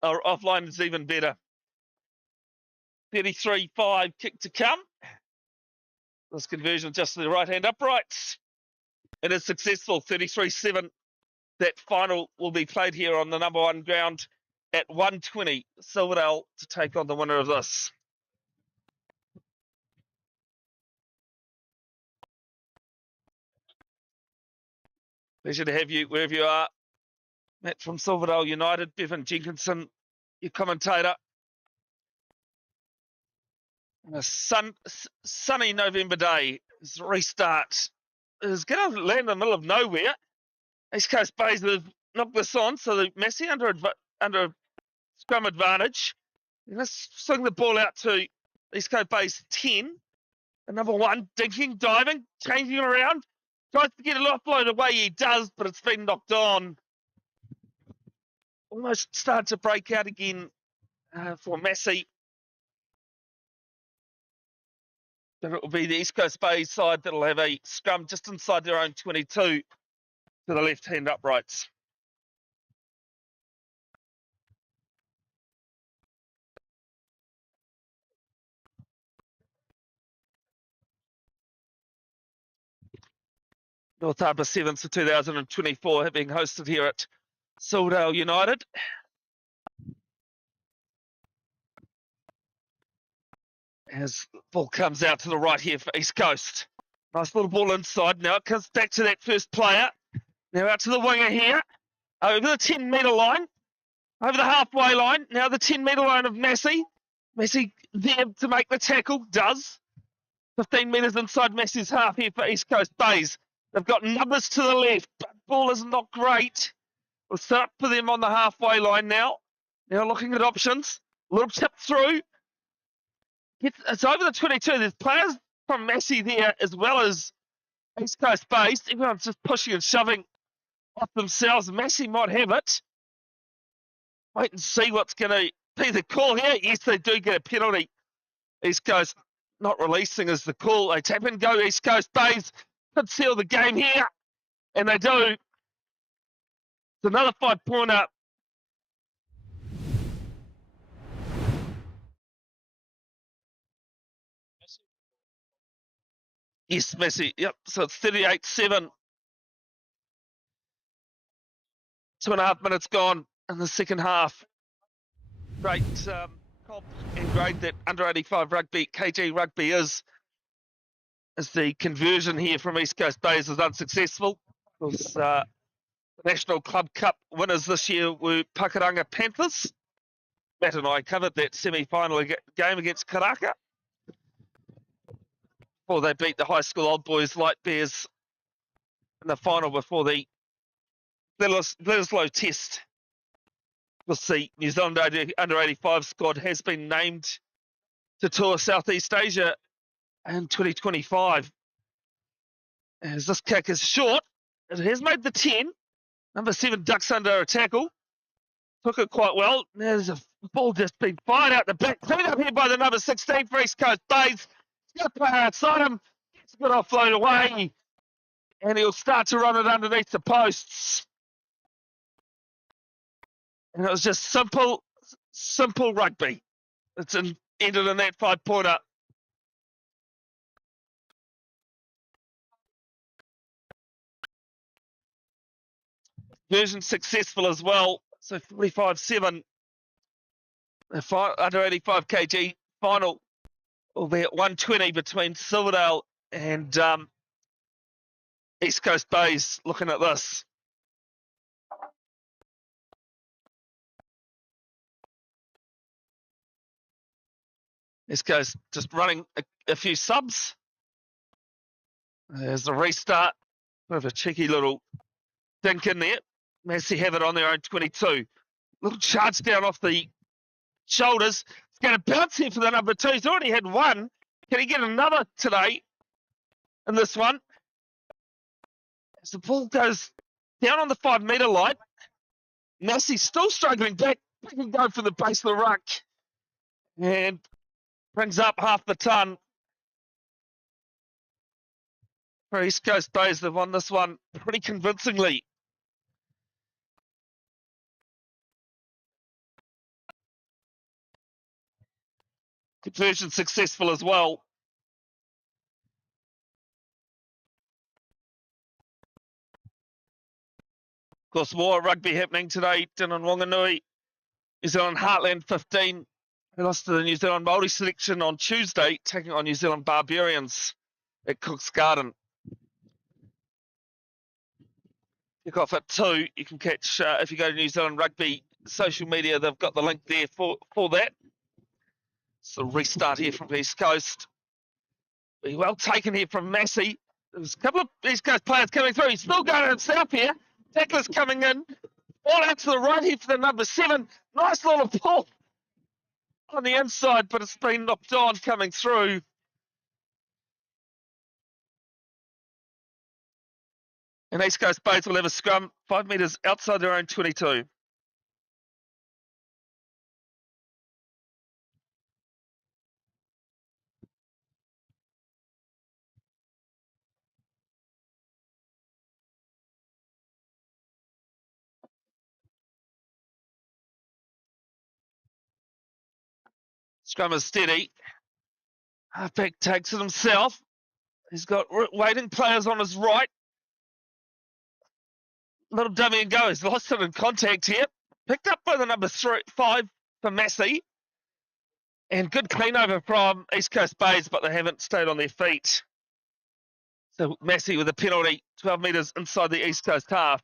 Our offline is even better. 33-5 kick to come. This conversion just to the right hand uprights. It is successful. 33-7. That final will be played here on the number 1 ground at 1:20. Silverdale to take on the winner of this. Pleasure to have you wherever you are. Matt from Silverdale United, Bevan Jenkinson, your commentator. And a sunny November day. This restart is going to land in the middle of nowhere. East Coast Bays have knocked this on, so the Massey under scrum advantage. Let's swing the ball out to East Coast Bays 10. And number 1, dinking, diving, changing around. Tries to get it offload away, he does, but it's been knocked on. Almost started to break out again for Massey. But it will be the East Coast Bays side that'll have a scrum just inside their own 22 to the left-hand uprights. North Harbour 7th for 2024 being hosted here at Silverdale United. As the ball comes out to the right here for East Coast. Nice little ball inside. Now it comes back to that first player. Now out to the winger here. Over the 10-metre line. Over the halfway line. Now the 10-metre line of Massey. Massey there to make the tackle. Does. 15 metres inside Massey's half here for East Coast Bays. They've got numbers to the left, but ball is not great. We'll start for them on the halfway line now. Now looking at options. A little tip through. It's over the 22. There's players from Massey there as well as East Coast Bays. Everyone's just pushing and shoving off themselves. Massey might have it. Wait and see what's going to be the call here. Yes, they do get a penalty. East Coast not releasing is the call. They tap and go. East Coast Bays could seal the game here. And they do. It's another 5-pointer. Yes, Massey. Yep. So it's 38-7. 2.5 minutes gone in the second half. Great comp and grade that under 85 rugby, KG rugby is. As the conversion here from East Coast Bays is unsuccessful. Because the National Club Cup winners this year were Pakuranga Panthers. Matt and I covered that semi-final game against Karaka. Before they beat the high school old boys Light Bears in the final before the Bledisloe Test. We'll see. New Zealand under 85 squad has been named to tour Southeast Asia in 2025. As this kick is short, it has made the 10. Number 7 ducks under a tackle. Took it quite well. There's a ball just been fired out the back. Cleaned up here by the number 16 for East Coast Bays. Got a player outside him. Gets a good offload away. And he'll start to run it underneath the posts. And it was just simple rugby. It's ended in that 5-pointer. Version successful as well. So 45-7. The under 85 kg final will be at 120 between Silverdale and East Coast Bays. Looking at this. East Coast just running a few subs. There's the restart. Bit of a cheeky little dink in there. Massey have it on their own 22. Little charge down off the shoulders. It's going to bounce here for the number 2. He's already had one. Can he get another today in this one? As the ball goes down on the 5 metre line, Massey still struggling back. Back and go for the base of the ruck. And brings up half the ton. For East Coast Bays, they've won this one pretty convincingly. Conversion successful as well. Of course, more rugby happening today. Din and Wanganui, New Zealand Heartland 15. They lost to the New Zealand Māori selection on Tuesday, taking on New Zealand Barbarians at Cook's Garden. Kick off at 2. You can catch, if you go to New Zealand Rugby social media, they've got the link there for that. So restart here from East Coast. Be well taken here from Massey. There's a couple of East Coast players coming through. He's still going himself here. Tackler's coming in. All out to the right here for the number 7. Nice little pull on the inside, but it's been knocked on coming through. And East Coast Bays will have a scrum 5 metres outside their own 22. Scrum is steady. Halfback takes it himself. He's got waiting players on his right. Little dummy and go. He's lost it in contact here. Picked up by the number 5 for Massey. And good clean over from East Coast Bays, but they haven't stayed on their feet. So Massey with a penalty, 12 metres inside the East Coast half.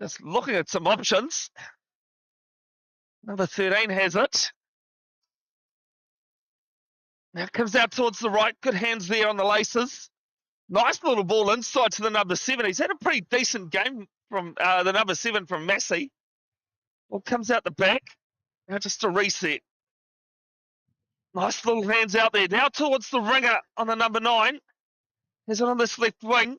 Just looking at some options. Number 13 has it. Now it comes out towards the right. Good hands there on the laces. Nice little ball inside to the number 7. He's had a pretty decent game from the number 7 from Massey. Ball comes out the back. Now just a reset. Nice little hands out there. Now towards the ringer on the number 9. He's on this left wing.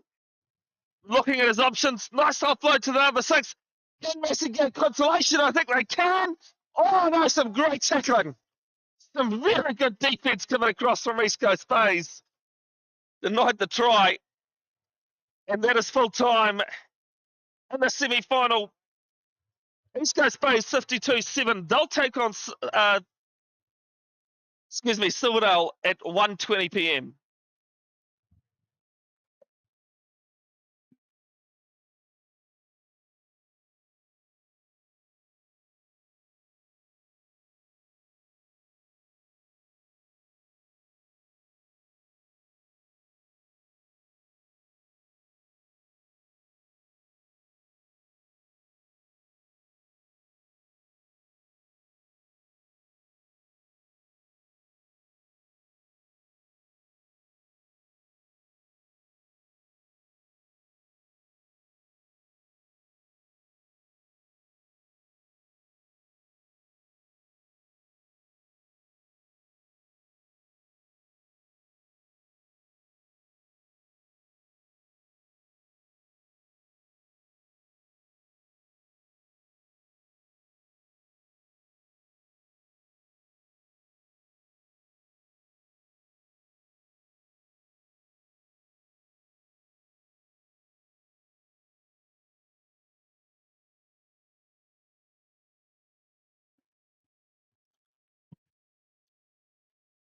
Looking at his options. Nice offload to the number 6. Can Massey get consolation? I think they can. Oh, no, some great tackling. Some very good defence coming across from East Coast Bays. Denied the try. And that is full time in the semi-final. East Coast Bays 52-7. They'll take on Silverdale at 1:20 p.m.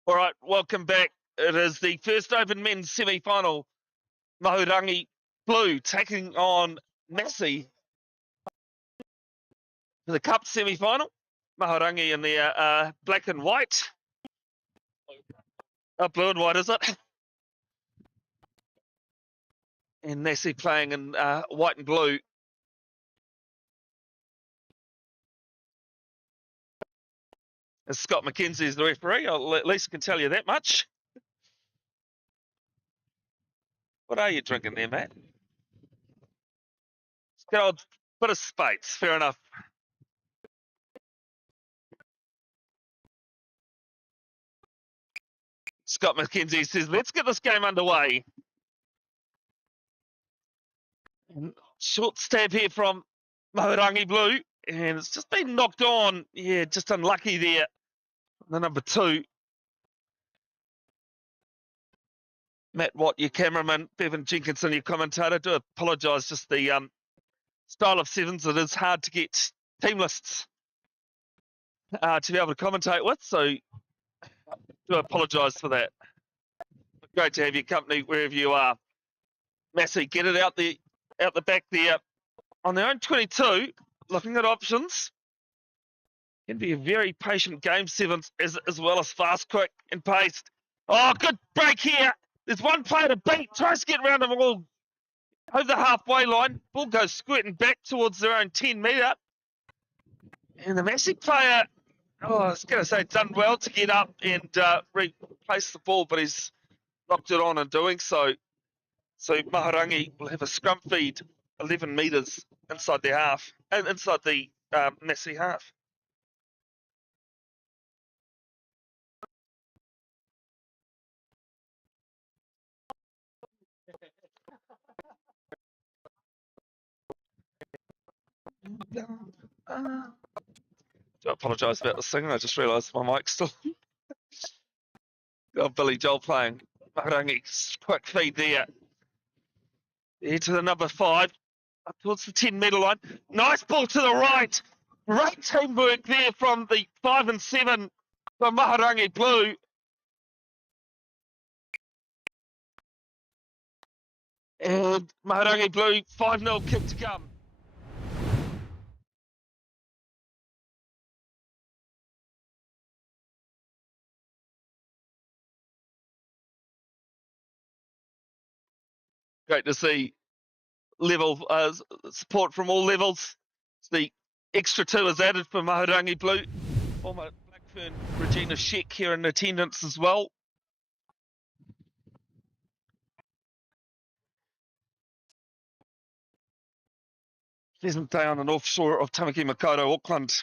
All right, welcome back. It is the first Open Men's semi-final. Mahurangi Blue taking on Massey for the Cup semi-final. Mahurangi in their black and white. Blue and white, is it? And Massey playing in white and blue. And Scott McKenzie is the referee. At least I can tell you that much. What are you drinking there, Matt? It's got a bit of space. Fair enough. Scott McKenzie says, let's get this game underway. Short stab here from Mahurangi Blue. And it's just been knocked on. Yeah, just unlucky there. The number 2. Matt Watt, your cameraman. Bevan Jenkinson, your commentator. Do apologise, just the style of sevens. It is hard to get team lists to be able to commentate with. So do apologise for that. Great to have your company wherever you are. Massey, get it out the back there. On their own 22, looking at options. Can be a very patient game, sevens, as well as fast, quick, and paced. Oh, good break here. There's one player to beat. Tries to get around them all over the halfway line. Ball goes squirting back towards their own 10 metre. And the Massey player, I was going to say, done well to get up and replace the ball, but he's knocked it on in doing so. So Mahurangi will have a scrum feed 11 metres inside their half, and inside the Massey half. Do apologise about the singing. I just realised my mic's still. Got Billy Joel playing. Mahurangi, quick feed there. There to the number 5, up towards the 10 metre line. Nice ball to the right. Great teamwork there from the 5 and 7 from Mahurangi Blue. And Mahurangi Blue, 5-0 kick to come. Great to see level support from all levels. The extra 2 is added for Mahurangi Blue. Former Blackfern Regina Sheck here in attendance as well. Pleasant day on the north shore of Tamaki Makaurau, Auckland.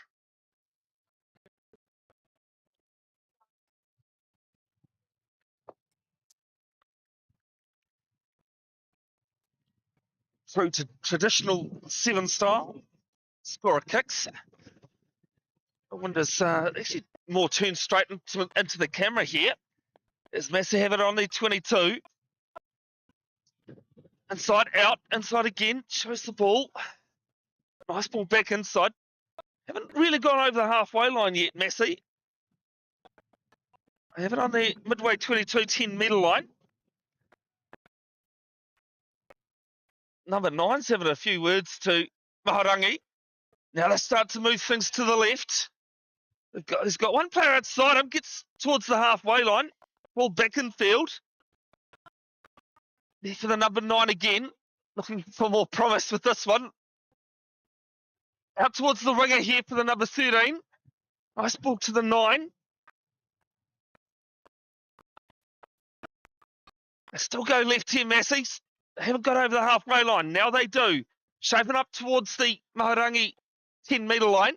Through to traditional 7 style. Scorer kicks. I wonder, actually more turned straight into the camera here. As Massey have it on their 22. Inside, out, inside again. Shows the ball. Nice ball back inside. Haven't really gone over the halfway line yet, Massey. I have it on the midway 22, 10 metre line. Number 9's having a few words to Mahurangi. Now they start to move things to the left. He's got one player outside him, gets towards the halfway line. Ball back in field. There for the number 9 again. Looking for more promise with this one. Out towards the winger here for the number 13. Nice ball to the 9. They still go left here, Massey. They haven't got over the halfway line. Now they do. Shaping up towards the Mahurangi 10 metre line.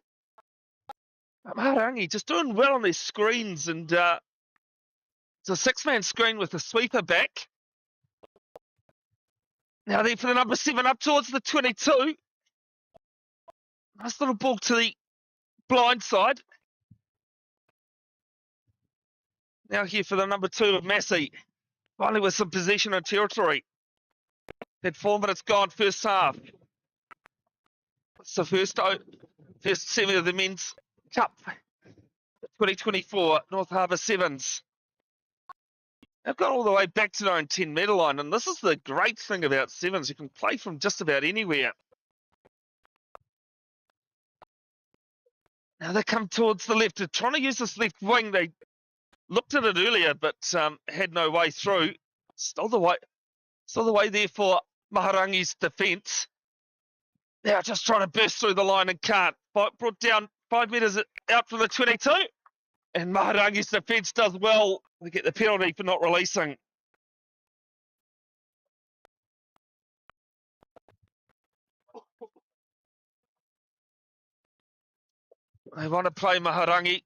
Mahurangi just doing well on their screens, and it's a 6-man screen with a sweeper back. Now there for the number 7 up towards the 22. Nice little ball to the blind side. Now here for the number 2 of Massey. Finally with some possession and territory. Had 4 minutes gone first half. It's the first semi of the Men's Cup 2024 North Harbour Sevens. They've got all the way back to their own 10 metre line, and this is the great thing about sevens. You can play from just about anywhere. Now they come towards the left. They're trying to use this left wing. They looked at it earlier, but had no way through. Still the way there for Mahurangi's defence. Now just trying to burst through the line and can't. Brought down 5 metres out from the 22. And Mahurangi's defence does well. They get the penalty for not releasing. They want to play Mahurangi.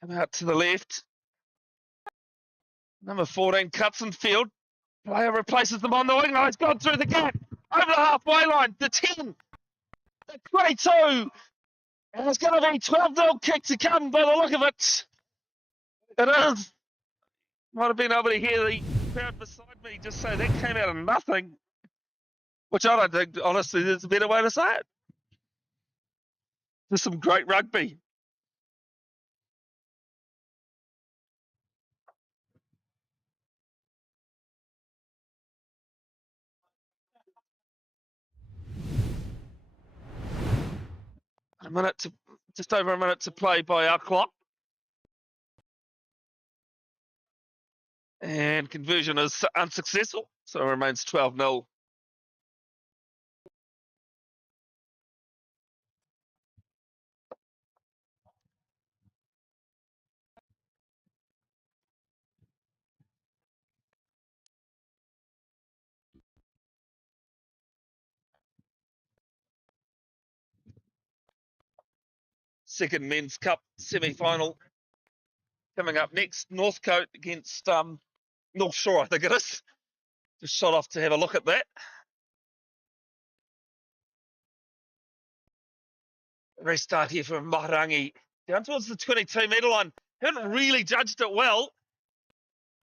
Come out to the left. Number 14 cuts and field. Player replaces them on the wing. Oh, he's gone through the gap. Over the halfway line. The 10. The 22. And it's going to be 12-0 kick to come by the look of it. It is. Might have been able to hear the crowd beside me just say that came out of nothing. Which I don't think, honestly, there's a better way to say it. There's some great rugby. Just over a minute to play by our clock. And conversion is unsuccessful, so it remains 12-0. Second Men's Cup semi-final coming up next. Northcote against North Shore, I think it is. Just shot off to have a look at that. Restart here for Mahurangi. Down towards the 22-metre line. Haven't really judged it well.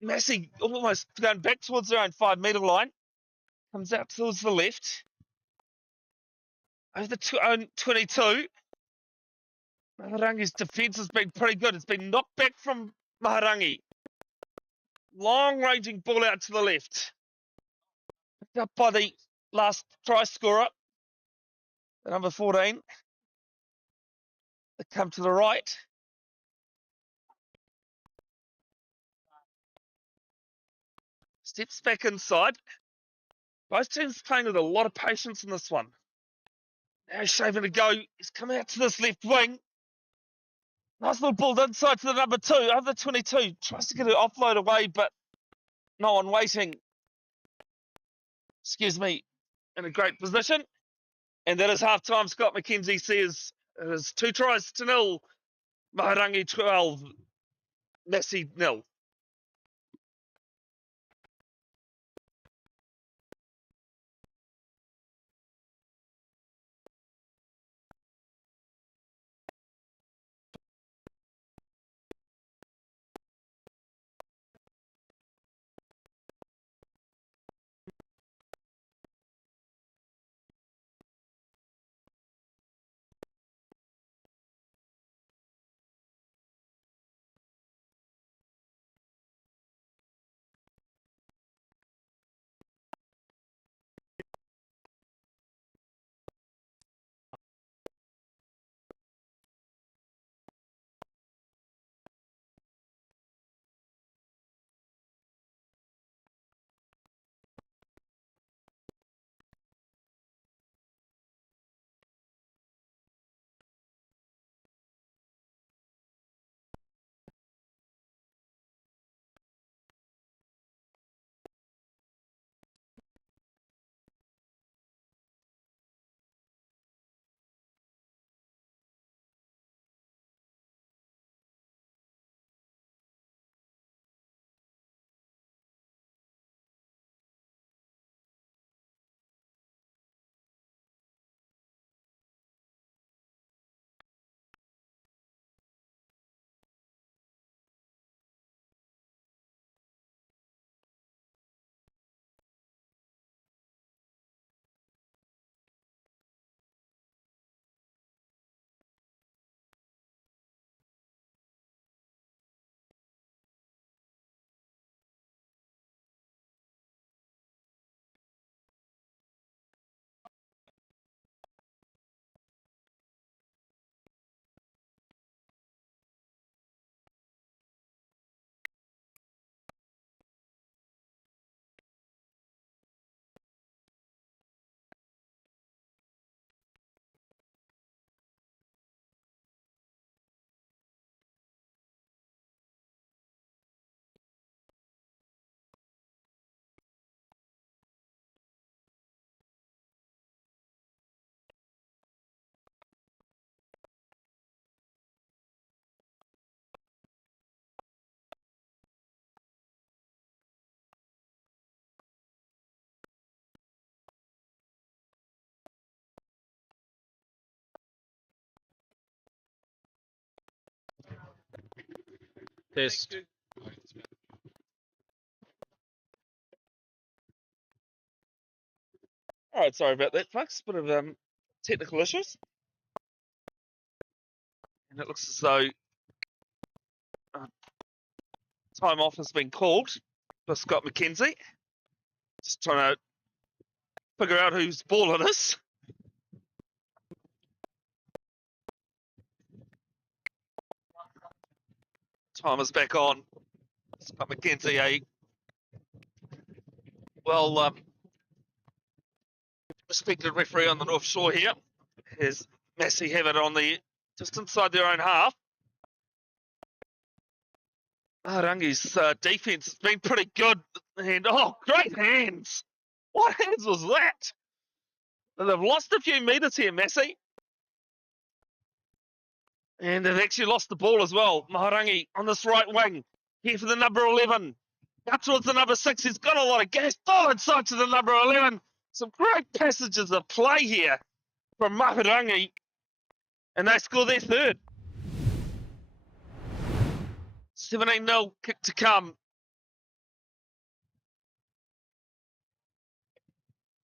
Massey almost going back towards their own 5-metre line. Comes out towards the left. Over the own 22. Mahurangi's defence has been pretty good. It's been knocked back from Mahurangi. Long-ranging ball out to the left. Picked up by the last try scorer, the number 14. They come to the right. Steps back inside. Both teams playing with a lot of patience in this one. Now he's shaving to go. He's coming out to this left wing. Nice little ball inside to the number 2. Over the 22. Tries to get it offload away, but no one waiting. Excuse me. In a great position. And that is half-time. Scott McKenzie says it is 2 tries to 0. Mahurangi 12. Massey 0. Test. All right, sorry about that, folks. Bit of technical issues. And it looks as though time off has been called for Scott McKenzie. Just trying to figure out whose ball it is. Time is back on. Scott McKenzie, a well respected referee on the North Shore here. Has Massey have it on the just inside their own half. Mahurangi's defense has been pretty good. And oh, great hands! What hands was that? They've lost a few metres here, Massey. And they've actually lost the ball as well. Mahurangi on this right wing. Here for the number 11. Out towards the number 6. He's got a lot of gas. Forward side to the number 11. Some great passages of play here from Mahurangi. And they score their third. 17-0 kick to come.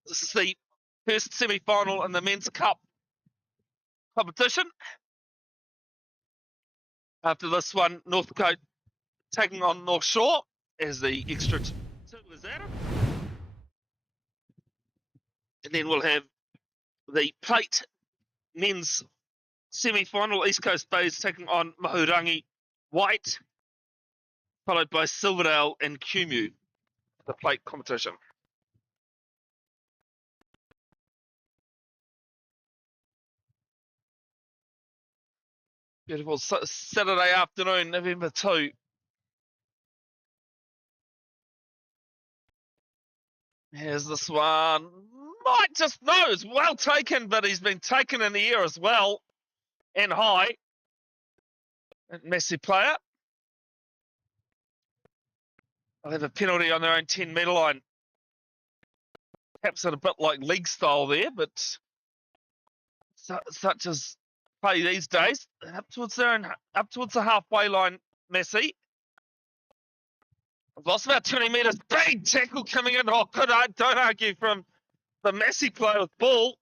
This is the first semi-final in the Men's Cup competition. After this one, Northcote taking on North Shore as the extra 2 is added. And then we'll have the plate men's semi-final. East Coast Bays taking on Mahurangi White, followed by Silverdale and Kumeu, the plate competition. Beautiful Saturday afternoon, November 2. Here's this one. Might just know. It's well taken, but he's been taken in the air as well. And high. Massey player. They'll have a penalty on their own 10-metre line. Perhaps a bit like league style there, but such as play these days. Up towards the halfway line, Massey. Lost about 20 metres. Big tackle coming in. Oh, don't argue from the Massey player with ball.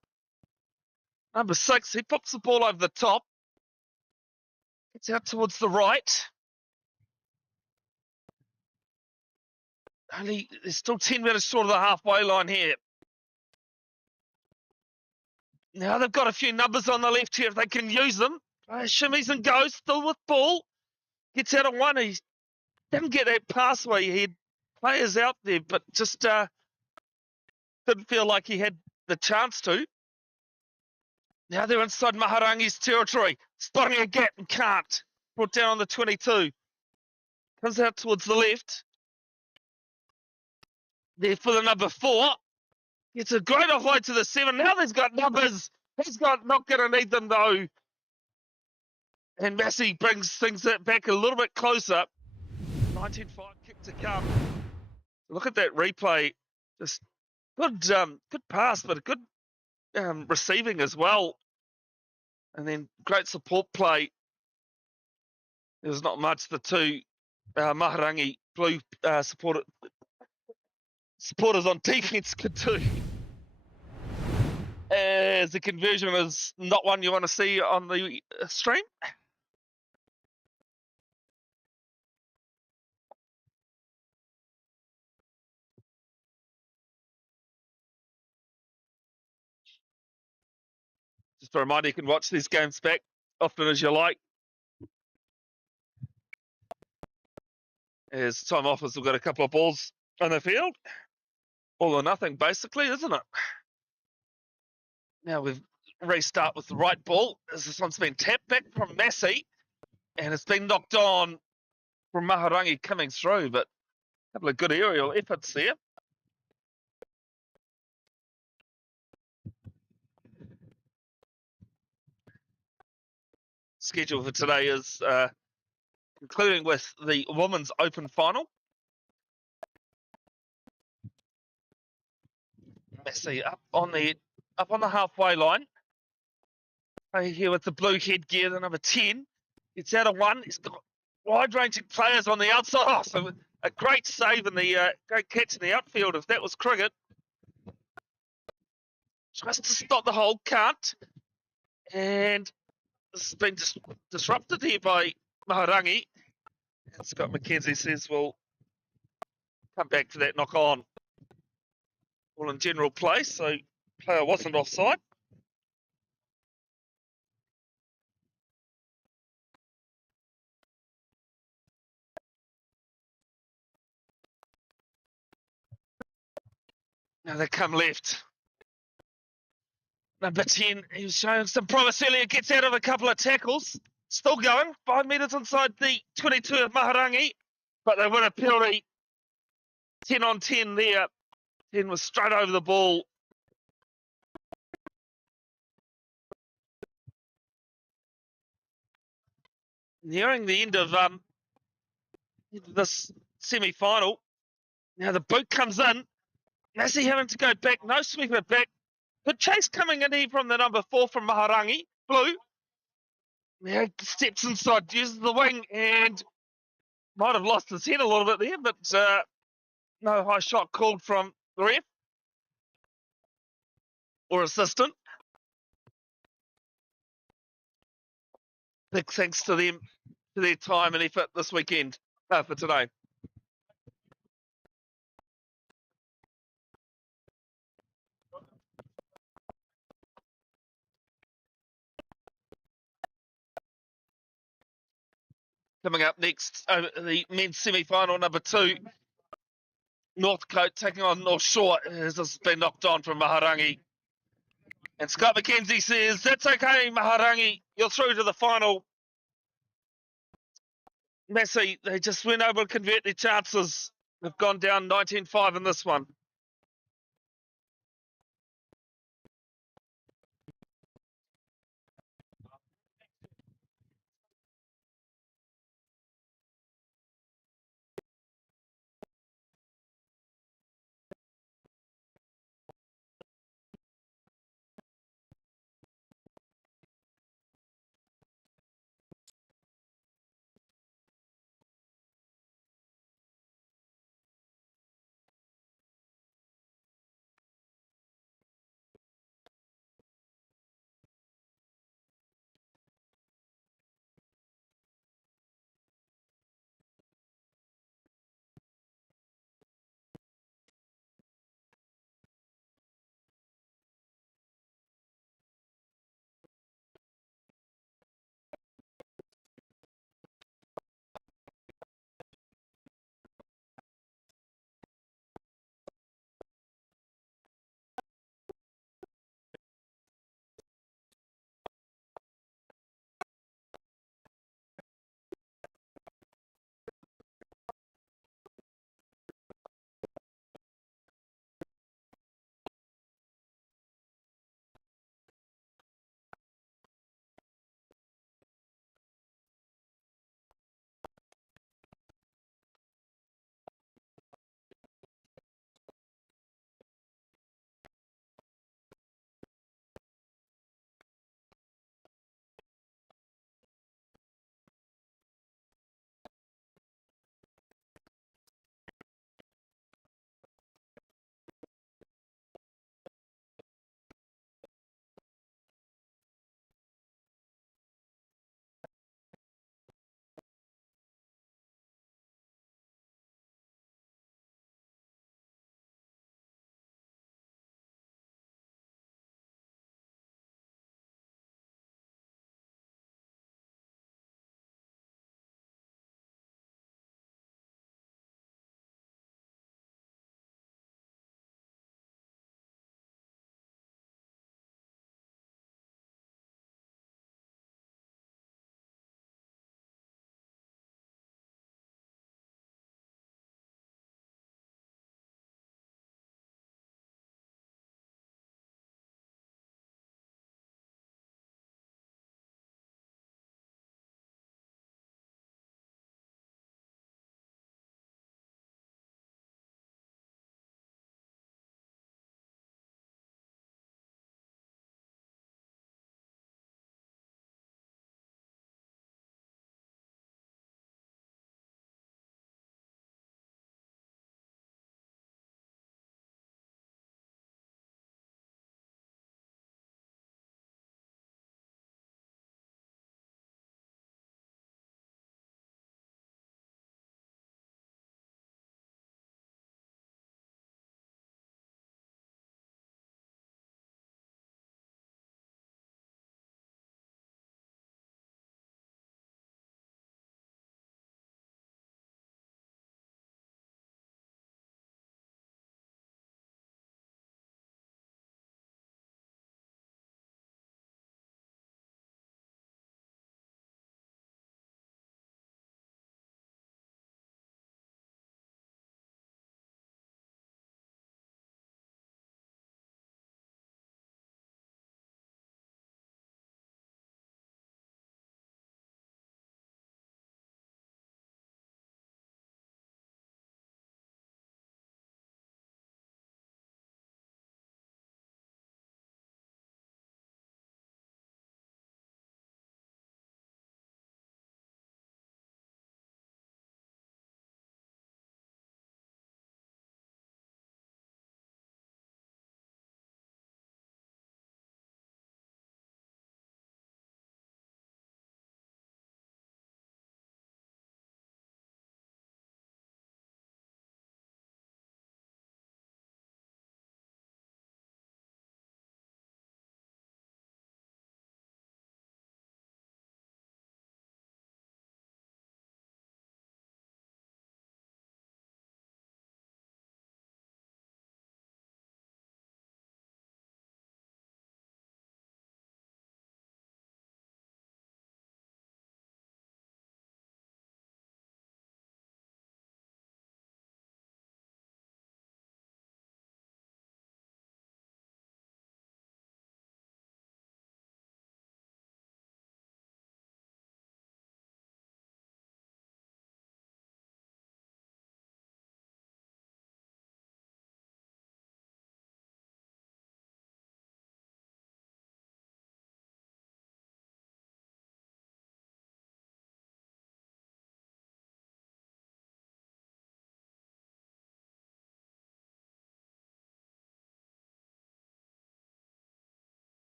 Number 6, he pops the ball over the top. Gets out towards the right. There's still 10 metres short of the halfway line here. Now they've got a few numbers on the left here if they can use them. Shimmies and goes, still with ball. Gets out of one. He didn't get that pass where he had players out there, but just didn't feel like he had the chance to. Now they're inside Mahurangi's territory. Spotting a gap and can't. Brought down on the 22. Comes out towards the left. There for the number 4. Gets a great offload to the 7. Now he's got numbers. He's not going to need them though. And Massey brings things back a little bit closer. 19-5 kick to come. Look at that replay. Just good pass, but a good receiving as well. And then great support play. There's not much the two Mahurangi blue supporters on defense could do. As the conversion is not one you want to see on the stream. Just a reminder, you can watch these games back often as you like. As time offers, we've got a couple of balls on the field. All or nothing, basically, isn't it? Now we've restart with the right ball. This one's been tapped back from Massey, and it's been knocked on from Mahurangi coming through, but a couple of good aerial efforts there. Schedule for today is concluding with the Women's Open Final. Massey up on the halfway line. Here with the blue headgear, the number 10. It's out of one. He's got wide-ranging players on the outside. Oh, so a great save and the great catch in the outfield. If that was cricket, tries to stop the hole, can't. And this has been disrupted here by Mahurangi. And Scott McKenzie says, "Well, come back for that knock on." Well, in general play, so player wasn't offside. Now they come left. Number 10, he was showing some promise earlier, gets out of a couple of tackles. Still going, 5 metres inside the 22 of Mahurangi, but they win a penalty. 10 on 10 there. 10 was straight over the ball. Nearing the end of this semi-final. Now the boot comes in. Massey having to go back, no sweep it back. Good chase coming in here from the number 4 from Mahurangi, Blue. Now he steps inside, uses the wing, and might have lost his head a little bit there, but no high shot called from the ref or assistant. Big thanks to them for their time and effort this weekend, for today. Coming up next, the men's semi-final number 2, Northcote taking on North Shore. This has been knocked on from Mahurangi. And Scott McKenzie says, "That's okay, Mahurangi. You're through to the final." Massey, they just weren't able to convert their chances. They've gone down 19-5 in this one.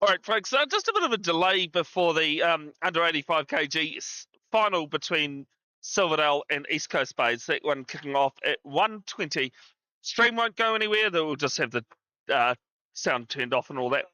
All right, folks. Just a bit of a delay before the under 85 kg final between Silverdale and East Coast Bays. That one kicking off at 1:20. Stream won't go anywhere. We'll just have the sound turned off and all that.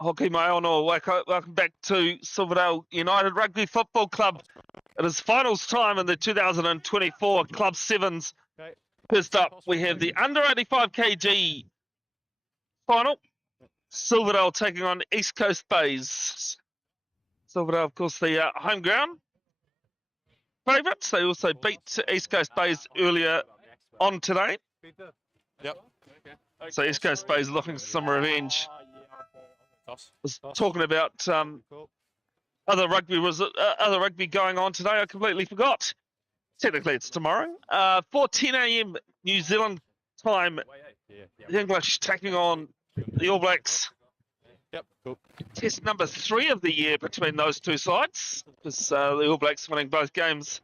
Hoki mai ono, welcome back to Silverdale United Rugby Football Club. It is finals time in the 2024 Club Sevens. Okay. First up, we have the under 85 kg final. Silverdale taking on East Coast Bays. Silverdale, of course, the home ground favourites. They also beat East Coast Bays earlier on today. Yep. So East Coast Bays looking for some revenge. Toss. Was talking about Cool. other rugby going on today. I completely forgot. Technically, it's tomorrow. 4:10 a.m. New Zealand time. The English taking on the All Blacks. Yep. Cool. Test number 3 of the year between those two sides, because the All Blacks winning both games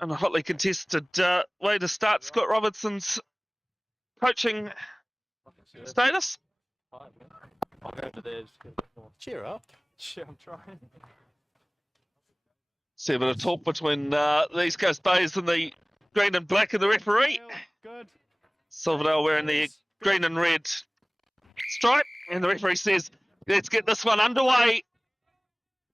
in a hotly contested way to start Scott Robertson's coaching status. Cheer up. I'm trying. See a bit of talk between the East Coast Bays and the green and black and the referee. Good. Silverdale wearing the green and red stripe, and the referee says, let's get this one underway.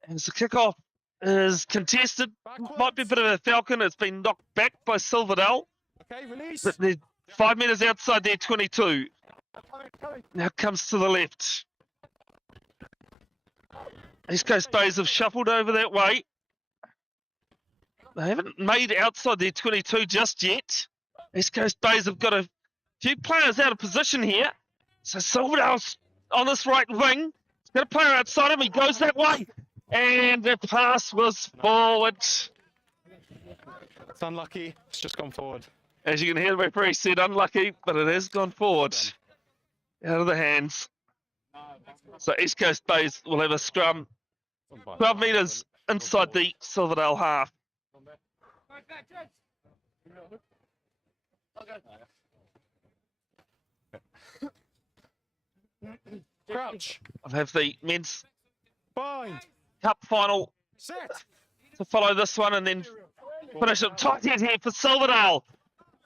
And the kickoff is contested. Might be a bit of a falcon. It's been knocked back by Silverdale, Okay, release. but they're 5 metres outside their 22. Now comes to the left. East Coast Bays have shuffled over that way. They haven't made outside their 22 just yet. East Coast Bays have got a few players out of position here. So Silverdale's on this right wing. He's got a player outside him. He goes that way. And the pass was forward. It's unlucky. It's just gone forward. As you can hear, the referee said unlucky, but it has gone forward. Out of the hands. So East Coast Bays will have a scrum 12 metres inside the Silverdale half. Crouch. I'll have the men's Bind. cup final Set. to follow this one and then finish it tight head here for Silverdale.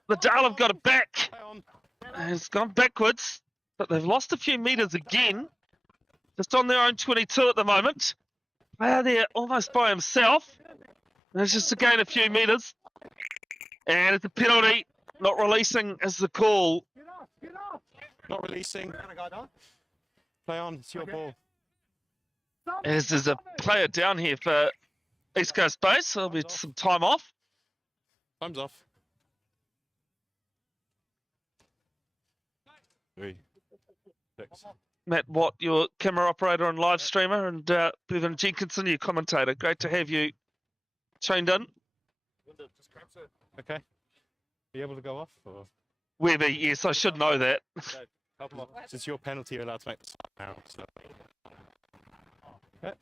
The Dale have got it back. Play on. And it's gone backwards, but they've lost a few metres again. Just on their own 22 at the moment. Player there almost by himself. And it's just to gain a few metres. And it's a penalty. Not releasing is the call. Not releasing. Play on. It's your ball. As there's a player down here for East Coast Bays, so there'll be some time off. Time's off. 3, 6. Matt Watt, your camera operator and live streamer, and Bevan Jenkinson, your commentator. Great to have you tuned in. Okay. Are you able to go off? Or? Webby, yes, I should know that. It's your penalty. You're allowed to make this now. So. Okay.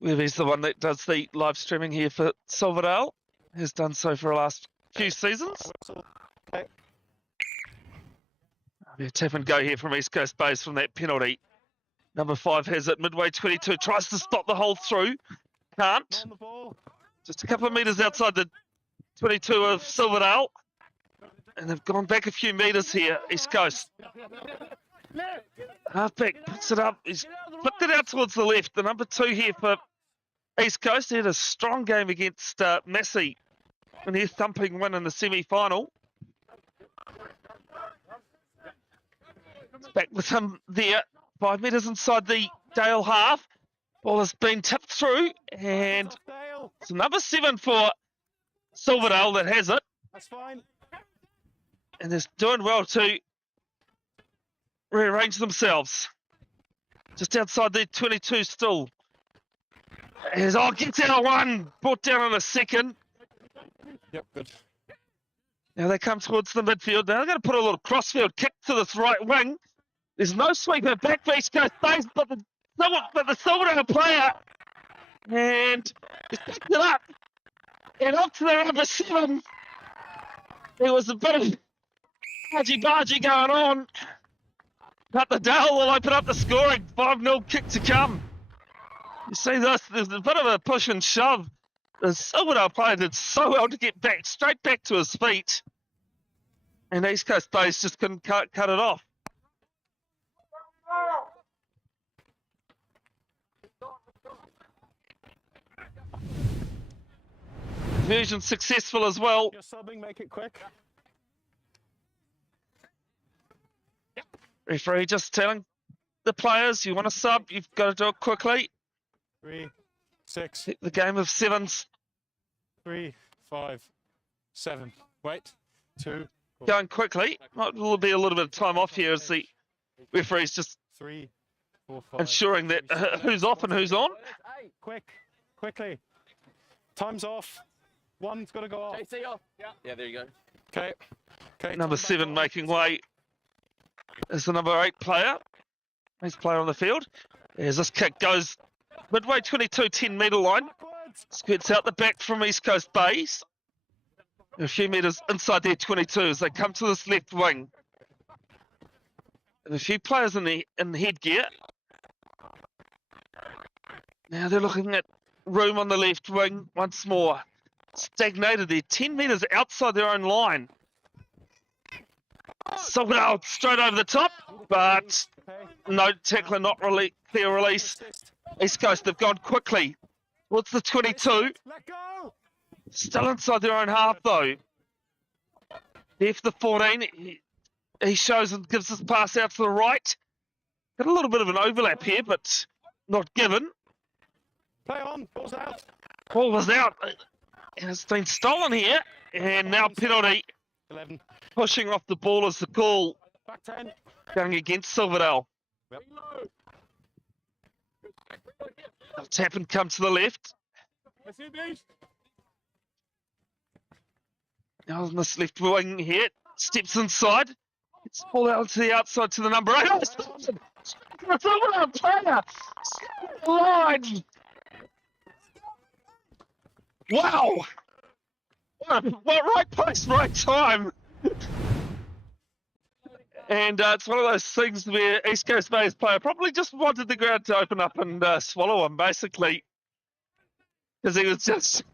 Webby's the one that does the live streaming here for Silverdale. Has done so for the last few seasons. Okay. Yeah, tap and go here from East Coast Bays from that penalty. Number 5 has it midway 22, tries to stop the hole through. Can't. On the ball. Just a couple of metres outside the 22 of Silverdale. And they've gone back a few metres here, East Coast. Halfback picks it up. He's flicked it out towards the left. The number 2 here for East Coast. He had a strong game against Massey in their thumping win in the semi-final. Back with him there. 5 metres inside the Dale half. Ball has been tipped through. And it's number 7 for Silverdale that has it. That's fine. And they're doing well to rearrange themselves. Just outside the 22 still. As gets out of one. Brought down in a second. Yep, good. Now they come towards the midfield. Now they're going to put a little crossfield kick to this right wing. There's no sweeper back for East Coast Bays, but the Silverdale player. And he's picked it up. And up to the number 7. There was a bit of bargy going on. But the Dale will open up the scoring. 5-0 kick to come. You see this? There's a bit of a push and shove. The Silverdale player did so well to get back, straight back to his feet. And East Coast Bays just couldn't cut it off. Conversion successful as well. You're subbing, make it quick. Referee just telling the players, you want to sub, you've got to do it quickly. 3, 6, The game of sevens 3, 5, 7. Wait. 2, 4, going quickly. Might be a little bit of time off here as the referee's just 3, 4, 5. ensuring that who's off and who's on. Quickly. Time's off. One's got to go off. Yeah, there you go. Okay. Number time back 7 on. making way is the number 8 player. Next player on the field. As this kick goes midway 22, 10 metre line. Backwards. Skirts out the back from East Coast Bays. A few metres inside their 22 as they come to this left wing. And a few players in headgear. Now they're looking at room on the left wing once more. Stagnated there, 10 metres outside their own line. Silverdale straight over the top, but no tackler, not really clear release. East Coast, they've gone quickly. What's the 22? Let go. Still inside their own half though. There for the 14, he shows and gives his pass out to the right. Got a little bit of an overlap here, but not given. Play on. Ball's out. Ball was out. And it's been stolen here. And now penalty. 11. Pushing off the ball is the call. Back 10. Going against Silverdale. Yep. They'll tap and come to the left. Now on this left wing here. Steps inside. It's ball out to the outside to the number 8. Oh, Silverdale player. Line. Wow. What right place, right time. And it's one of those things where East Coast Bays player probably just wanted the ground to open up and swallow him, basically. Because he was just...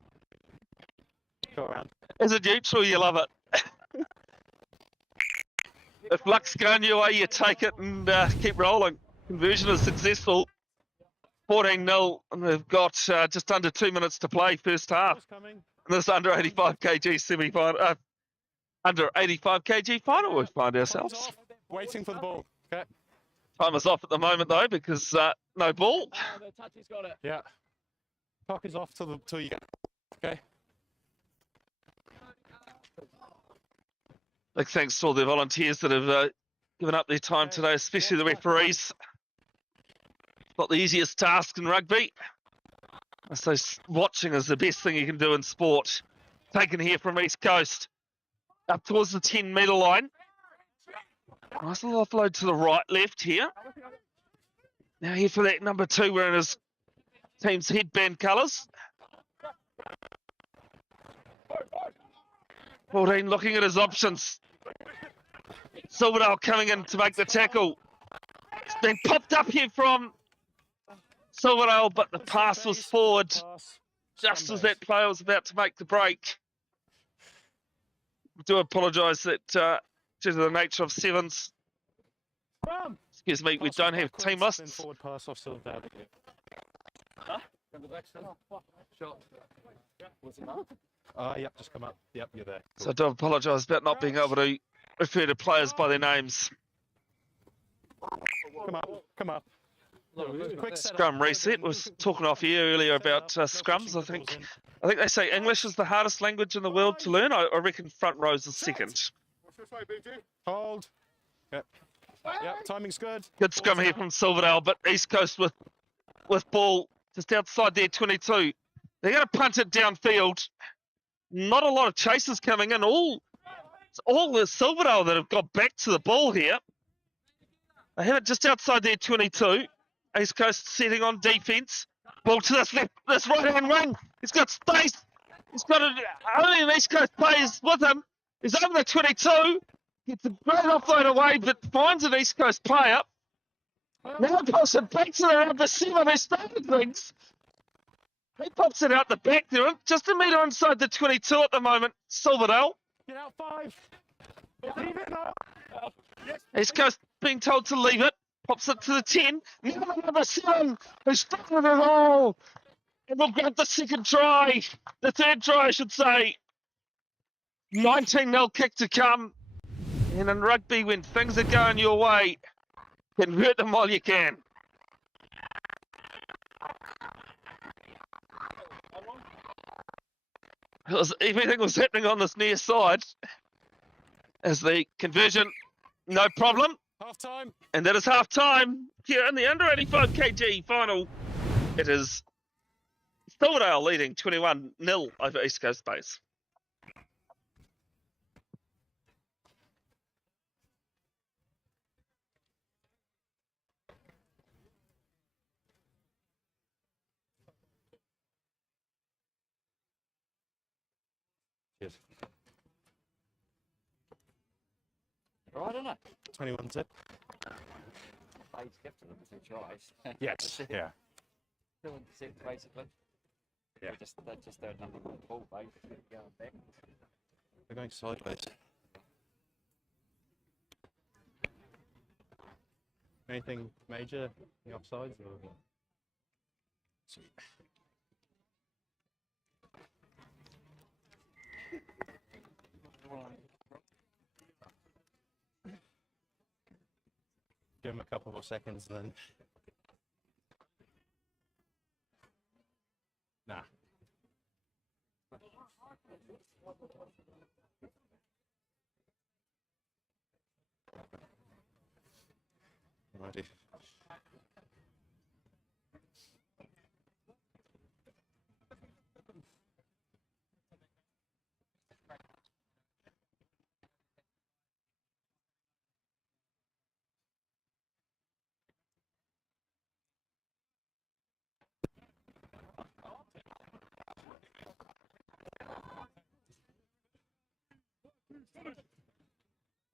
Go around. As a neutral, you love it. If luck's going your way, you take it and keep rolling. Conversion is successful. 14-0, and they've got just under 2 minutes to play first half. Ball's coming. In this under 85 kg semi-final, under 85 kg final we find Time's ourselves. off. Waiting for the ball. Okay. Time is off at the moment though because no ball. The touchy's got it. Yeah. Clock is off till you get. Okay. Big thanks to all the volunteers that have given up their time today, especially the referees. Not the easiest task in rugby. I say watching is the best thing you can do in sport. Taken here from East Coast. Up towards the 10 metre line. Nice little offload to the right, left here. Now here for that number 2 wearing his team's headband colours. 14 looking at his options. Silverdale coming in to make the tackle. It's been popped up here from Silverdale, but the pass was forward Pass. just as that player was about to make the break. I do apologise that due to the nature of sevens, excuse me, we Pass don't off have backwards, team then lists. forward pass off Silverdale. Yep, just come up. Yep, you're there. So I do apologise about not being able to refer to players by their names. Come up. Quick setup. Scrum reset. Was talking off here earlier about scrums. I think they say English is the hardest language in the world to learn. I reckon front rows is second. Hold. Yep. Yep, timing's good. Good scrum here from Silverdale, but East Coast with ball just outside their 22. They're going to punt it downfield. Not a lot of chasers coming in. It's all the Silverdale that have got back to the ball here. They have it just outside their 22. East Coast setting on defence. Ball to this right-hand wing. He's got space. He's got only an East Coast players with him. He's over the 22. Gets a great offload away, but finds an East Coast player. Now pops it back to around the 7 who started things. He pops it out the back there, just a metre inside the 22 at the moment, Silverdale. Get out 5. Leave it now. East Coast being told to leave it. Pops it to the 10. Now number 7 who started it all. And will grab the second try. The third try, I should say. 19-0 kick to come. And in rugby, when things are going your way, convert them while you can. Everything was happening on this near side. As the conversion, no problem. Half time. And that is half time here in the under 85 kg final. It is Silverdale leading 21-0 over East Coast Base. Cheers. Right, isn't it? 21 zip. He's gifted them 2 tries. Yes. Yeah. 2 and 6, basically. Yeah. They're just their number 1 ball, basically, going back. They're going sideways. Anything major in the offsides? Or... Sweet. Give him a couple more seconds then. Nah. Righty.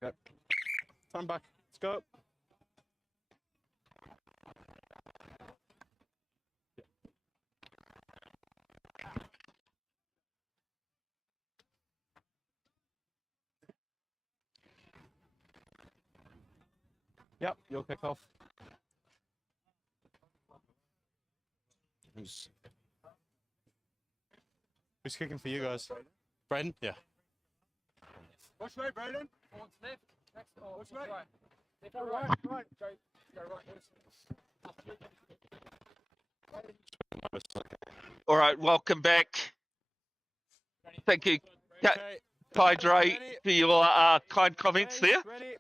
Yep. Time back. Let's go. Yep, you'll kick off. Who's kicking for you guys? Brendan? Yeah. Which way, Brayden? Left, next, or Which way? right? Left Go or right, right. Go right. All right, welcome back. Thank you, Okay. Padre, for your kind comments there. Ready.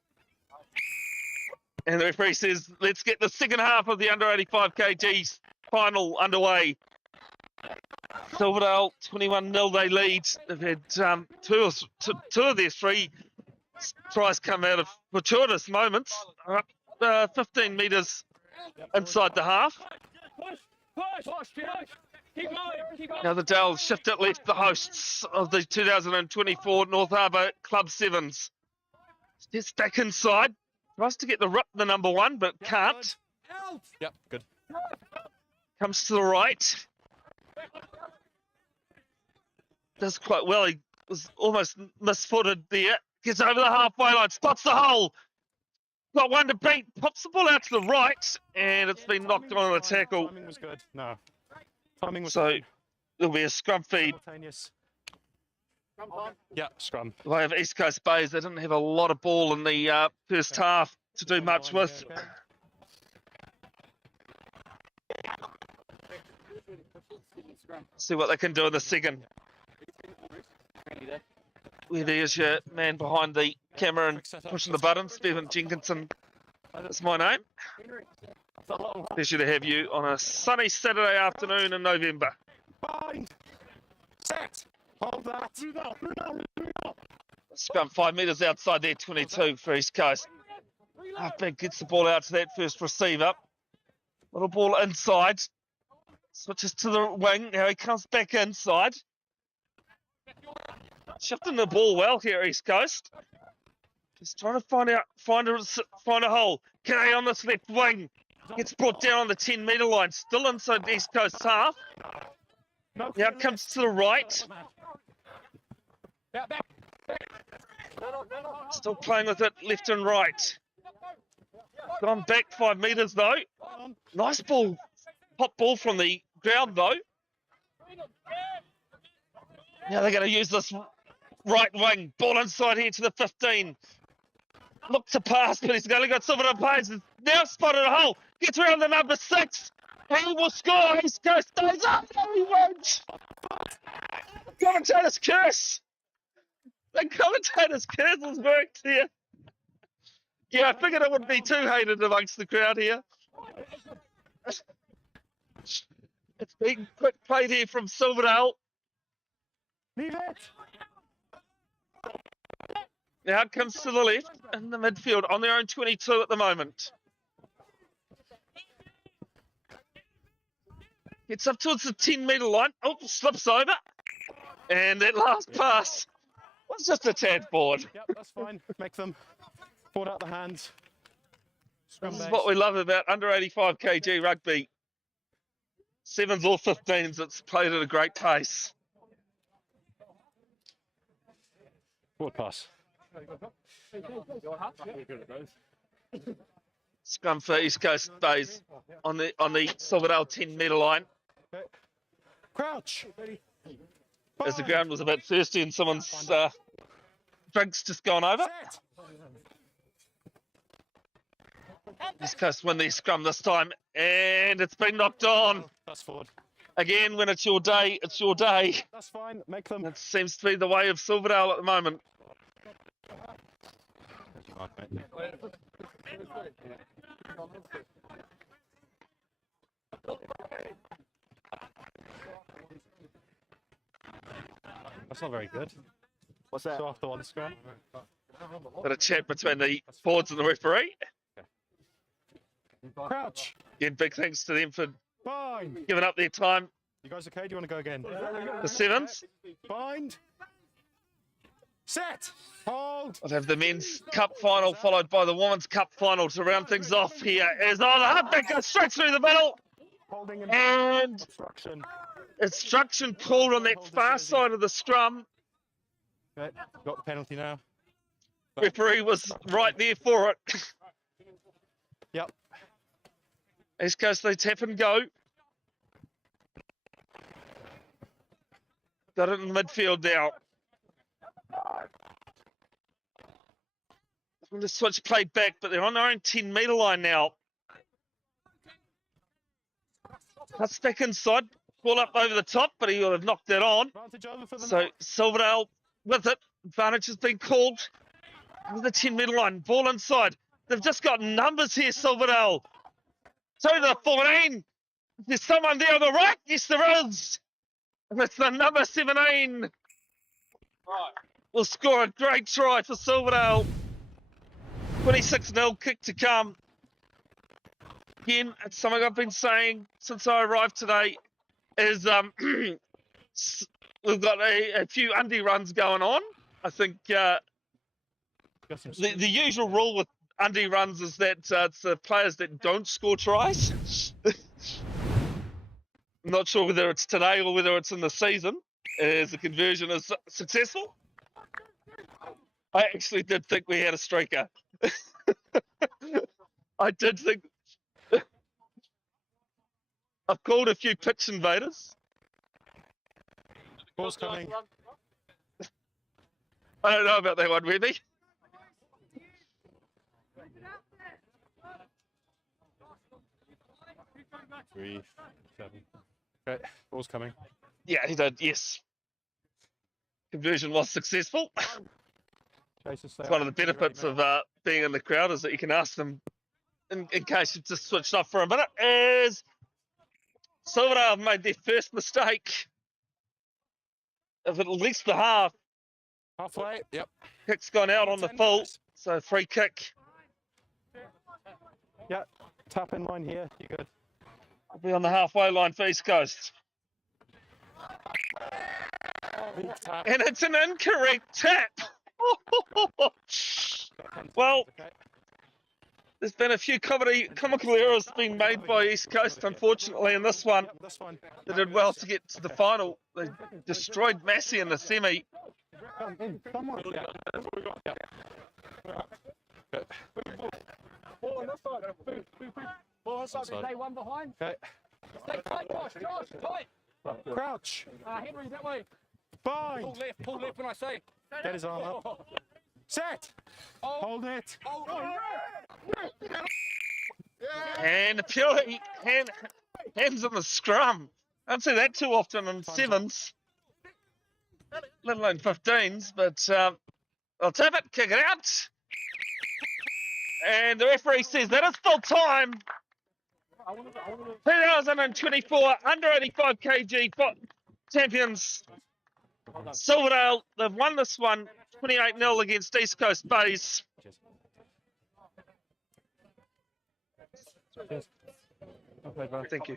And the referee says, let's get the second half of the under 85 kgs final underway. Silverdale 21-0 they lead. They've had two of their 3 tries come out of fortuitous moments. 15 metres inside the half. Push, keep going. Now the Dales shift it left, the hosts of the 2024 North Harbour Club Sevens. Gets back inside. Tries to get the number 1, but can't. Yep, good. Comes to the right. Does quite well. He was almost misfooted there. Gets over the halfway line. Spots the hole. Got one to beat. Pops the ball out to the right. And it's been knocked on the tackle. Timing was good. No. Timing was So good. there'll be a scrum feed. Simultaneous. Yeah, scrum. They have East Coast Bays. They didn't have a lot of ball in the first half to do much with. Okay. See what they can do in the second. Where there's your man behind the camera and pushing the button, Stephen Jenkinson. That's my name. Pleasure to have you on a sunny Saturday afternoon in November. Bind. Set. Hold that. Scrum 5 metres outside there, 22 for East Coast. Halfback gets the ball out to that first receiver. Little ball inside. Switches to the wing. Now he comes back inside. Shifting the ball well here, East Coast. He's trying to find a hole. Kay on this left wing. Gets brought down on the 10-metre line. Still inside the East Coast half. No, Now comes to the right. Still playing with it left and right. Gone back 5 metres though. Nice ball. Pop ball from the ground though. Now they're going to use this right wing. Ball inside here to the 15. Look to pass, but he's only got Silverdale pace. Now spotted a hole. Gets around the number 6. He will score. East Coast stays up. No, he won't. Commentator's curse. The commentator's curse has worked here. Yeah, I figured it wouldn't be too hated amongst the crowd here. It's being quick played here from Silverdale. Leave it. Now it comes to the left in the midfield on their own 22 at the moment. Gets up towards the 10-metre line. Oh, slips over. And that last pass was just a tad forward. Yep, that's fine. Make them forward out the hands. Scrum This is base. what we love about under 85 kg rugby. 7s or 15s, it's played at a great pace. Forward pass. Scrum for East Coast Bays on the Silverdale 10-metre line. Okay. Crouch. As the ground was a bit thirsty and someone's drink's just gone over. Set. East Coast win the scrum this time, and it's been knocked on. That's forward. Again, when it's your day, it's your day. That's fine. Make them. That seems to be the way of Silverdale at the moment. That's not very good. What's that? So after one scrum. Bit of chat between the forwards and the referee. Crouch. Again, big thanks to them for Bind. giving up their time. You guys okay? Do you want to go again? The 7s. Bind. Set. Hold. I'll have the men's cup final followed by the women's cup final to round things off here. As the halfback goes straight through the middle. Holding And obstruction. instruction called on that far side of the scrum. Okay. Got the penalty now. Referee was right there for it. Yep. East Coast, they tap and go. Got it in midfield now. I'm going to switch play back, but they're on their own 10-metre line now. Cuts back inside. Ball up over the top, but he will have knocked that on. Advantage over for them. So Silverdale with it. Advantage has been called. With the 10-metre line. Ball inside. They've just got numbers here, Silverdale. So the 14. There's someone there on the right. Yes, there is. And it's the number 17. Right. Will score a great try for Silverdale. 26-0 kick to come. Again, it's something I've been saying since I arrived today is we've got a few undie runs going on. I think the usual rule with undie runs is that it's the players that don't score tries. I'm not sure whether it's today or whether it's in the season as the conversion is successful. I actually did think we had a streaker. I did think. I've called a few pitch invaders. Ball's coming. I don't know about that one, Webby. Three, 7. Okay, ball's coming. Yeah, he did, yes. Conversion was successful. Chasers stay It's one of up. the benefits of being in the crowd is that you can ask them, in case you've just switched off for a minute, is Silverdale have made their first mistake of at least the half. Halfway. Yep. Kick's gone out on the 10 full, minutes. so free kick. Yeah. Tap in line here. You good? Will be on the halfway line for East Coast. Big tap. And it's an incorrect tap. Well, Okay. there's been a few comical errors being made by East Coast, unfortunately, in this one. Yep, that's fine. They did well to get to the final. They destroyed Massey in the semi. Come in. Come on. Yeah. That's what we got. Yeah. Ball on this side. Ball on this side. Stay one behind. Okay. Stay tight, Josh. Tight. Crouch. Henry, that way. Bind. Pull left when I say. Get his arm up. Set. Hold it. And purely hands on the scrum. I don't see that too often in sevens, let alone 15s, but I'll tap it, kick it out. And the referee says that is full time. 2024 under 85 kg champions Silverdale. They've won this one 28-0 against East Coast Bays. Thank you.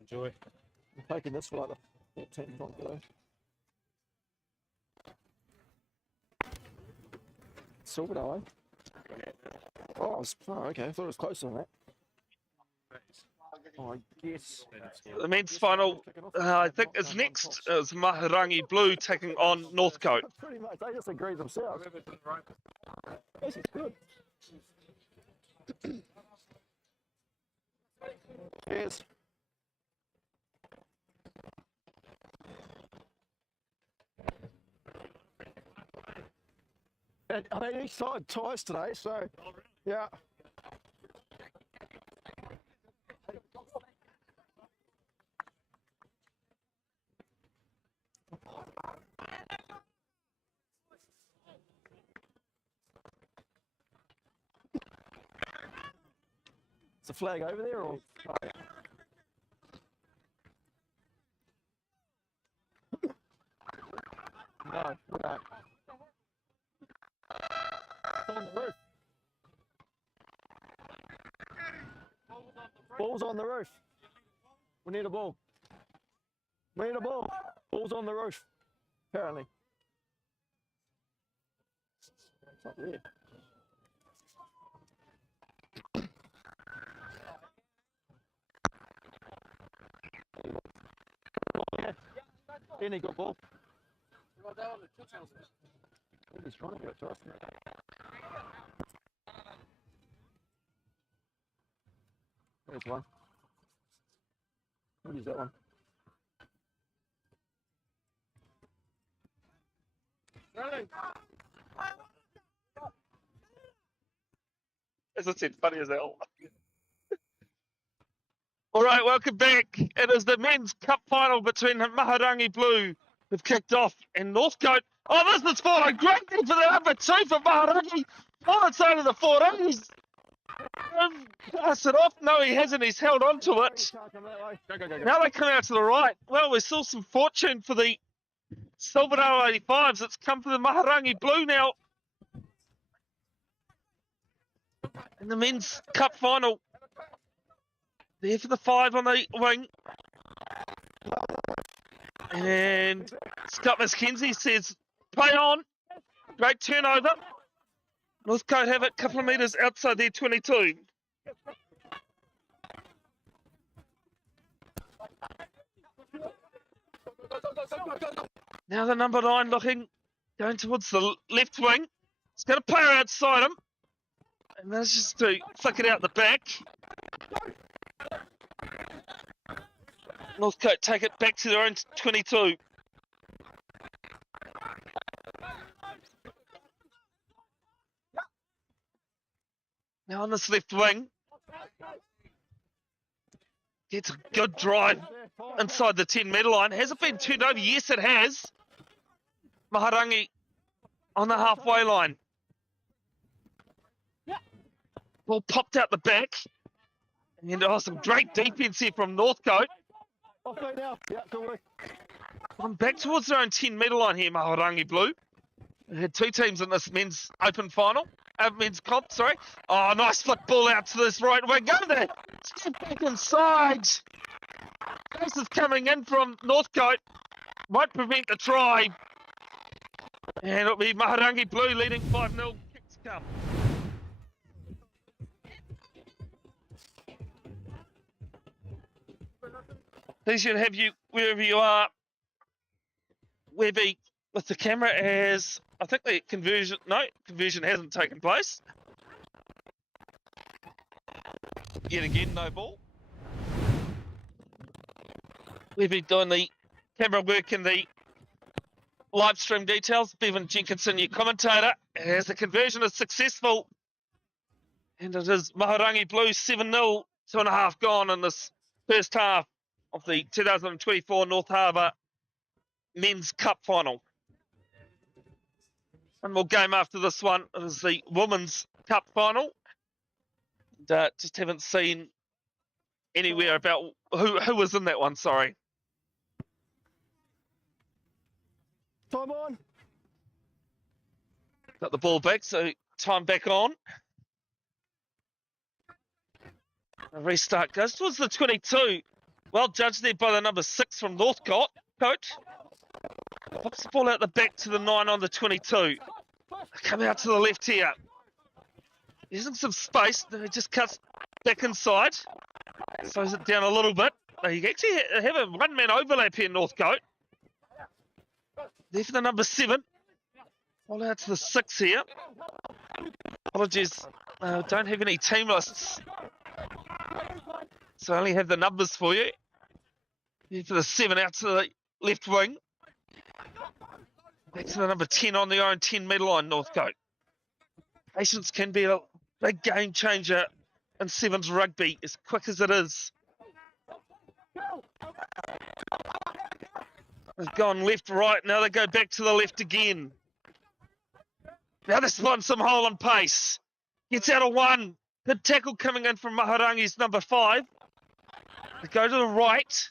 Enjoy. I'm taking this for like the 14th one today. Silverdale, eh? Oh, okay. I thought it was closer than that. Oh, I guess. The men's final, I think, is next. It's Mahurangi Blue taking on Northcote. Pretty much. They just agree themselves. This is good. Cheers. And I each side twice today, so yeah. Is the flag over there or? No, no. It's on the roof. Ball's on the roof. We need a ball. We need a ball. Ball's on the roof, apparently. It's not there. Any good ball? He's trying to get it to us. There's one. We'll use that one. As I said, funny as hell. All right, welcome back. It is the men's cup final between Mahurangi Blue, who've kicked off, and Northcote. Oh, this is falling great for the number 2 for Mahurangi. On the side of the 14s. Pass it off. No, he hasn't. He's held on to it. Now they come out to the right. Well, we saw some fortune for the Silverdale 85s. It's come for the Mahurangi Blue now. In the men's cup final. There for the 5 on the wing. And Scott Mackenzie says, play on. Great turnover. Northcote have it a couple of metres outside their 22. Now the number 9 looking, going towards the left wing. It's got a player outside him. And manages to flick it out the back. Northcote take it back to their own 22. Now on this left wing. Gets a good drive inside the 10-metre line. Has it been turned over? Yes, it has. Mahurangi on the halfway line. Ball popped out the back. And some great defence here from Northcote. I'm back towards their own 10-metre line here, Mahurangi Blue. They had 2 teams in this men's open final. Men's comp, sorry. Oh, nice flick ball out to this right wing. Go there. Step back inside. This is coming in from Northcote. might prevent the try. And it'll be Mahurangi Blue leading 5-0. Kicks come. Pleasure to have you wherever you are, Webby, with the camera as I think the conversion hasn't taken place. Yet again, no ball. Webby doing the camera work and the live stream details. Bevan Jenkinson, your commentator, as the conversion is successful. And it is Mahurangi Blue 7-0, 2.5 gone in this first half of the 2024 North Harbour Men's Cup Final. One more game after this one. It is the Women's Cup Final. And, just haven't seen anywhere about who was in that one, sorry. Time on. Got the ball back, so time back on. A restart goes towards the 22. Well judged there by the number 6 from Northcote. Pops the ball out the back to the 9 on the 22. Come out to the left here. Using some space. He just cuts back inside. Slows it down a little bit. You actually have a one-man overlap here, Northcote. There for the number 7. Ball out to the 6 here. Apologies. Don't have any team lists. So I only have the numbers for you. Here for the 7 out to the left wing. Back to the number 10 on the own 10-metre line, Northcote. Patience can be a big game changer in Sevens rugby, as quick as it is. They've gone left, right, now they go back to the left again. Now they're spotting some hole and pace. Gets out of 1. Good tackle coming in from Mahurangi's number 5. They go to the right.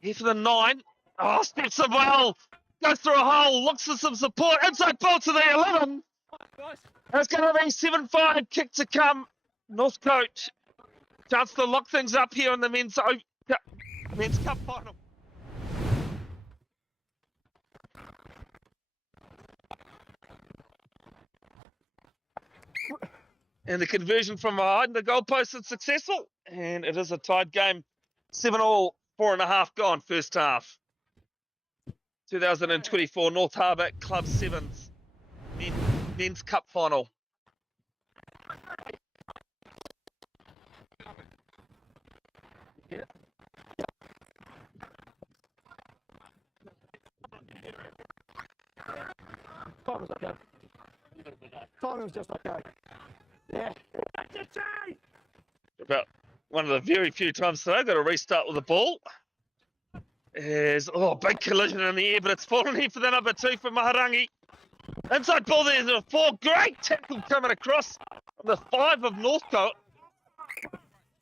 Here for the 9. Oh, steps it well. Goes through a hole. Looks for some support. Inside ball to the 11. It's going to be 7-5. Kick to come. Northcote. Chance to lock things up here in the men's cup final. And the conversion from behind the goalpost is successful. And it is a tied game. 7-all, 4.5 gone first half. 2024 North Harbour Club Sevens Men's Cup Final. Timing's okay. Timing's just okay. Yeah. About one of the very few times today, got to restart with the ball. Big collision in the air, but it's fallen here for the number 2 for Mahurangi. Inside ball there's a 4. Great tackle coming across the 5 of Northcote.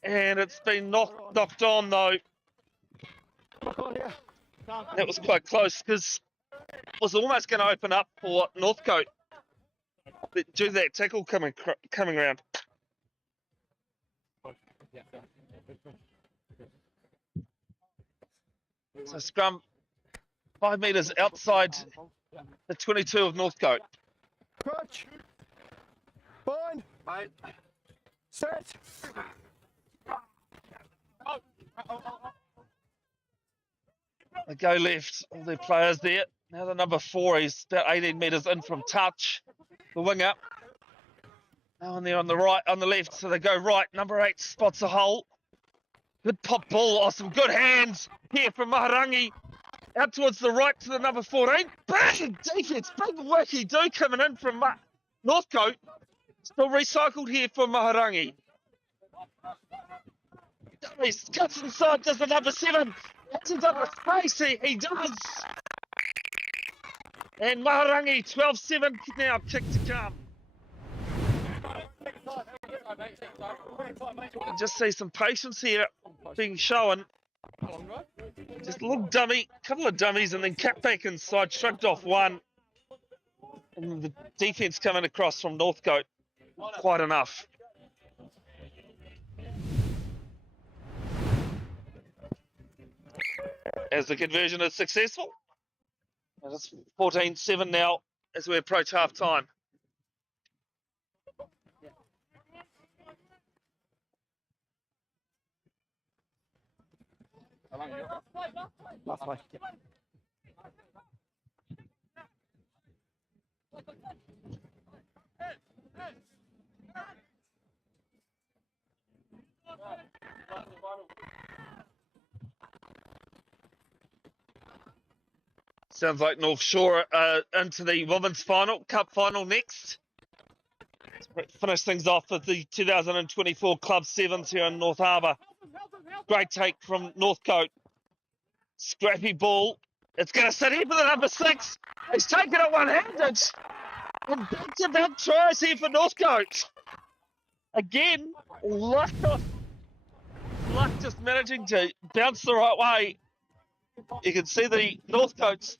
And it's been knocked on though. That was quite close because it was almost going to open up for Northcote due to that tackle coming around. So scrum 5 metres outside the 22 of Northcote. Crutch. Bind. Set. They go left, all their players there. Now the number 4, he's about 18 metres in from touch. The winger. Now on there on the right, on the left, so they go right. Number 8 spots a hole. Good pop ball, some good hands here from Mahurangi. Out towards the right to the number 14. Big defense, big worky do coming in from Northcote. Still recycled here for Mahurangi. He cuts inside, does the number 7. That's up the space, he does. And Mahurangi 12-7 now, kick to come. You just see some patience here being shown. Just a little dummy, couple of dummies, and then cut back inside, shrugged off 1. And the defence coming across from Northcote, quite enough. as the conversion is successful. And it's 14-7 now as we approach half time. Last way. Sounds like North Shore into the women's final, cup final next. Finish things off with the 2024 Club Sevens here in North Harbour. Great take from Northcote. Scrappy ball. It's going to sit here for the number 6. He's taken it one-handed. And back-to-back tries here for Northcote. Again, luck just managing to bounce the right way. You can see the Northcote's.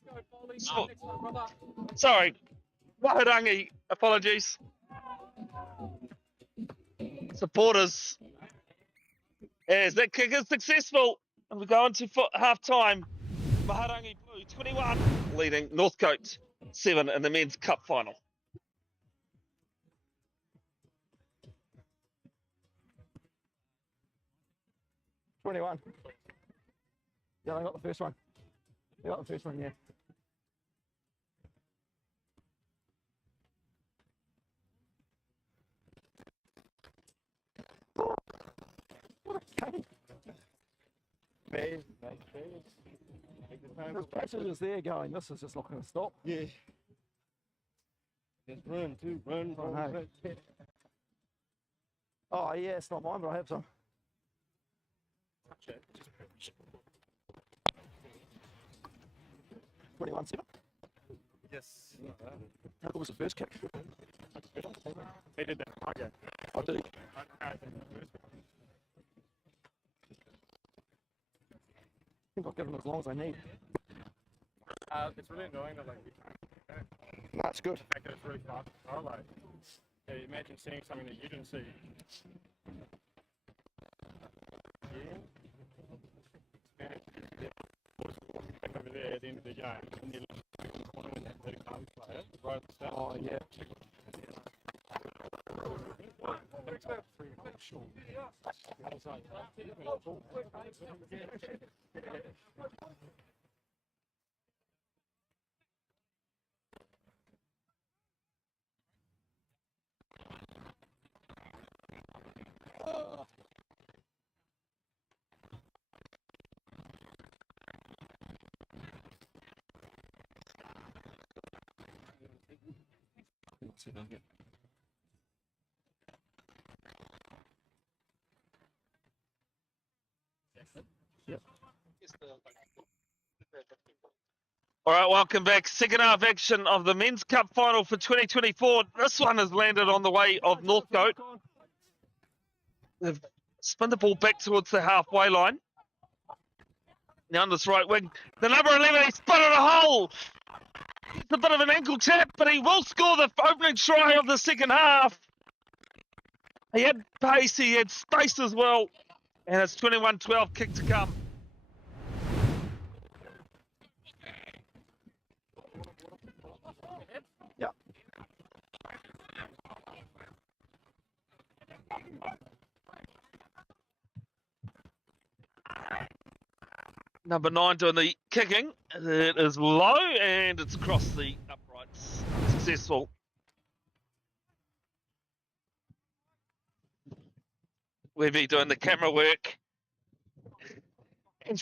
Sorry, Mahurangi. Apologies. Supporters. As that kick is successful, and we go into half time. Mahurangi Blue 21 leading Northcote 7 in the men's cup final. '21. Yeah, I got the first one. I got the first one, yeah. What a cake. There's passengers there going, this is just not going to stop. Yeah. Just run too, run. Oh, no. Oh, yeah, it's not mine, but I have some. 21-7. Yes. How good was the first kick? He did that. Okay. Oh, did he? I think I've given him as long as I need. it's really annoying that like That's good. the fact that it's really fast. Oh, like, yeah, imagine seeing something that you didn't see. Yeah. Back over there at the end of the game, and you look at the corner with that player right at the start. Oh, yeah. It's about 3 minutes short. I was like, All right, welcome back. Second half action of the men's cup final for 2024. This one has landed on the way of Northcote. They've spun the ball back towards the halfway line. Now on this right wing, the number 11, he spun on a hole. It's a bit of an ankle tap, but he will score the opening try of the second half. He had pace, he had space as well. And it's 21-12 kick to come. Yeah. Number 9 doing the kicking. It is low and it's across the uprights. Successful. Webby doing the camera work. And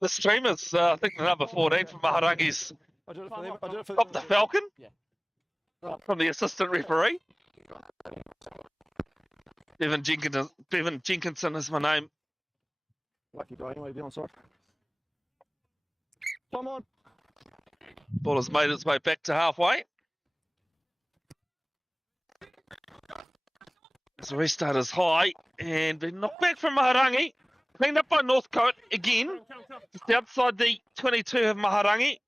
the streamers, I think the number 14 from Mahurangi's I did it for them. I did it for up the Falcon. Yeah. From the assistant referee. Bevan Jenkinson is my name. Lucky guy anyway, be on side. Come on. Ball has made its way back to halfway. The restart is high and been knocked back from Mahurangi. Cleaned up by Northcote again. Just outside the 22 of Mahurangi.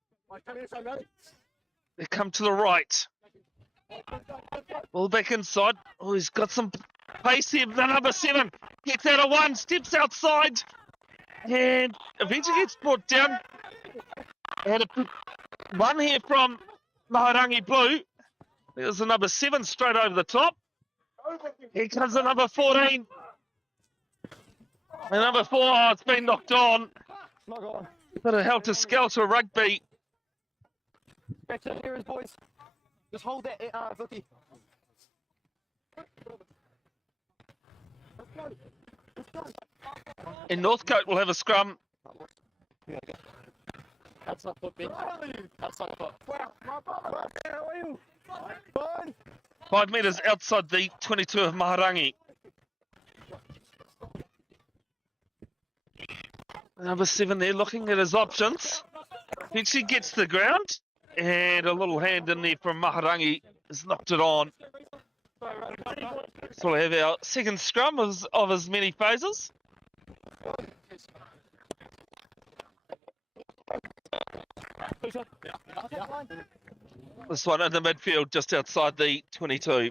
They come to the right. Ball back inside. Oh, he's got some pace here. The number 7 gets out of one, steps outside. And eventually gets brought down. And one here from Mahurangi Blue. There's the number 7 straight over the top. Here comes the number 14. The number 4, oh, it's been knocked on. Not on. Bit of helter-skelter rugby. Back to the areas, boys. Just hold that, Vicky. And Northcote will have a scrum. That's not foot, Ben. That's not foot. How are you? Fine. 5 metres outside the 22 of Mahurangi. Number 7 there looking at his options. Eventually gets to the ground. And a little hand in there from Mahurangi has knocked it on. So we'll have our second scrum of as many phases. This one in the midfield just outside the 22.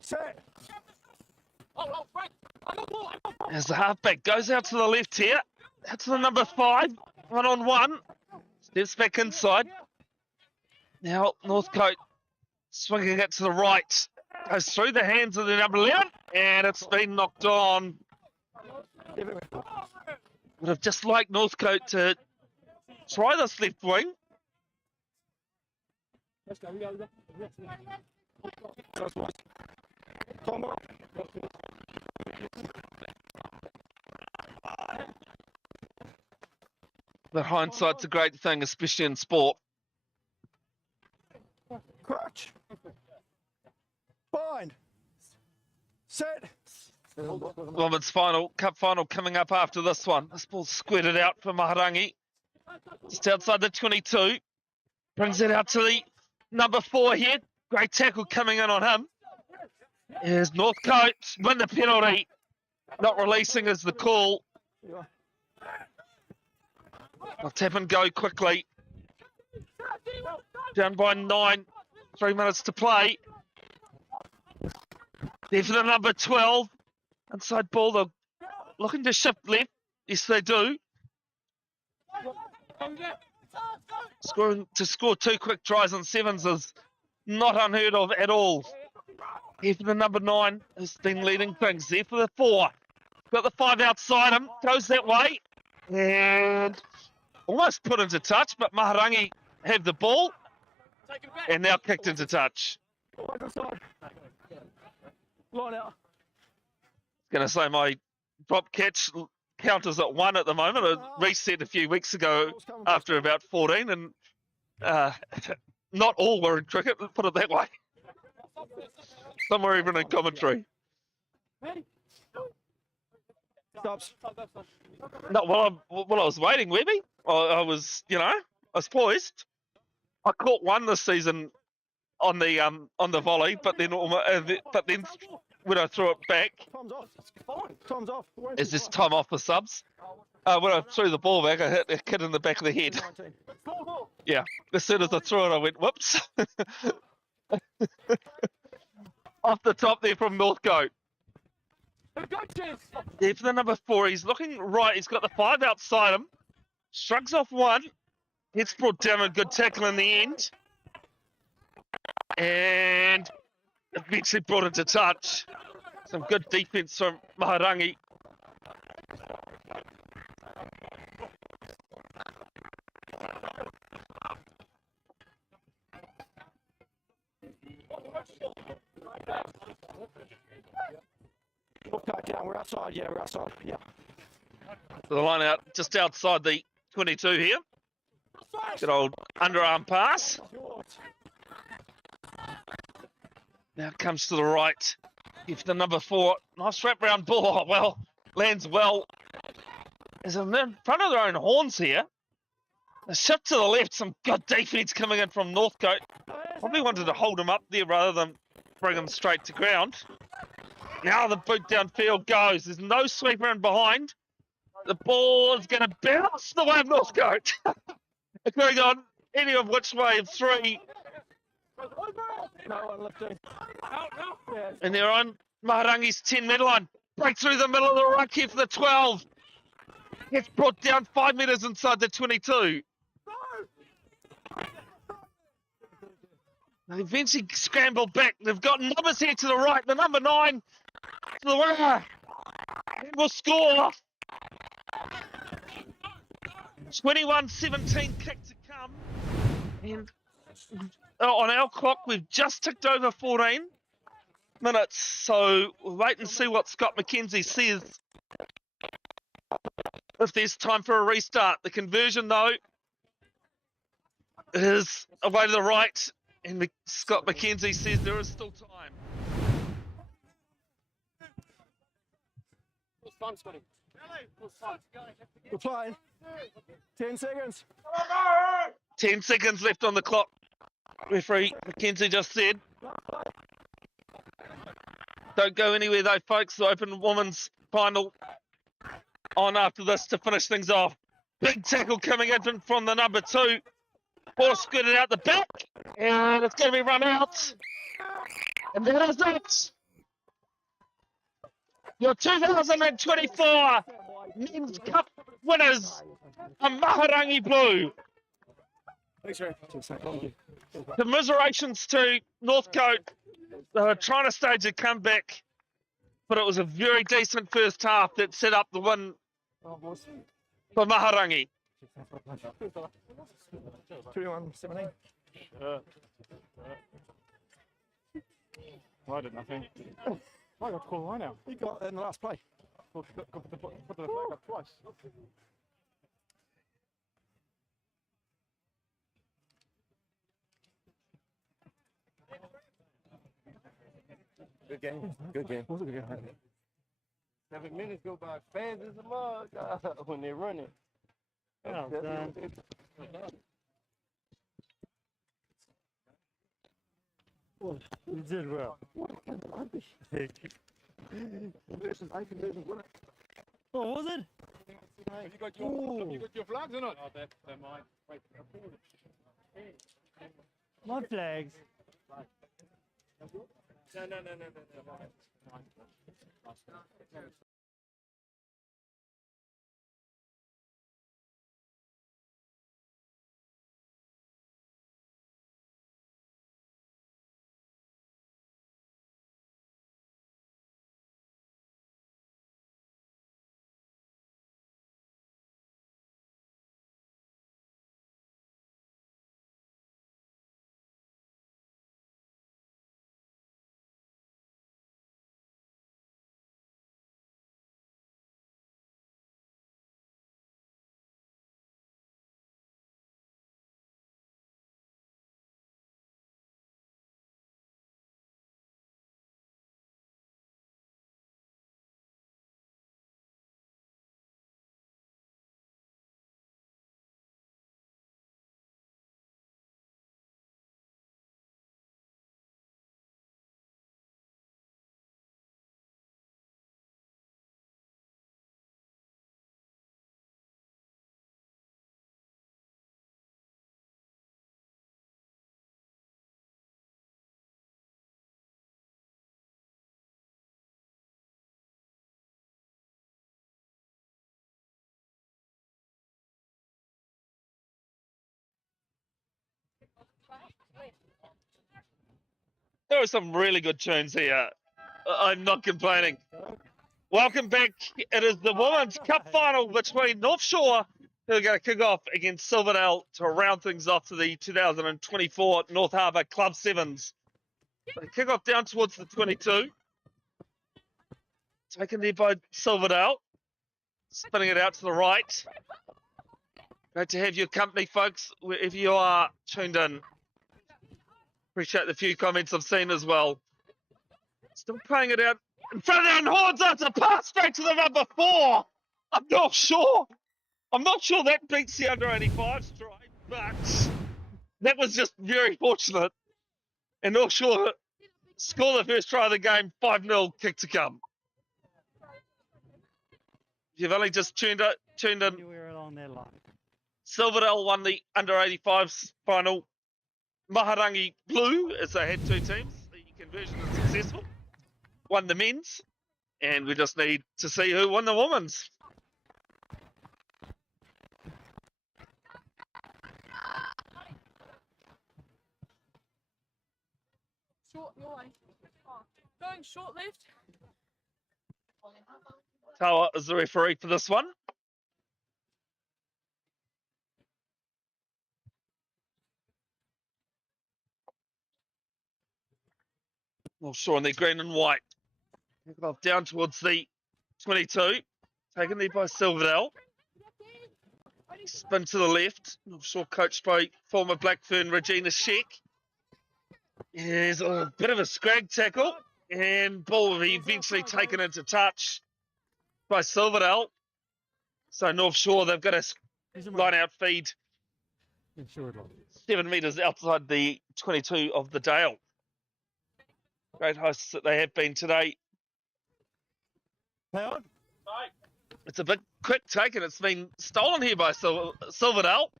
Set. As the halfback goes out to the left here, out to the number 5, 1-on-1. Steps back inside. Now Northcote swinging it to the right. Goes through the hands of the number 11, and it's been knocked on. Would have just liked Northcote to try this left wing. But hindsight's a great thing, especially in sport. Crutch. Bind. Set. Women's final, cup final coming up after this one. This ball's squirted out for Mahurangi. Just outside the 22. Brings it out to the number 4 here. Great tackle coming in on him. Here's Northcote win the penalty. Not releasing is the call. I'll tap and go quickly. Down by 9. 3 minutes to play. There for the number 12. Inside ball, they're looking to shift left. Yes, they do. To score 2 quick tries on 7s is not unheard of at all. Here for the number 9, who's been leading things. There for the 4. Got the 5 outside him. Goes that way. And almost put into touch, but Mahurangi have the ball. And now kicked into touch. Line out. Going to say my drop catch count is at 1 at the moment. It reset a few weeks ago after about 14, and not all were in cricket, put it that way. Some were even in commentary. Stops. No, while I was waiting, Webby, I was, I was poised. I caught one this season on the volley, but then when I threw it back, Time's off. Time's off. is this time off for subs? When I threw the ball back, I hit a kid in the back of the head. 19. Yeah, as soon as I threw it, I went, whoops. Off the top there from Northcote. There for the number 4, he's looking right, he's got the 5 outside him. Shrugs off 1. Gets brought down a good tackle in the end. And eventually brought into touch. Some good defence from Mahurangi. Down. We're outside. Yeah, we're outside. Yeah. The line out just outside the 22 here. Good old underarm pass. Now it comes to the right. If the number 4, nice wrap round ball. Oh, well, lands well. Is in front of their own horns here. A shift to the left. Some good defence coming in from Northcote. Probably wanted to hold him up there rather than bring him straight to ground. Now the boot downfield goes. There's no sweeper in behind. The ball is going to bounce the way of Northcote. It could have gone any of which way of 3. No one lifting. Yeah. And they're on Mahurangi's 10-metre line. Break through the middle of the ruck here for the 12. Gets brought down 5 metres inside the 22. They eventually scramble back. They've got numbers here to the right. The number 9 to the winger. And will score. 21-17 kick to come. And on our clock, we've just ticked over 14 minutes. So we'll wait and see what Scott McKenzie says. If there's time for a restart. The conversion, though, is away to the right. And Scott McKenzie says there is still time. We're playing. 10 seconds. 10 seconds left on the clock. Referee McKenzie just said. Don't go anywhere though, folks. The Open Women's Final on after this to finish things off. Big tackle coming in from the number 2. Ball skirted out the back. And it's going to be run out. And that is it. Your 2024 Men's Cup winners are Mahurangi Blue. Commiserations to Northcote. They were trying to stage a comeback, but it was a very decent first half that set up the win for Mahurangi. 21-17. I did nothing. I got to call the line out. You got in the last play. Put the flag up twice. Good game. Good game. Was a good game. 7 minutes go by fast as a mug when they're running. Oh, damn. You did well. What was it? Have you got your flags or not? Oh, they're mine. Wait, My flags. No. There are some really good tunes here. I'm not complaining. Welcome back. It is the Women's Cup Final between North Shore, who are going to kick off against Silverdale to round things off to the 2024 North Harbour Club Sevens. They kick off down towards the 22. Taken there by Silverdale. Spinning it out to the right. Great to have your company, folks, wherever you are tuned in. Appreciate the few comments I've seen as well. Still playing it out in front of their own horns. That's a pass straight to the number 4. I'm not sure that beats the under 85 strike, but that was just very fortunate. And North Shore score the first try of the game, 5-0 kick to come. If you've only just tuned in, Anywhere along their line. Silverdale won the under 85s final Mahurangi Blue, as they had two teams. The conversion is successful. Won the men's, and we just need to see who won the women's. Short your way. Going short left. Tawa is the referee for this one. North Shore in their green and white. Down towards the 22. Taken there by Silverdale. Spin to the left. North Shore coached by former Blackfern Regina Sheck. There's a bit of a scrag tackle. And ball will be eventually taken into touch by Silverdale. So North Shore, they've got a line out feed 7 metres outside the 22 of the Dale. Great hosts that they have been today. It's a bit quick taken. It's been stolen here by Silverdale.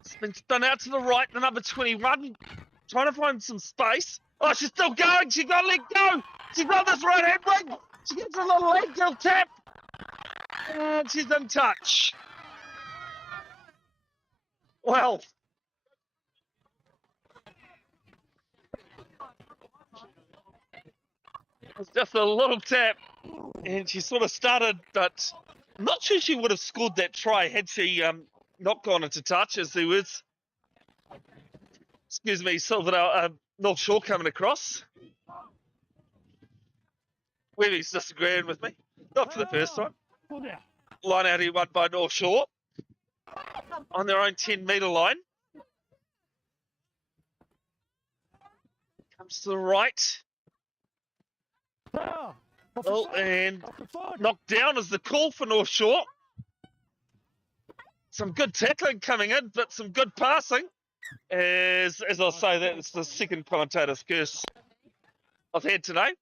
It's been spun out to the right, the number 21, trying to find some space. Oh, she's still going. She's got to let go. She's on this right hand wing. She gets a little leg girl tap. And she's in touch. Well, it's just a little tap. And she sort of started, but I'm not sure she would have scored that try had she not gone into touch, as there was, Silverdale, North Shore coming across. Webby's disagreeing with me. Not for the first time. Line out here won by North Shore on their own 10-metre line. Comes to the right. Oh, and knocked down is the call for North Shore. Some good tackling coming in, but some good passing. As I'll say, that's the second commentator's curse I've had today.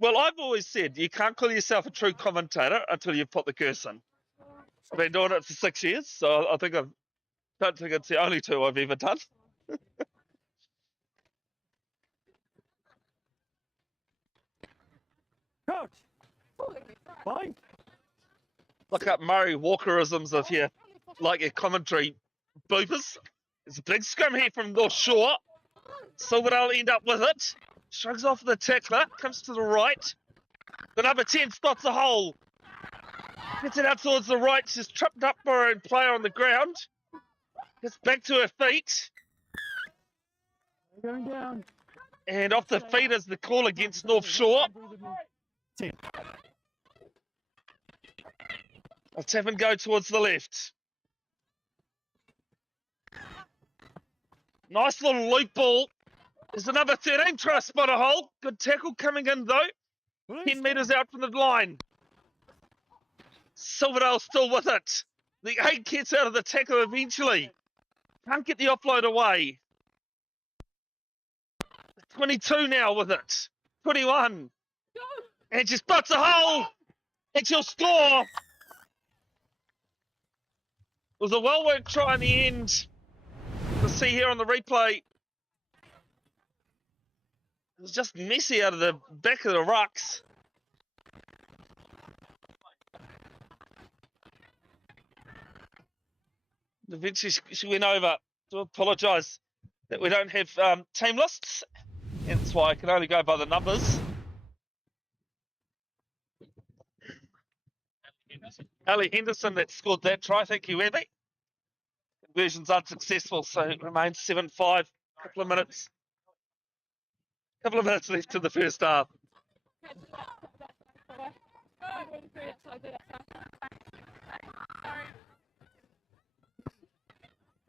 Well, I've always said you can't call yourself a true commentator until you've put the curse in. I've been doing it for 6 years, so I think don't think it's the only two I've ever done. Coach! Fine. Look up Murray Walkerisms if you like your commentary bloopers. There's a big scrum here from North Shore. Silverdale end up with it. Shrugs off the tackler, comes to the right. The number 10 spots a hole. Gets it out towards the right. She's tripped up by her own player on the ground. Gets back to her feet. Going down. And off the feet is the call against North Shore. A tap and go towards the left. Nice little loop ball. There's the number 13 trying to spot a hole. Good tackle coming in though. 10 metres out from the line. Silverdale still with it. The 8 gets out of the tackle eventually. Can't get the offload away. 22 now with it. 21. And she spots a hole. And she'll score. It was a well-worked try in the end. You'll see here on the replay. It was just messy out of the back of the rucks. Eventually she went over. To apologise that we don't have team lists. And that's why I can only go by the numbers. Ali Henderson that scored that try. Thank you, Webby. Conversion's unsuccessful, so it remains 7-5. Couple of minutes left in the first half.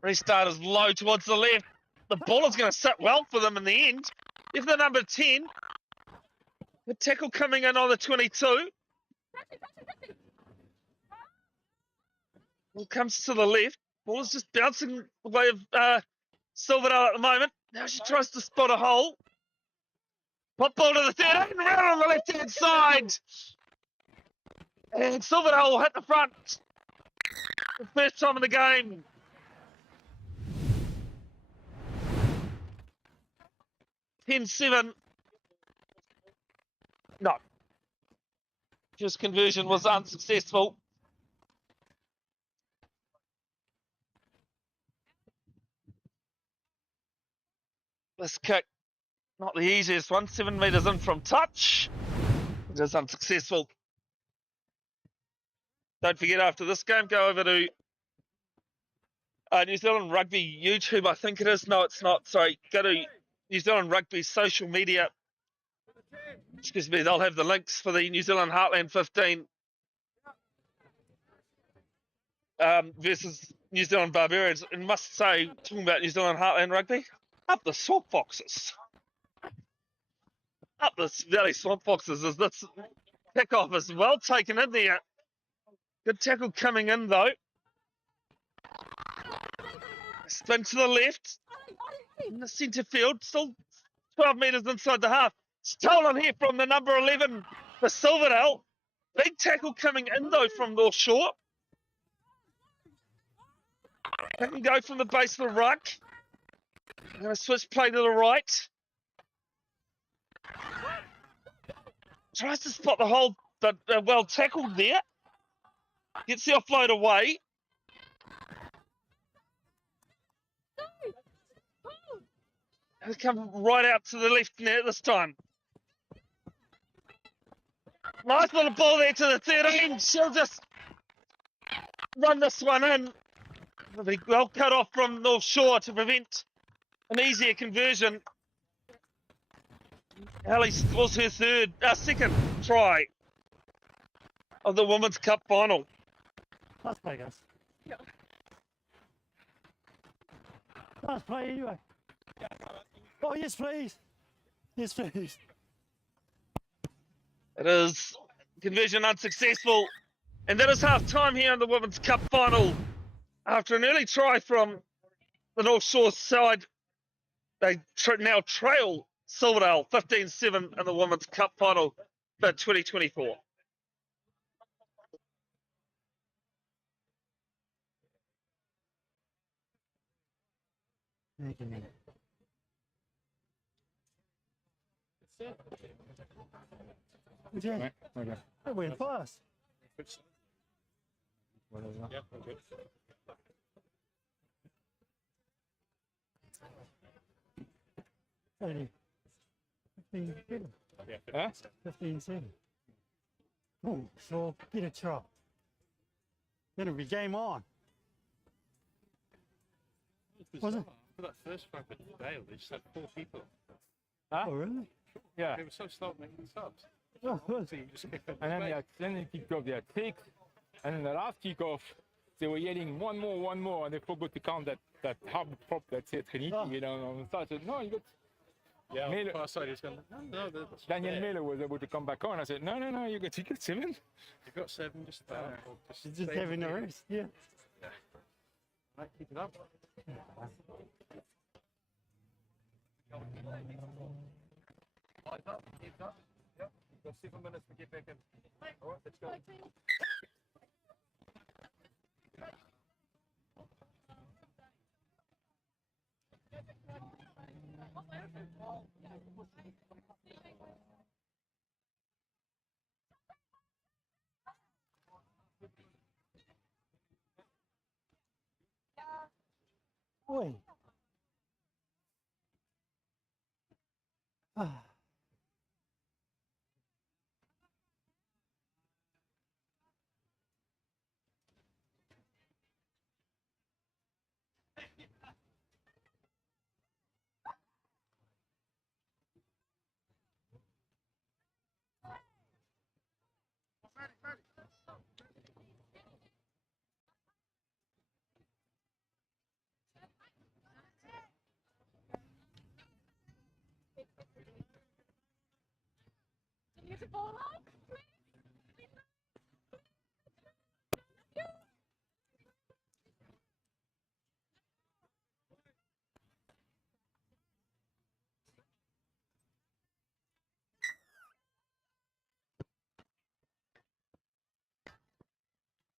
Restart is low towards the left. The ball is going to sit well for them in the end. If the number 10, the tackle coming in on the 22. Ball comes to the left. Ball is just bouncing the way of Silverdale at the moment. Now she tries to spot a hole. Pop ball to the 13, round on the left-hand side. And Silverdale will hit the front. The first time in the game. 10-7. No. First conversion was unsuccessful. This kick, not the easiest one. 7 metres in from touch. It is unsuccessful. Don't forget, after this game, go over to New Zealand Rugby YouTube, I think it is. No, it's not. Sorry. Go to New Zealand Rugby social media. Excuse me, they'll have the links for the New Zealand Heartland 15 versus New Zealand Barbarians. And must say, talking about New Zealand Heartland Rugby, up the Swamp Foxes. Up the Valley Swamp Foxes as this kickoff is well taken in there. Good tackle coming in though. Spin to the left. In the centre field, still 12 metres inside the half. Stolen here from the number 11 for Silverdale. Big tackle coming in though from North Shore. They can go from the base of the ruck. I'm going to switch play to the right. Tries to spot the hole, but well tackled there. Gets the offload away. They come right out to the left net this time. Nice little ball there to the 13. She'll just run this one in. Well cut off from North Shore to prevent an easier conversion. Hallie scores her second try of the Women's Cup final. Let's play, guys. Yeah. Let's play anyway. Oh, yes, please. Yes, please. It is conversion unsuccessful. And that is half time here in the Women's Cup final. After an early try from the North Shore side, they now trail Silverdale 15-7 in the Women's Cup final for 2024. Yeah, that went fast. Yeah, I'm good. Only 15-7. Yeah. 15-7. Oh, so get a try. Then it'll be game on. Was it? For that first one with Dale, they just had 4 people. Oh, really? Yeah. They were so slow making subs. Oh, was So you just kick them. And then they kicked off their six, and then the last kickoff, they were yelling one more, and they forgot to count that Harbour prop that said Trinity, Oh. you know. So I said, no, you got. Yeah, on Miller- the far side, he's going, no, that's Daniel fair. Miller was able to come back on. I said, no, you got 7. You've got 7, just about. Or just save having the a lead. rest, yeah. Right, keep it up. You've got 7 minutes to get back in. All right, let's go. Oi. Ah. Can you get the ball out?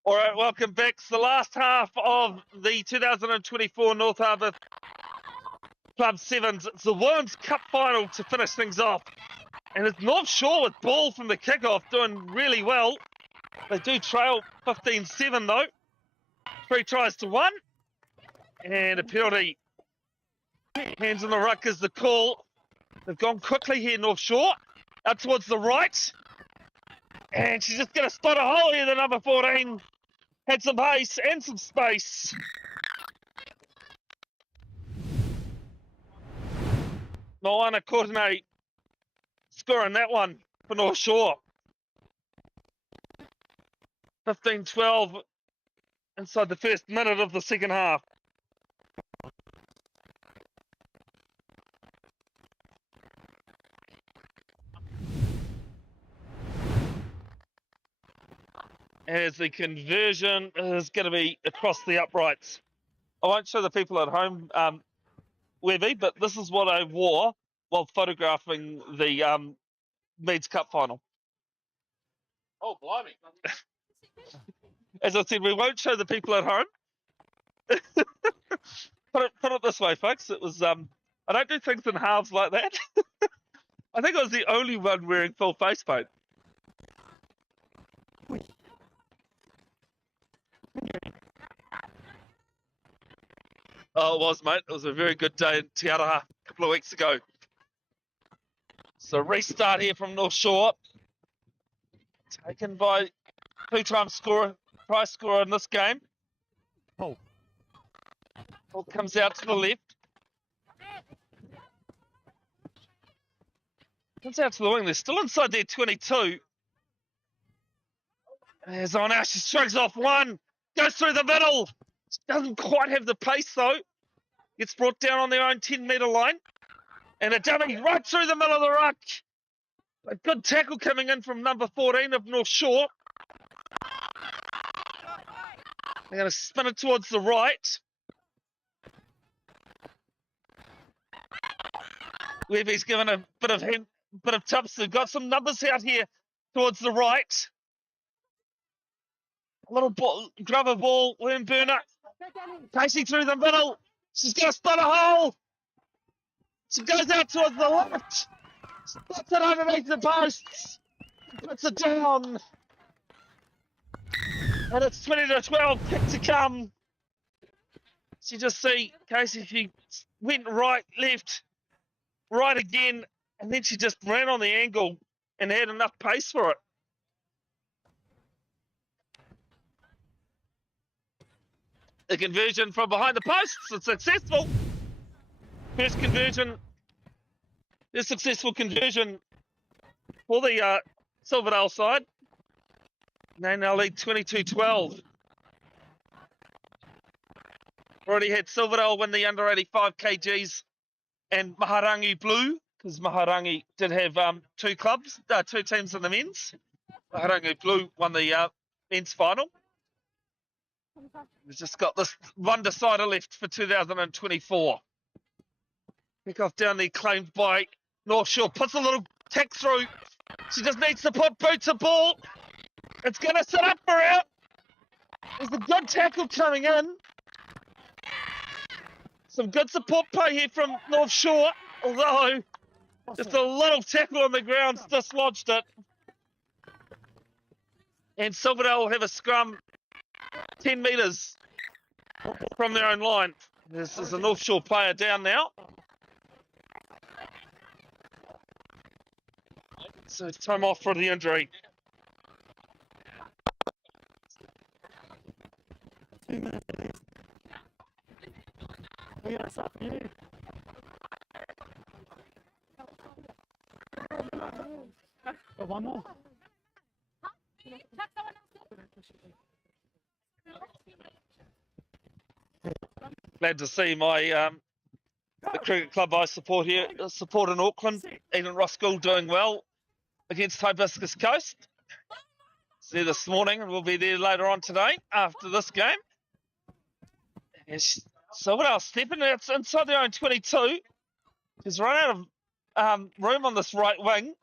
All right, welcome back. It's the last half of the 2024 North Harbour Club Sevens. It's the Women's Cup final to finish things off. And it's North Shore with ball from the kickoff, doing really well. They do trail 15-7 though. 3 tries to 1. And a penalty. Hands on the ruck is the call. They've gone quickly here, North Shore. Out towards the right. And she's just going to spot a hole here, the number 14. Had some pace and some space. Moana Courtenay scoring that one for North Shore. 15-12 inside the first minute of the second half. As the conversion is going to be across the uprights. I won't show the people at home, Webby, but this is what I wore while photographing the Meads Cup final. Oh, blimey. As I said, we won't show the people at home. Put it this way, folks. It was I don't do things in halves like that. I think I was the only one wearing full face paint. Oh, it was, mate. It was a very good day in Te Araha a couple of weeks ago. So restart here from North Shore. Taken by 2-time scorer, try scorer in this game. Oh. Ball comes out to the left. Comes out to the wing. They're still inside their 22. There's on now. She strikes off one. Goes through the middle. She doesn't quite have the pace though. Gets brought down on their own 10-metre line. And a dummy right through the middle of the ruck. A good tackle coming in from number 14 of North Shore. They're going to spin it towards the right. Webby's given a bit of tips. They've got some numbers out here towards the right. A little ball, grab a ball, worm burner. Casey through the middle. She's going to spot a hole. She goes out towards the left. Puts it underneath the posts. Puts it down. And it's 20-12, kick to come. So you just see Casey, she went right, left, right again, and then she just ran on the angle and had enough pace for it. The conversion from behind the posts is successful. First conversion, a successful conversion for the Silverdale side. They now lead 22-12. Already had Silverdale win the under 85 kgs and Mahurangi Blue, because Mahurangi did have two teams in the men's. Mahurangi Blue won the men's final. We've just got this one decider left for 2024. Pick off down there, claimed by North Shore. Puts a little tack through. She just needs to put boots a ball. It's going to sit up for her. There's a good tackle coming in. Some good support play here from North Shore, although just a little tackle on the ground's dislodged it. And Silverdale will have a scrum 10 metres from their own line. This is a North Shore player down now. So time off for the injury. One more. Glad to see my the cricket club I support here, support in Auckland, Eden Roskill doing well against Hibiscus Coast. It's there this morning and we'll be there later on today after this game. And Silverdale stepping out inside their own 22. She's run out of room on this right wing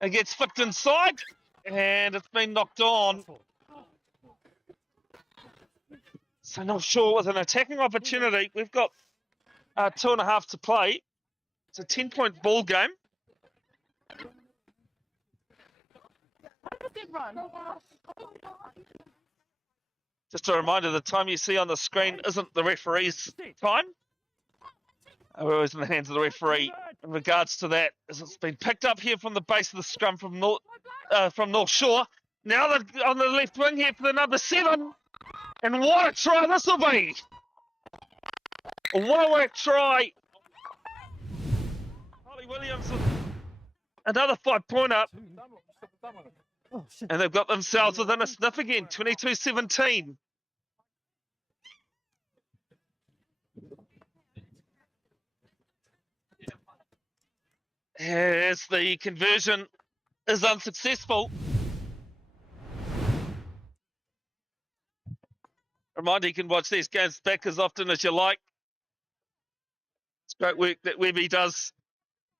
and gets flicked inside and it's been knocked on. So not sure with an attacking opportunity. We've got 2.5 to play. It's a 10-point ball game. Run. Just a reminder, the time you see on the screen isn't the referee's time. We're always in the hands of the referee in regards to that, as it's been picked up here from the base of the scrum from North Shore. Now on the left wing here for the number 7. And what a try this will be! A well-worked try. Holly Williams with another 5-pointer. And they've got themselves within a sniff again, 22-17. As the conversion is unsuccessful. Reminder, you can watch these games back as often as you like. It's great work that Webby does.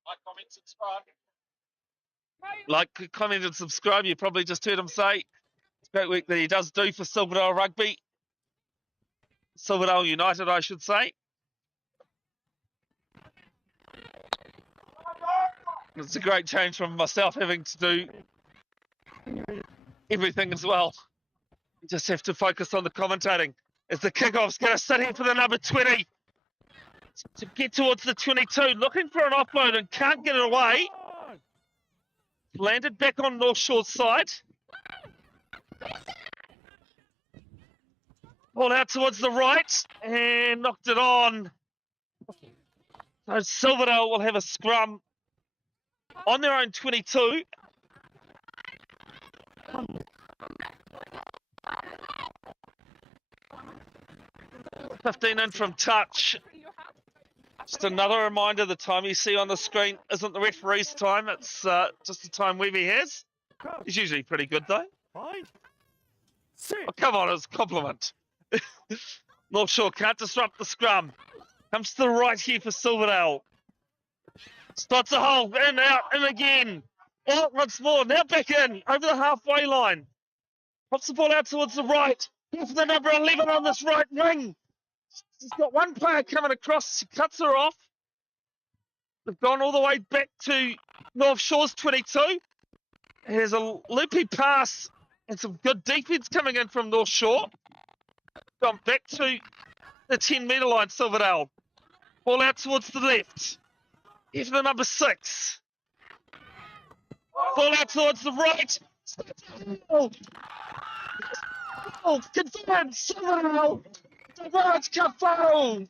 Like, comment, subscribe. Like, comment and subscribe. You probably just heard him say. It's great work that he does do for Silverdale Rugby. Silverdale United, I should say. It's a great change from myself having to do everything as well. You just have to focus on the commentating. As the kickoff's going to sit here for the number 20 to get towards the 22, looking for an offload and can't get it away. Landed back on North Shore's side. Ball out towards the right and knocked it on. So Silverdale will have a scrum on their own 22. $15 in from touch. Just another reminder, the time you see on the screen isn't the referee's time. It's just the time Webby has. He's usually pretty good, though. Oh, come on, it's a compliment. North Shore can't disrupt the scrum. Comes to the right here for Silverdale. Spots a hole, in, out, in again. Out once more, now back in, over the halfway line. Pops the ball out towards the right. Here for the number 11 on this right wing. She's got one player coming across. She cuts her off. They've gone all the way back to North Shore's 22. There's a loopy pass and some good defense coming in from North Shore. Gone back to the 10-metre line, Silverdale. Ball out towards the left. Here's the number 6. Ball out towards the right. Oh, confirmed. Silverdale. The World Cup final.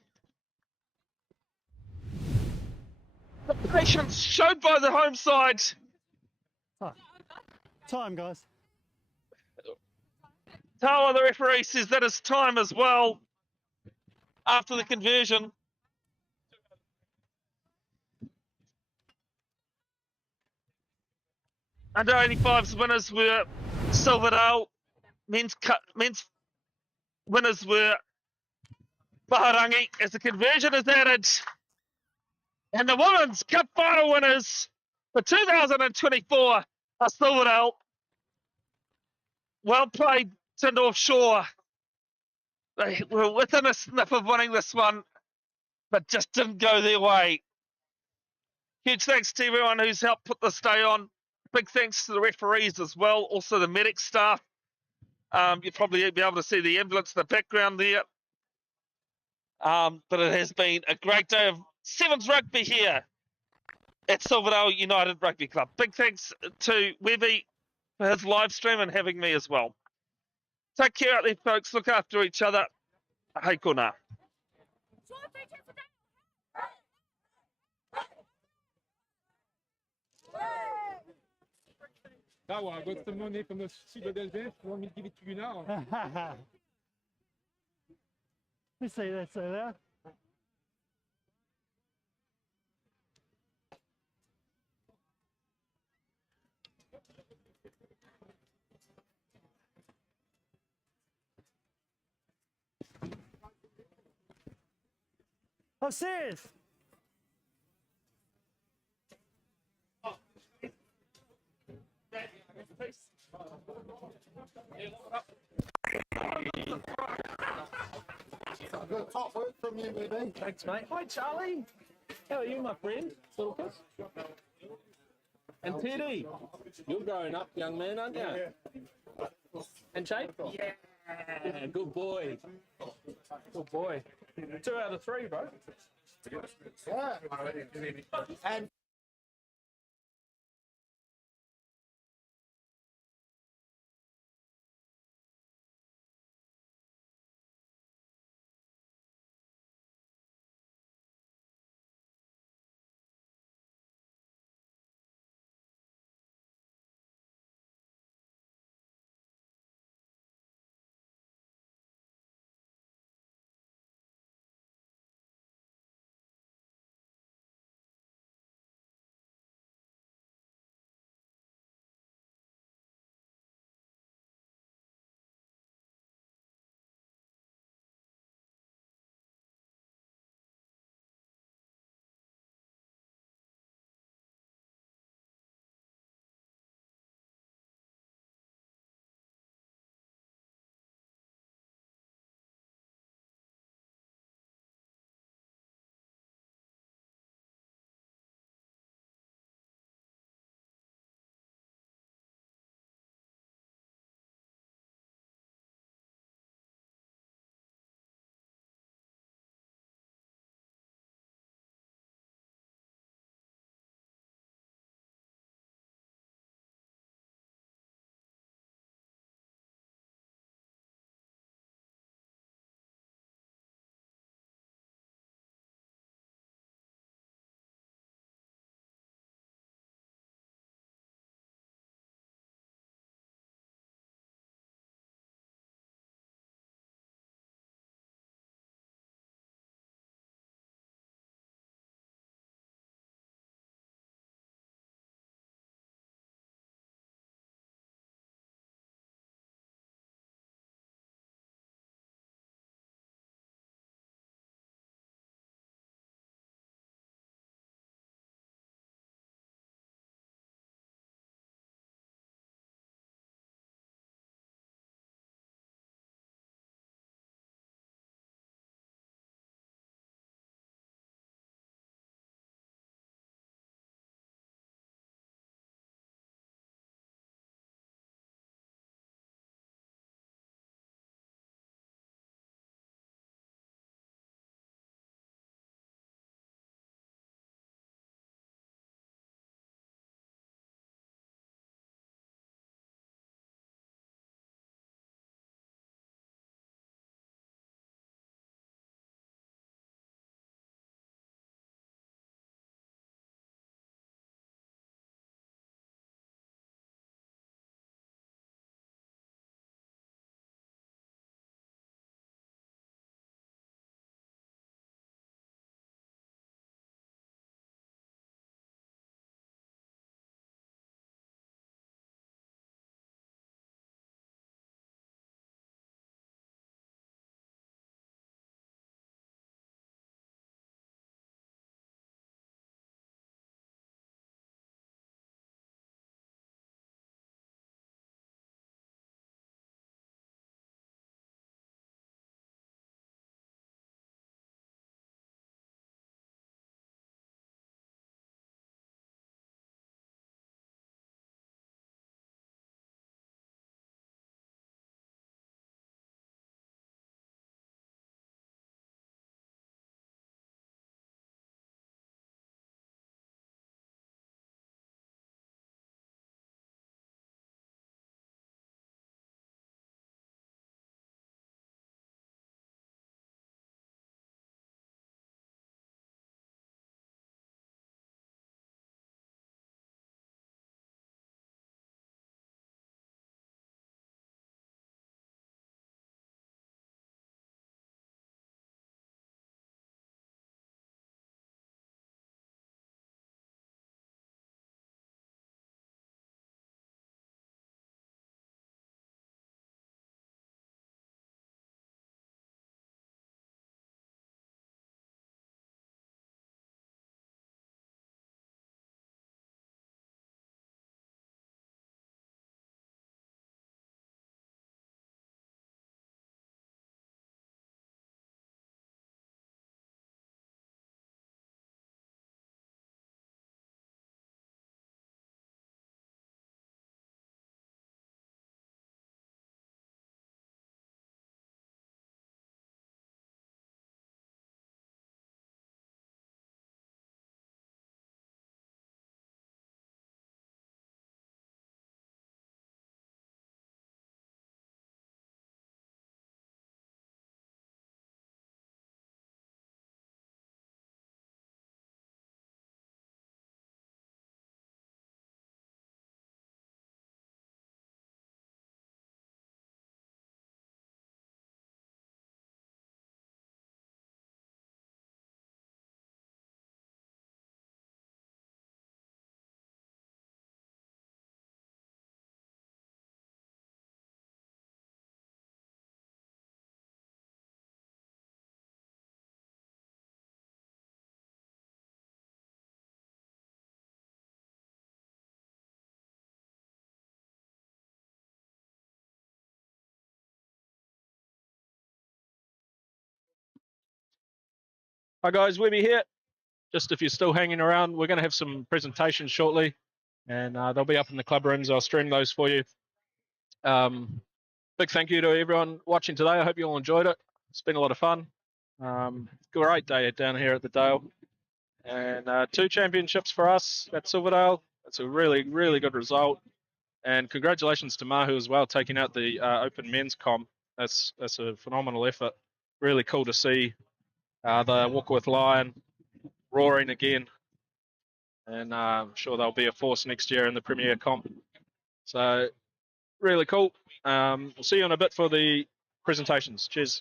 The patience showed by the home side. Time, guys. Tawa, the referee, says that is time as well after the conversion. Under 85's winners were Silverdale. Men's winners were Mahurangi, as the conversion is added. And the Women's Cup final winners for 2024 are Silverdale. Well played to North Shore. They were within a sniff of winning this one, but just didn't go their way. Huge thanks to everyone who's helped put this day on. Big thanks to the referees as well, also the medic staff. You'll probably be able to see the ambulance in the background there. But it has been a great day of Sevens rugby here at Silverdale United Rugby Club. Big thanks to Webby for his live stream and having me as well. Take care out there, folks. Look after each other. Hei kona. Tawa, I got some money from the Silverdale bench. You want me to give it to you now? You say that so loud. I'm serious. Top work. from you, baby. Thanks, mate. Hi, Charlie. How are you, my friend? Lucas? And Teddy, you're growing up, young man, aren't you? And Jake? Yeah, good boy. Good boy. 2 out of 3, bro. Yeah. And Hi guys, Webby here. Just if you're still hanging around, we're going to have some presentations shortly, and they'll be up in the club rooms. I'll stream those for you. Big thank you to everyone watching today. I hope you all enjoyed it. It's been a lot of fun. Great day down here at the Dale, and 2 championships for us at Silverdale. That's a really, really good result. And congratulations to Mahu as well, taking out the Open Men's Comp. That's a phenomenal effort. Really cool to see the Walkworth Lion roaring again. And I'm sure they'll be a force next year in the Premier Comp. So really cool. We'll see you in a bit for the presentations. Cheers.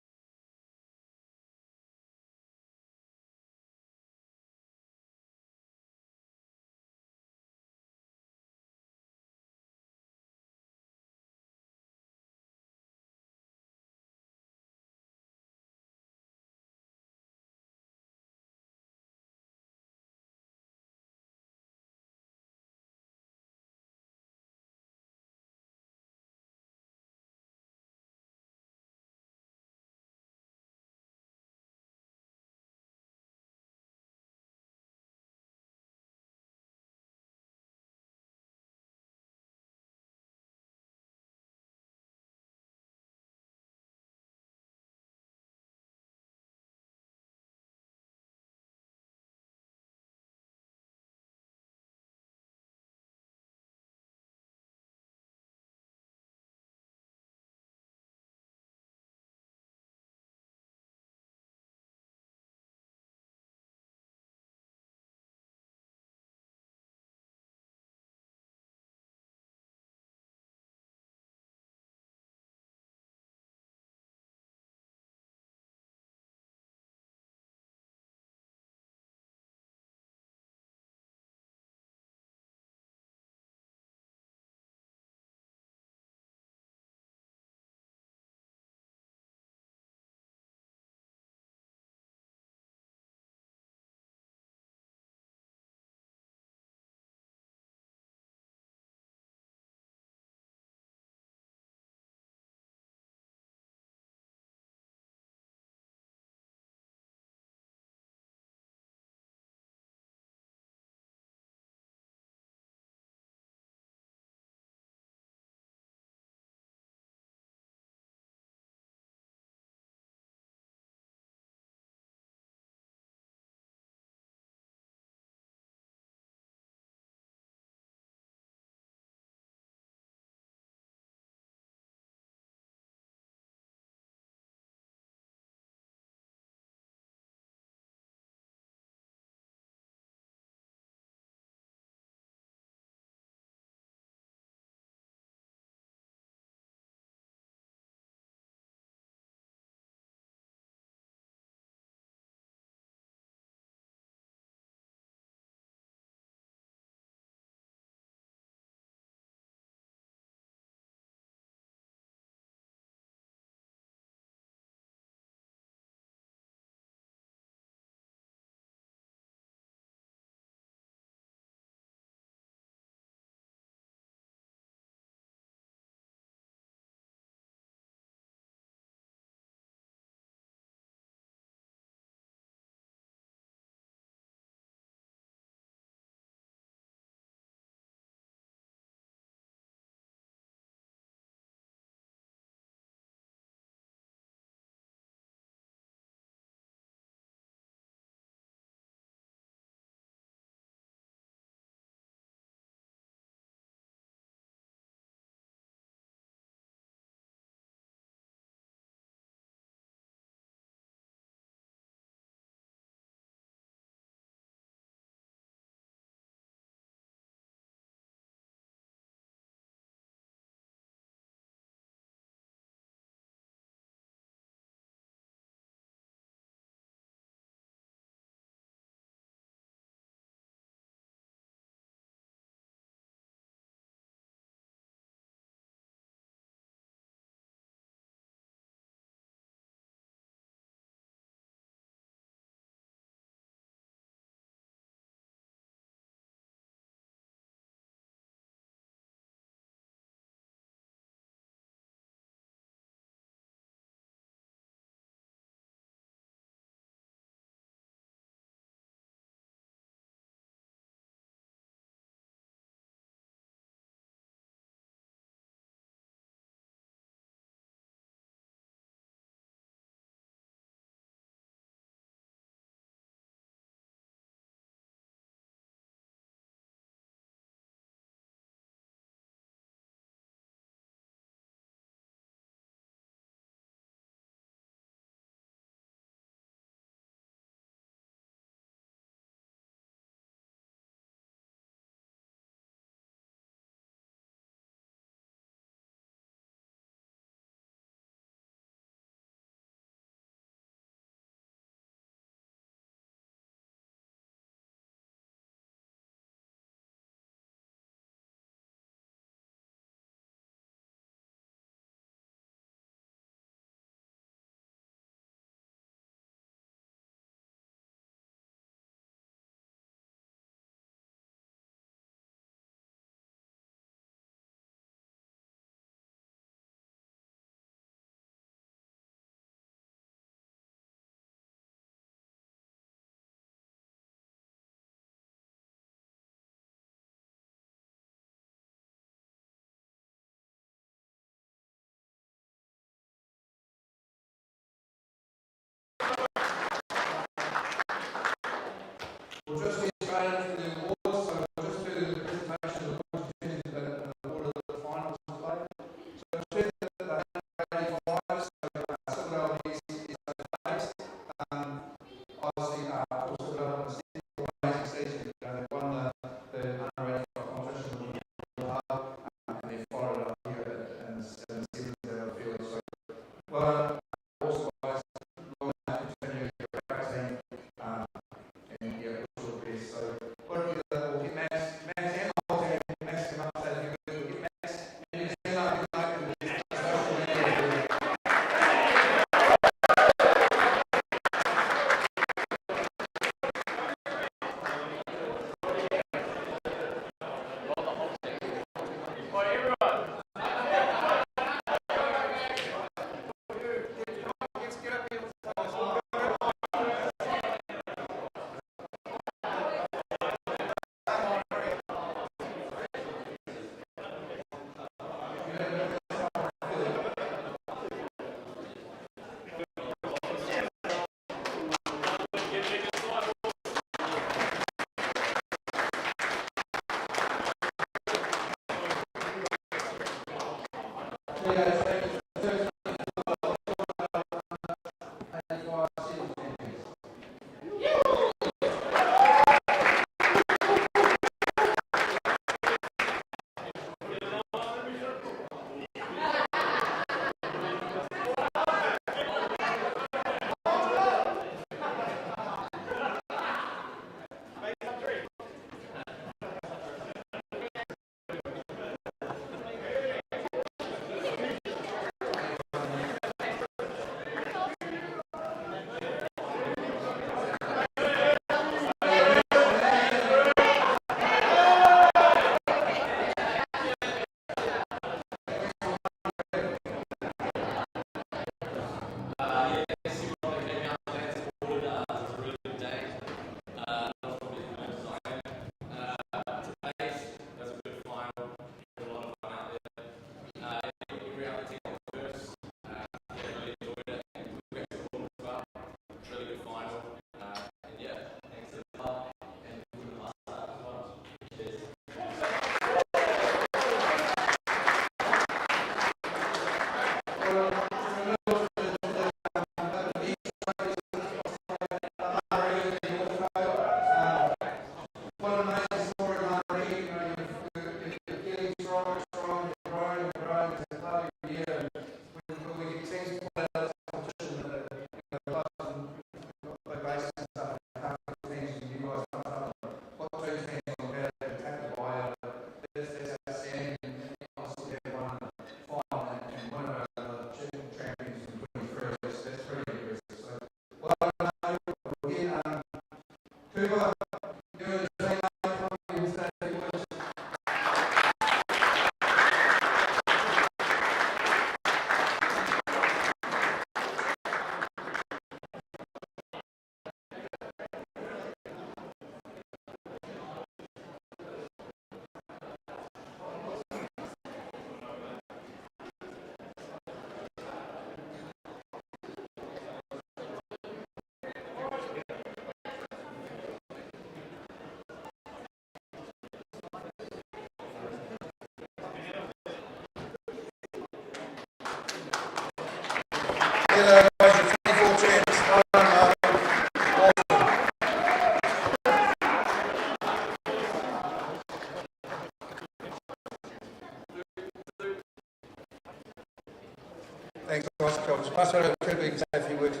Thanks, Coach. Pass over to Kirby and say a few words.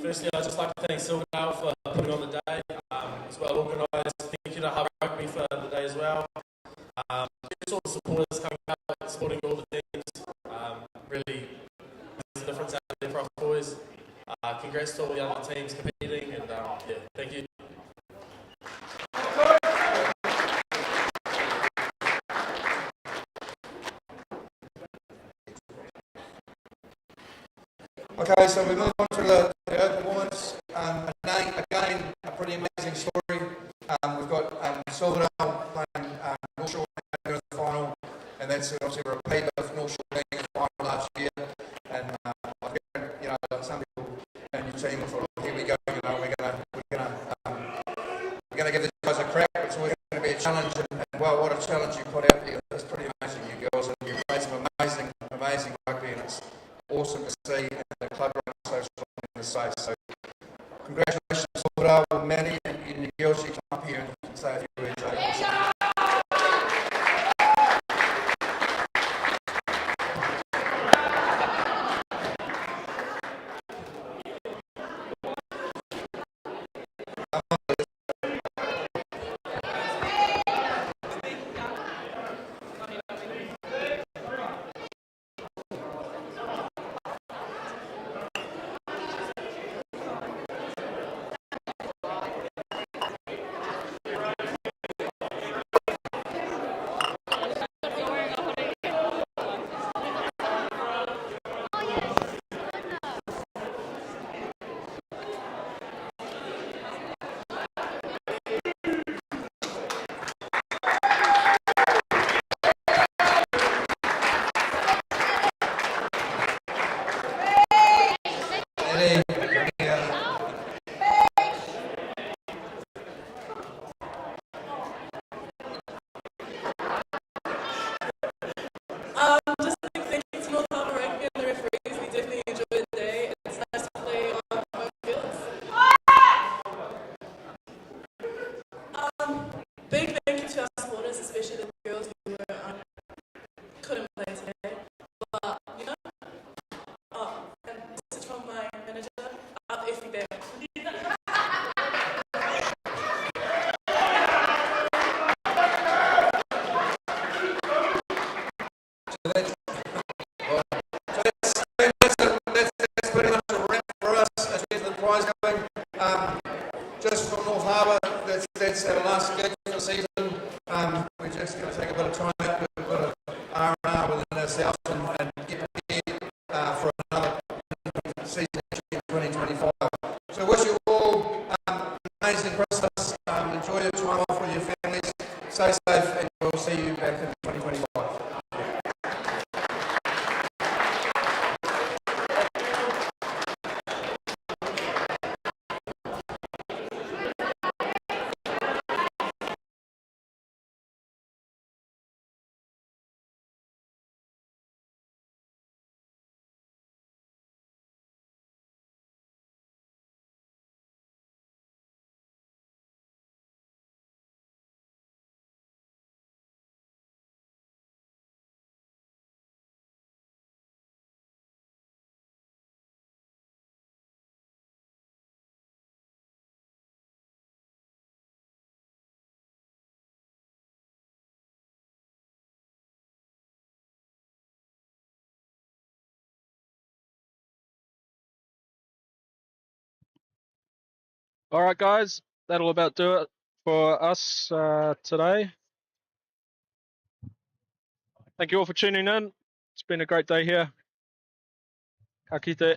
Firstly, I'd just like to thank Silverdale for putting on the day. It's well organised. Thank you to Harbour Rugby for the day as well. Just all the supporters coming out, supporting all the teams. Really makes a difference out there for us boys. Congrats to all the other teams competing, and yeah, thank you. Okay, so we move on to the open women's. Again, a pretty amazing story. We've got Silverdale playing North Shore in the final, and that's obviously a repeat of North Shore being in the final last year. And I've heard, some people in your team thought, here we go, we're gonna give the guys a crack. It's always going to be a challenge, and well, what a challenge you put out there. It's pretty amazing, you girls, and you've played some amazing rugby, and it's awesome to see the club run so strong in the space. So congratulations, Silverdale, Manny, and the girls. You come up here and say a few words. ourselves and get prepared for another season in 2025. So wish you all amazing Christmas. Enjoy your time off with your families. Stay safe, and we'll see you back in 2025. All right, guys, that'll about do it for us today. Thank you all for tuning in. It's been a great day here. Ka kite.